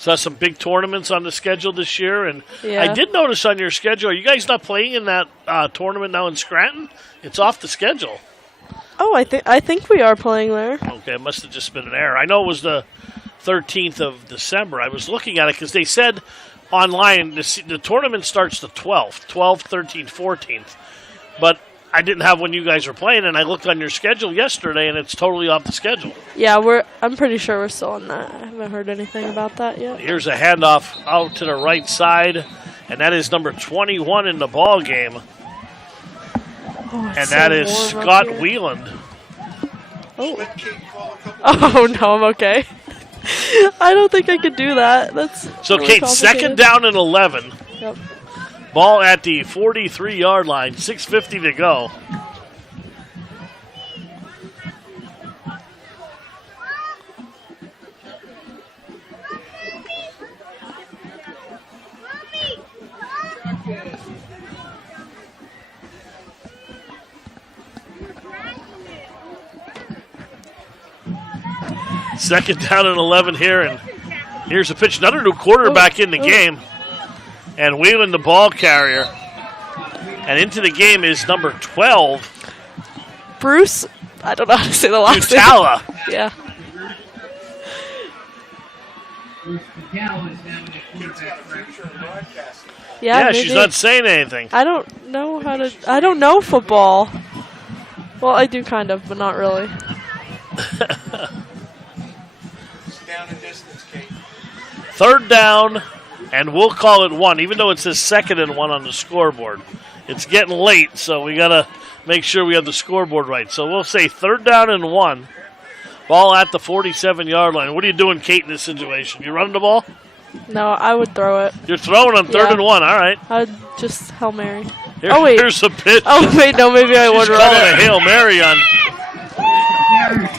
So that's some big tournaments on the schedule this year, and Yeah. I did notice on your schedule, are you guys not playing in that tournament now in Scranton? It's off the schedule. Oh, I think we are playing there. Okay, it must have just been an error. I know it was the 13th of December. I was looking at it because they said online the tournament starts the 12th, 12th, 13th, 14th. But I didn't have when you guys were playing, and I looked on your schedule yesterday, and it's totally off the schedule. Yeah, I'm pretty sure we're still on that. I haven't heard anything about that yet. Here's a handoff out to the right side, and that is number 21 in the ball game. Oh, And that is Scott Wieland. Oh no, I'm okay. I don't think I could do that. That's So, really Kate, complicated. second down and 11. Yep. Ball at the 43-yard line, 6:50 to go. Second down and 11 here, and here's a pitch. Another new quarterback in the game. And Wheeling, the ball carrier. And into the game is number 12. Bruce, I don't know how to say the last name. Utala. Yeah. Yeah, maybe. she's not saying anything. I don't know football. Well, I do kind of, but not really. It's down in distance, Kate. Third down And we'll call it 1, even though it says 2nd and 1 on the scoreboard. It's getting late, so we got to make sure we have the scoreboard right. So we'll say 3rd down and 1. Ball at the 47-yard line. What are you doing, Kate, in this situation? You running the ball? No, I would throw it. You're throwing on 3rd and 1. All right. I'd just Hail Mary. Here, Oh, wait. Here's a pitch. Oh, wait, no, maybe I would She's run calling a it. Hail Mary on.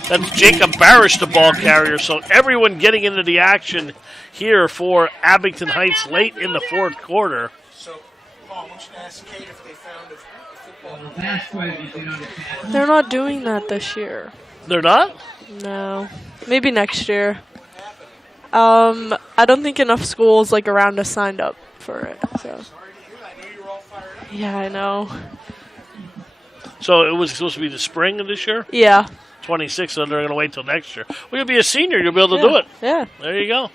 That's Jacob Barish, the ball carrier. So everyone getting into the action here for Abington Heights late in the 4th quarter. So, Paul, I want you to ask Kate if they found a football. That's why we did on the pass. They're not doing that this year. They're not? No. Maybe next year. I don't think enough schools around us signed up for it. So. Yeah, I know. So it was supposed to be the spring of this year? Yeah. 26, and they're going to wait till next year. Well, you'll be a senior. You'll be able to do it. Yeah. There you go.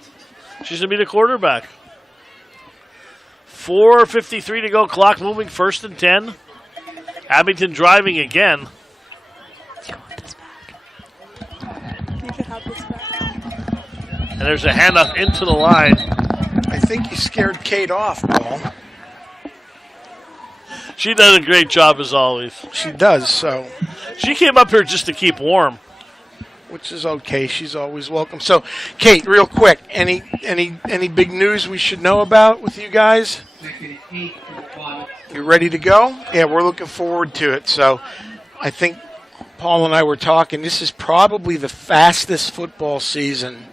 She's going to be the quarterback. 4:53 to go. Clock moving. 1st and 10. Abington driving again. You want this back? You can have this back. And there's a handoff into the line. I think you scared Kate off, Paul. She does a great job as always. She does, so, She came up here just to keep warm. which is okay. She's always welcome. So, Kate, real quick, any big news we should know about with you guys? 2nd and 8 for the Comets. You ready to go? Yeah, we're looking forward to it. So, I think Paul and I were talking. This is probably the fastest football season.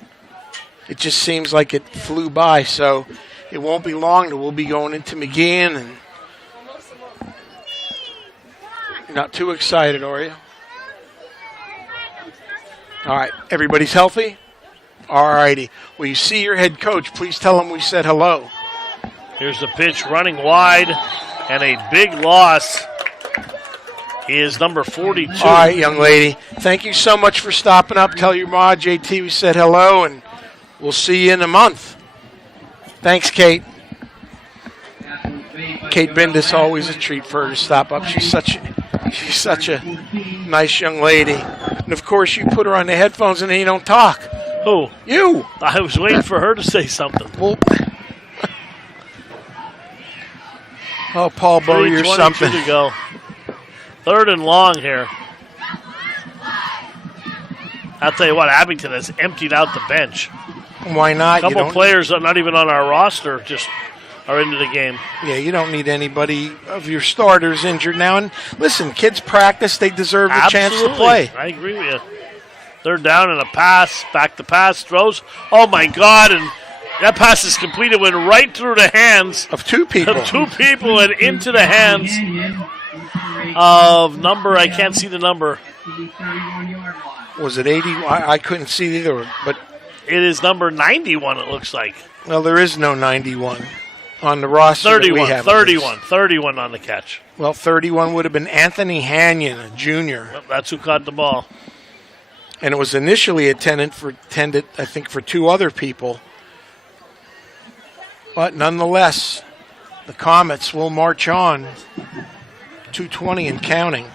It just seems like it flew by. So, it won't be long till we'll be going into McGeehan. And you're not too excited, are you? All right, everybody's healthy? All righty. Will you see your head coach? Please tell him we said hello. Here's the pitch running wide, and a big loss is number 42. All right, young lady. Thank you so much for stopping up. Tell your ma, JT, we said hello, and we'll see you in a month. Thanks, Kate. Kate Bendis, always a treat for her to stop up. She's such a nice young lady. And, of course, you put her on the headphones and then you don't talk. Who? You. I was waiting for her to say something. Well, oh, Paul Bowie or 3:22 something. to go. 3rd and long here. I'll tell you what, Abington has emptied out the bench. Why not? A couple players that are not even on our roster just are into the game. Yeah, you don't need anybody of your starters injured now. And listen, kids practice. They deserve the chance to play. I agree with you. 3rd down and a pass. Back to pass. Throws. Oh, my God. And that pass is completed. Went right through the hands Of two people. and into the hands of number. I can't see the number. 31-yard line. Was it 80? I couldn't see either, but It is number 91, it looks like. well, there is no 91 on the roster. that we 31, have. 31 on the catch. Well, 31 would have been Anthony Hanyon, a junior, Yep, that's who caught the ball. and it was initially intended, I think, for 2 other people. But nonetheless, the Comets will march on. 2:20 and counting.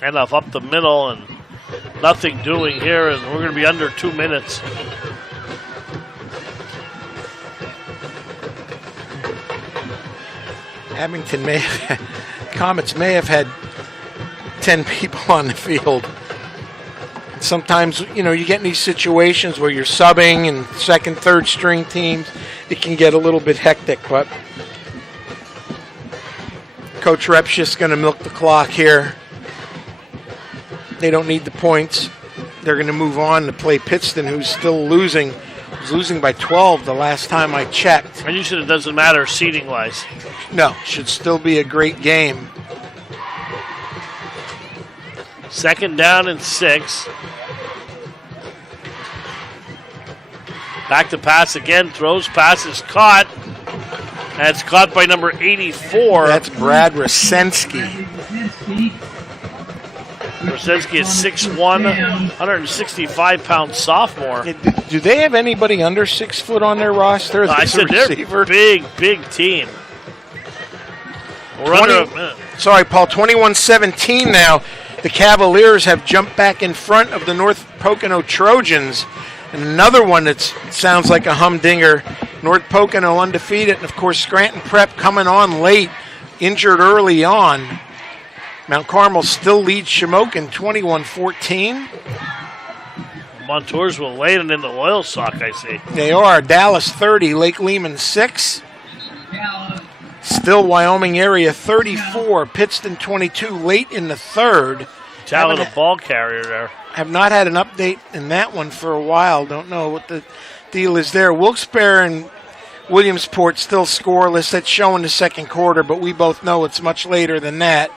Handoff up the middle and nothing doing here, and we're going to be under 2 minutes. Abington Comets may have had 10 people on the field. Sometimes, you get in these situations where you're subbing and second, third string teams, it can get a little bit hectic, but Coach Rep's just going to milk the clock here. They don't need the points. They're going to move on to play Pittston, who's still losing. Was losing by 12 the last time I checked. And you said it doesn't matter seating-wise. No, should still be a great game. 2nd down and 6. Back to pass again. Throws, pass is caught. And it's caught by number 84. That's Brad Rosensky. Brzezinski is 6'1", 165-pound sophomore. Do they have anybody under 6 foot on their roster? I said they're big team. We're under a minute. Sorry, Paul. 21-17 now. The Cavaliers have jumped back in front of the North Pocono Trojans. Another one that sounds like a humdinger. North Pocono undefeated, and of course Scranton Prep coming on late, injured early on. Mount Carmel still leads Shamokin 21-14. Montoursville laying in the oil sock, I see. They are. Dallas 30, Lake Lehman 6. Still Wyoming area 34, Pittston 22, late in the third. Talented ball carrier there. Have not had an update in that one for a while. Don't know what the deal is there. Wilkes-Barre and Williamsport still scoreless. That's showing the second quarter, but we both know it's much later than that.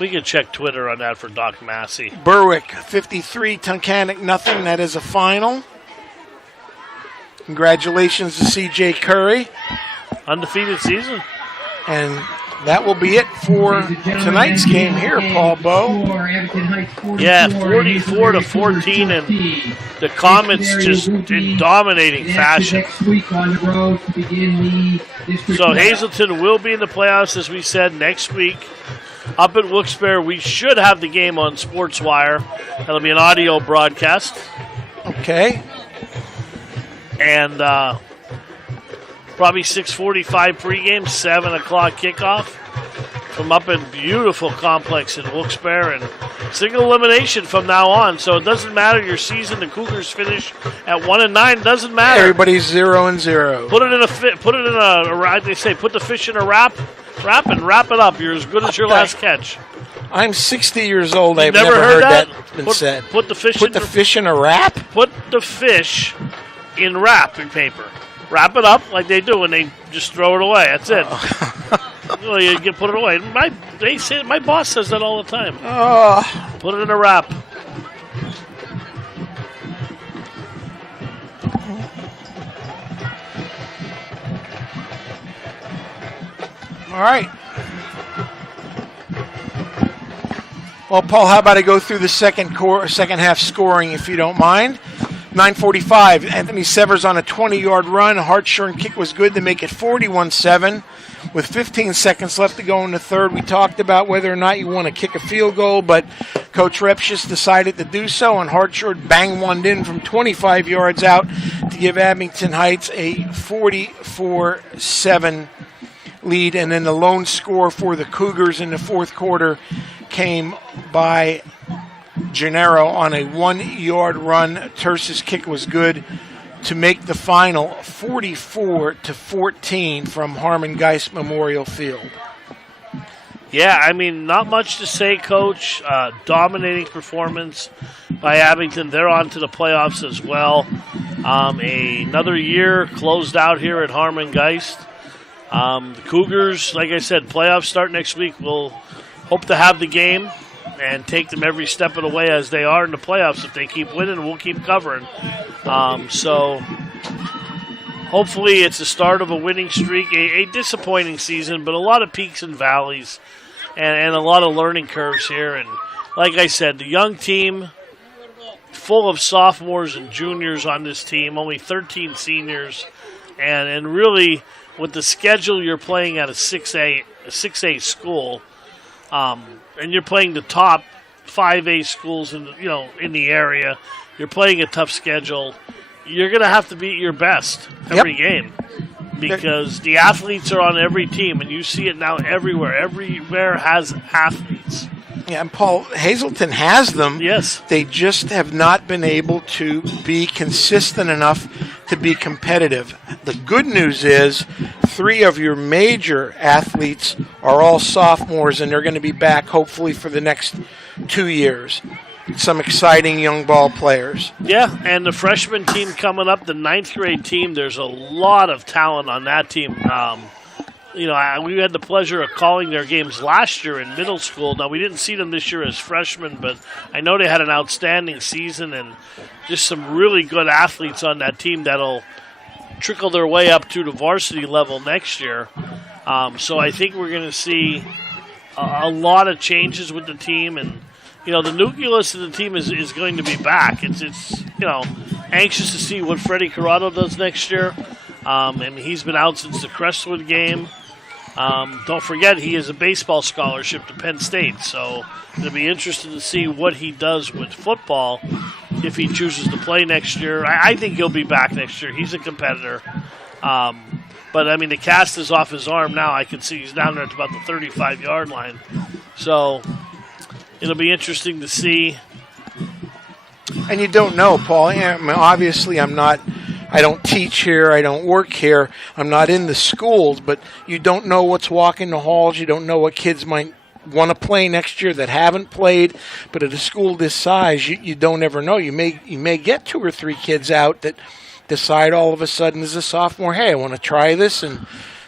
We can check Twitter on that for Doc Massey. Berwick 53, Tunkhannock nothing. That is a final. Congratulations to C.J. Curry. Undefeated season. And that will be it for tonight's game here, Paul Bowe. Yeah, 44-14, and the Comets just in dominating fashion. So Hazleton will be in the playoffs, as we said, next week. Up at Wilkes-Barre, we should have the game on SportsWire. That'll be an audio broadcast. Okay. And probably 6:45 pregame, 7 o'clock kickoff from up in beautiful complex in Wilkes-Barre, and single elimination from now on. So it doesn't matter your season. The Cougars finish at 1-9. Doesn't matter. Everybody's 0-0. Put it in they say put the fish in a wrap and wrap it up. You're as good as your last catch. I'm 60 years old. I've Never heard that been put, said. Put the fish in a wrap? Put the fish in wrapping paper. Wrap it up like they do, and they just throw it away. That's it. Well, you can put it away. My boss says that all the time. Put it in a wrap. All right. Well, Paul, how about I go through the second half scoring, if you don't mind? 9:45. Anthony Severs on a 20-yard run. A Hartshorn kick was good to make it 41-7. With 15 seconds left to go in the third, we talked about whether or not you want to kick a field goal, but Coach Repshis decided to do so, and Hartshorn banged one in from 25 yards out to give Abington Heights a 44-7 lead. And then the lone score for the Cougars in the fourth quarter came by Gennaro on a 1-yard run. Terce's kick was good to make the final 44-14 from Harmon Geist Memorial Field. Yeah, I mean, not much to say, Coach. Dominating performance by Abington. They're on to the playoffs as well. Another year closed out here at Harmon Geist. The Cougars, like I said, playoffs start next week. We'll hope to have the game and take them every step of the way as they are in the playoffs. If they keep winning, we'll keep covering. So hopefully it's the start of a winning streak, a disappointing season, but a lot of peaks and valleys and a lot of learning curves here. And like I said, the young team, full of sophomores and juniors on this team, only 13 seniors. And really, with the schedule you're playing at a 6A school, and you're playing the top 5A schools in the area. You're playing a tough schedule. You're going to have to be at your best every game because the athletes are on every team, and you see it now everywhere. Everywhere has athletes. Yeah, and Paul, Hazleton has them. Yes. They just have not been able to be consistent enough to be competitive. The good news is 3 of your major athletes are all sophomores, and they're going to be back hopefully for the next 2 years. Some exciting young ball players. Yeah, and the freshman team coming up, the 9th grade team, there's a lot of talent on that team. We had the pleasure of calling their games last year in middle school. Now, we didn't see them this year as freshmen, but I know they had an outstanding season and just some really good athletes on that team that'll trickle their way up to the varsity level next year. So I think we're going to see a lot of changes with the team, and the nucleus of the team is going to be back. It's anxious to see what Freddie Corrado does next year. And he's been out since the Crestwood game. Don't forget, he has a baseball scholarship to Penn State, so it'll be interesting to see what he does with football if he chooses to play next year. I think he'll be back next year. He's a competitor. But, I mean, the cast is off his arm now. I can see he's down there at about the 35-yard line. So it'll be interesting to see. And you don't know, Paul. I mean, obviously, I don't teach here. I don't work here. I'm not in the schools, but you don't know what's walking the halls. You don't know what kids might want to play next year that haven't played. But at a school this size, you don't ever know. You may get 2 or 3 kids out that decide all of a sudden as a sophomore, hey, I want to try this, and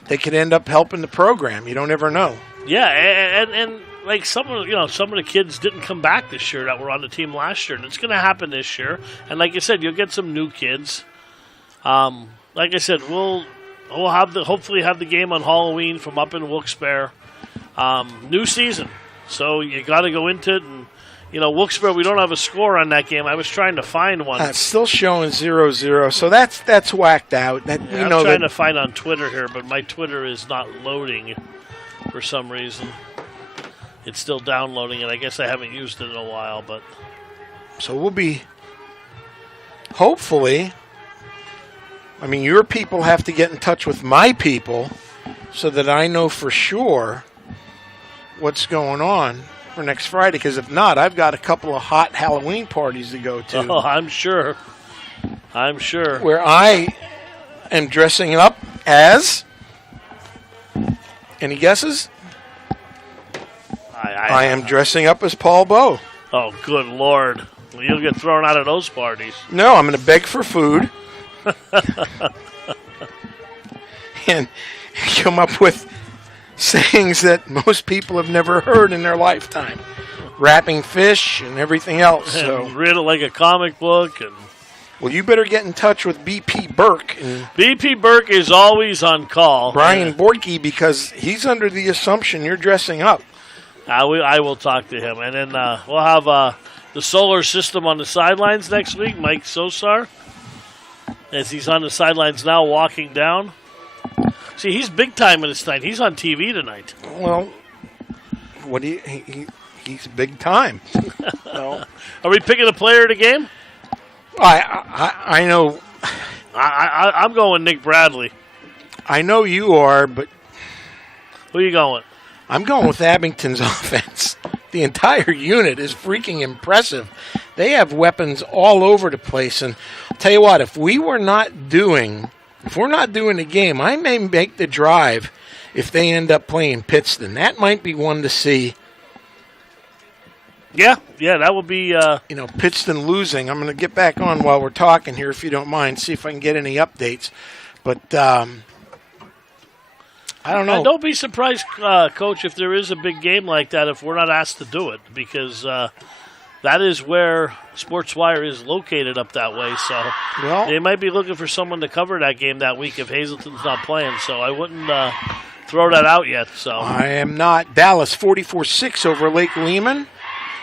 they could end up helping the program. You don't ever know. Yeah, and like some of the kids didn't come back this year that were on the team last year, and it's going to happen this year. And like you said, you'll get some new kids. Like I said, we'll hopefully have the game on Halloween from up in Wilkes-Barre. New season, so you got to go into it. And Wilkes-Barre, we don't have a score on that game. I was trying to find one. It's still showing 0-0, so that's whacked out. I'm trying to find on Twitter here, but my Twitter is not loading for some reason. It's still downloading, and I guess I haven't used it in a while. But so we'll be hopefully. I mean, your people have to get in touch with my people so that I know for sure what's going on for next Friday, because if not, I've got a couple of hot Halloween parties to go to. Oh, I'm sure. Where I am dressing up as. Any guesses? I am dressing up as Paul Bowe. Oh, good Lord. You'll get thrown out of those parties. No, I'm going to beg for food. And come up with sayings that most people have never heard in their lifetime. Wrapping fish and everything else. So read it like a comic book. And well, you better get in touch with B.P. Burke. B.P. Burke is always on call. Brian Borky, because he's under the assumption you're dressing up. I will talk to him. And then we'll have the solar system on the sidelines next week, Mike Sosar, as he's on the sidelines now walking down. See, he's big time in this night. He's on TV tonight. Well, he's big time. Are we picking a player of the game? I know. I'm going Nick Bradley. I know you are, but who are you going? I'm going with Abington's offense. The entire unit is freaking impressive. They have weapons all over the place. And I'll tell you what, if we're not doing the game, I may make the drive if they end up playing Pittston. That might be one to see. Yeah, that would be... Pittston losing. I'm going to get back on while we're talking here, if you don't mind, see if I can get any updates. But I don't know. Don't be surprised, Coach, if there is a big game like that, if we're not asked to do it, because that is where SportsWire is located up that way. So they might be looking for someone to cover that game that week if Hazleton's not playing. So I wouldn't throw that out yet. So I am not. Dallas 44-6 over Lake Lehman.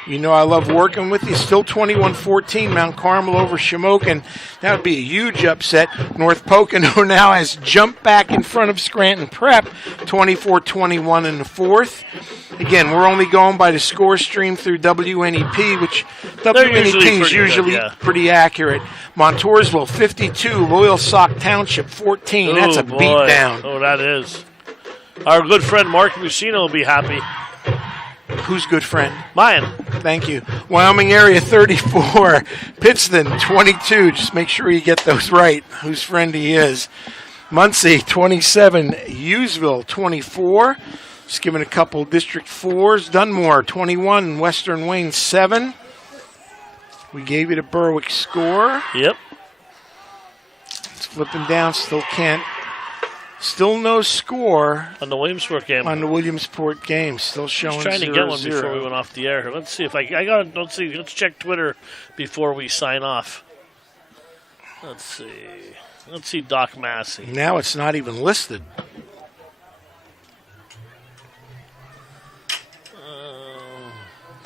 You know I love working with you. Still 21-14, Mount Carmel over Shamokin. That would be a huge upset. North Pocono now has jumped back in front of Scranton Prep, 24-21 in the fourth. Again, we're only going by the score stream through WNEP, which WNEP is usually pretty accurate. Montoursville 52, Loyal Sock Township 14. That's a beatdown. Oh, that is. Our good friend Mark Musino will be happy. Who's good friend? Mine. Thank you. Wyoming area 34, Pittston 22. Just make sure you get those right, whose friend he is. Muncie 27, Hughesville 24. Just giving a couple District 4s. Dunmore 21, Western Wayne 7. We gave you the Berwick score. Yep. It's flipping down, Still no score on the Williamsport game. On the Williamsport game, still showing 0-0. Trying to get one before we went off the air. Let's see if I got. Let's see. Let's check Twitter before we sign off. Let's see Doc Massey. Now it's not even listed.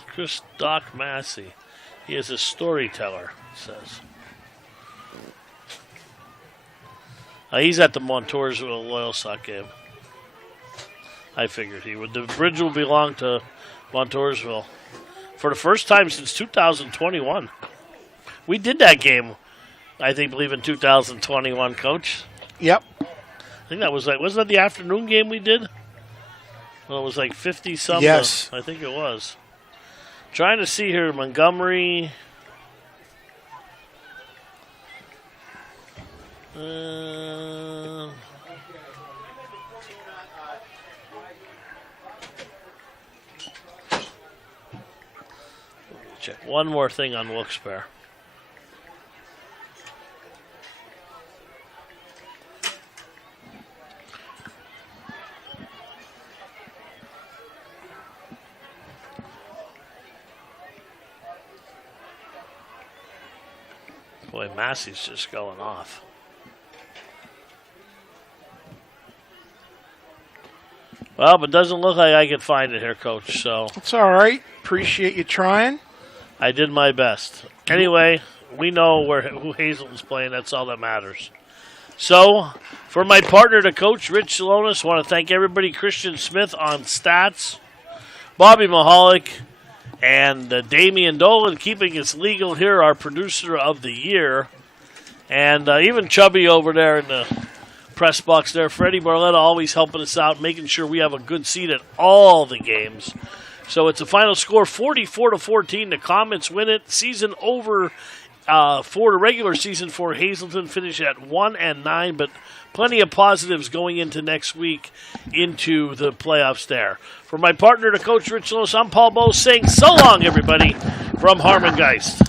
Chris Doc Massey. He is a storyteller. It says. He's at the Montoursville Loyal Sock game. I figured he would. The bridge will belong to Montoursville for the first time since 2021. We did that game, I believe in 2021, Coach. Yep. I think that was wasn't that the afternoon game we did? Well, it was like 50-some. Yes. I think it was. Trying to see here, Montgomery. Check one more thing on Wilkes-Barre. Boy, Massey's just going off. Well, but it doesn't look like I can find it here, Coach. So It's all right. Appreciate you trying. I did my best. Anyway, we know who Hazleton's playing. That's all that matters. So, for my partner to coach, Rich Salonis, want to thank everybody. Christian Smith on stats, Bobby Mahalik, and Damian Dolan keeping us legal here, our producer of the year. And even Chubby over there in the press box there. Freddie Barletta always helping us out, making sure we have a good seat at all the games. So it's a final score 44-14. The Comets win it. Season over for the regular season for Hazleton. Finish at 1-9, but plenty of positives going into next week into the playoffs there. For my partner to Coach Rich Lewis, I'm Paul Bose saying so long, everybody, from Harmon Geist.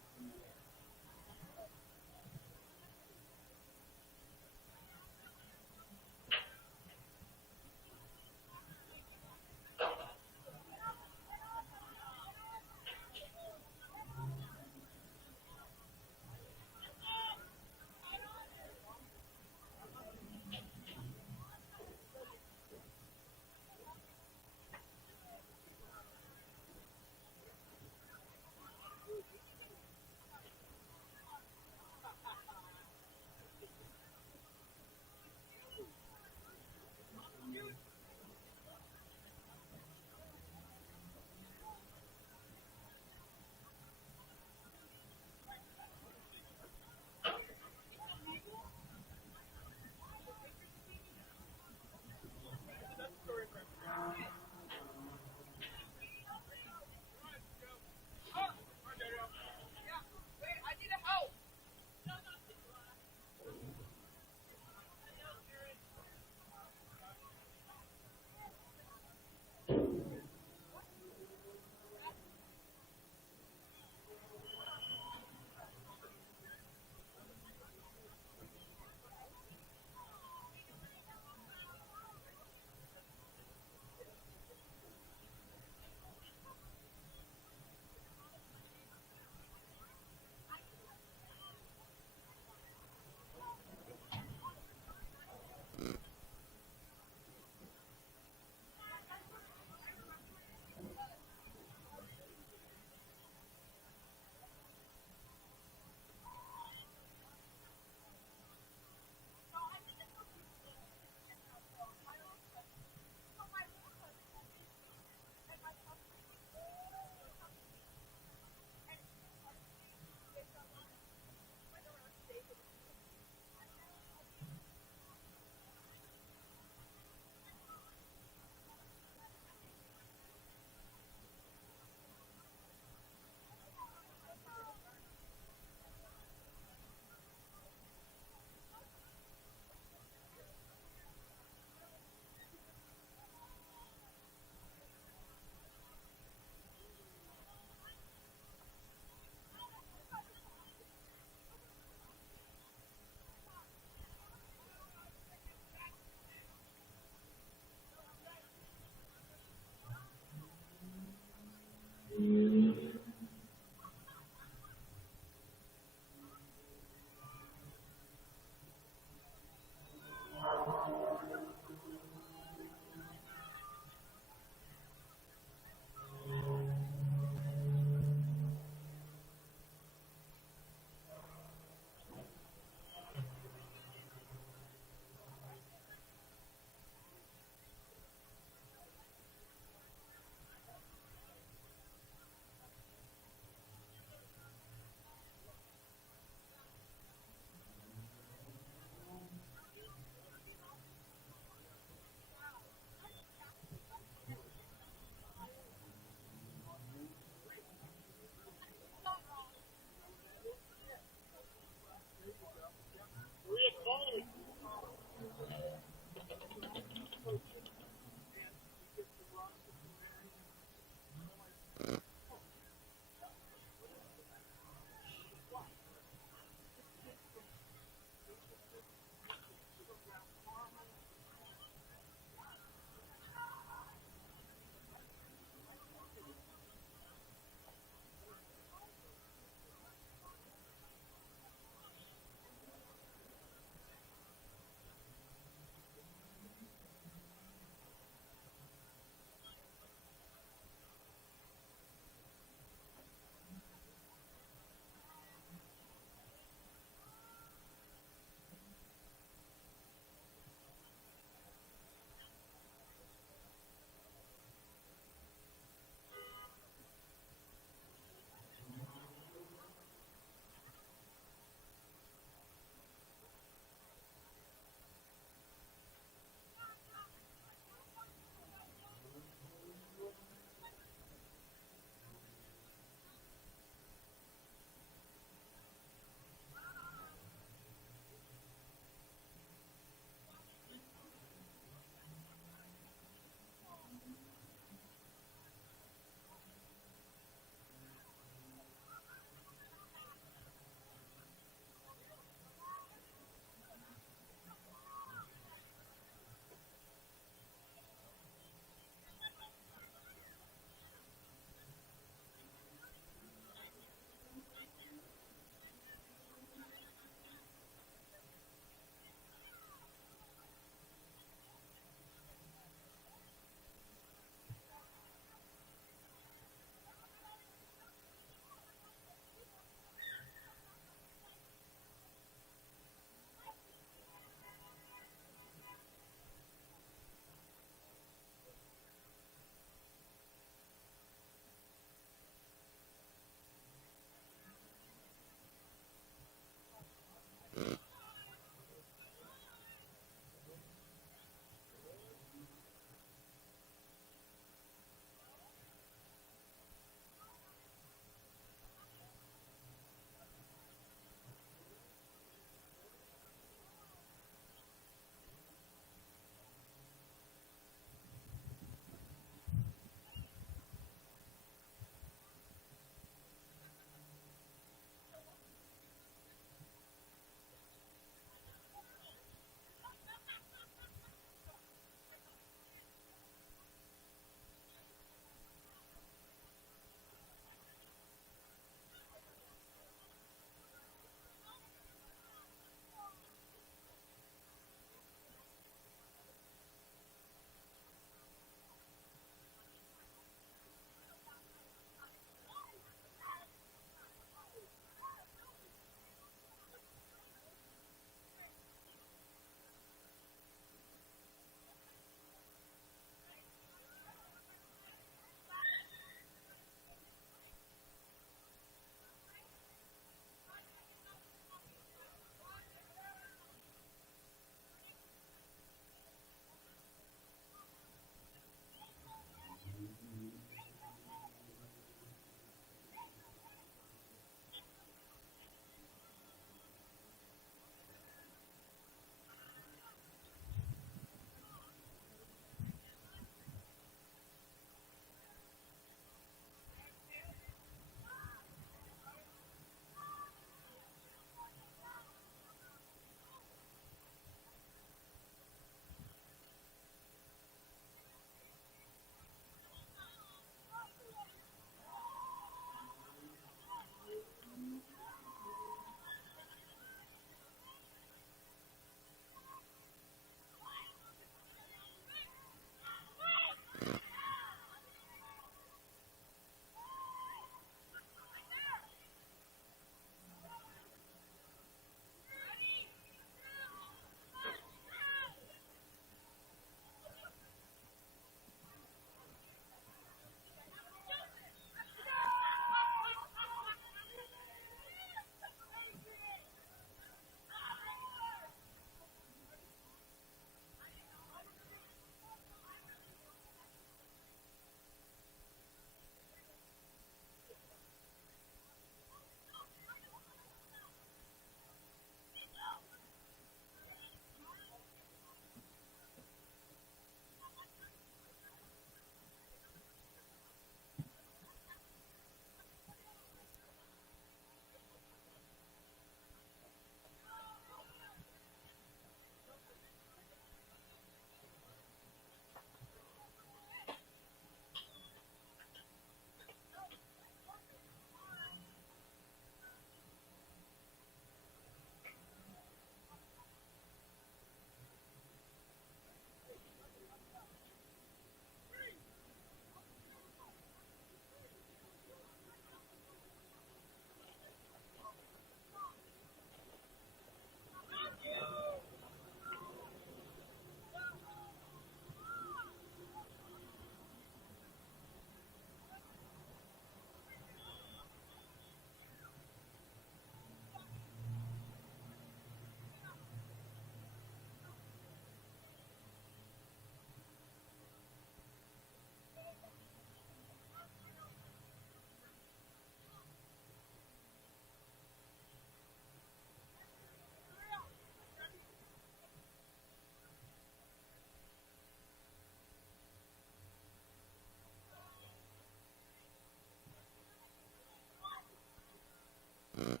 Just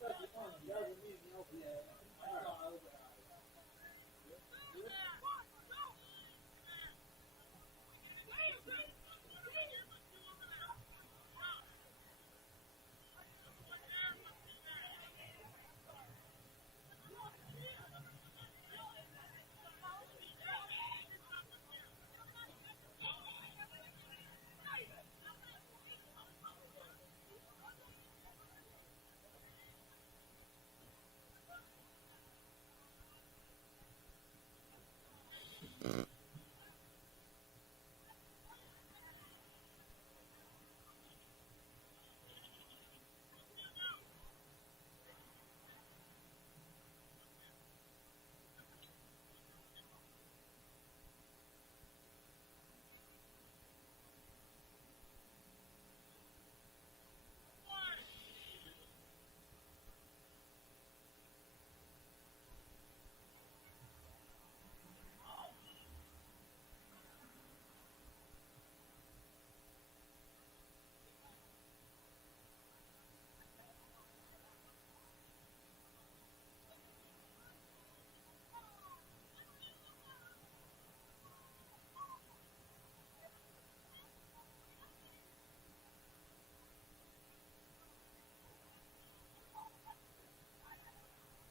like the one, that was me and the LPA.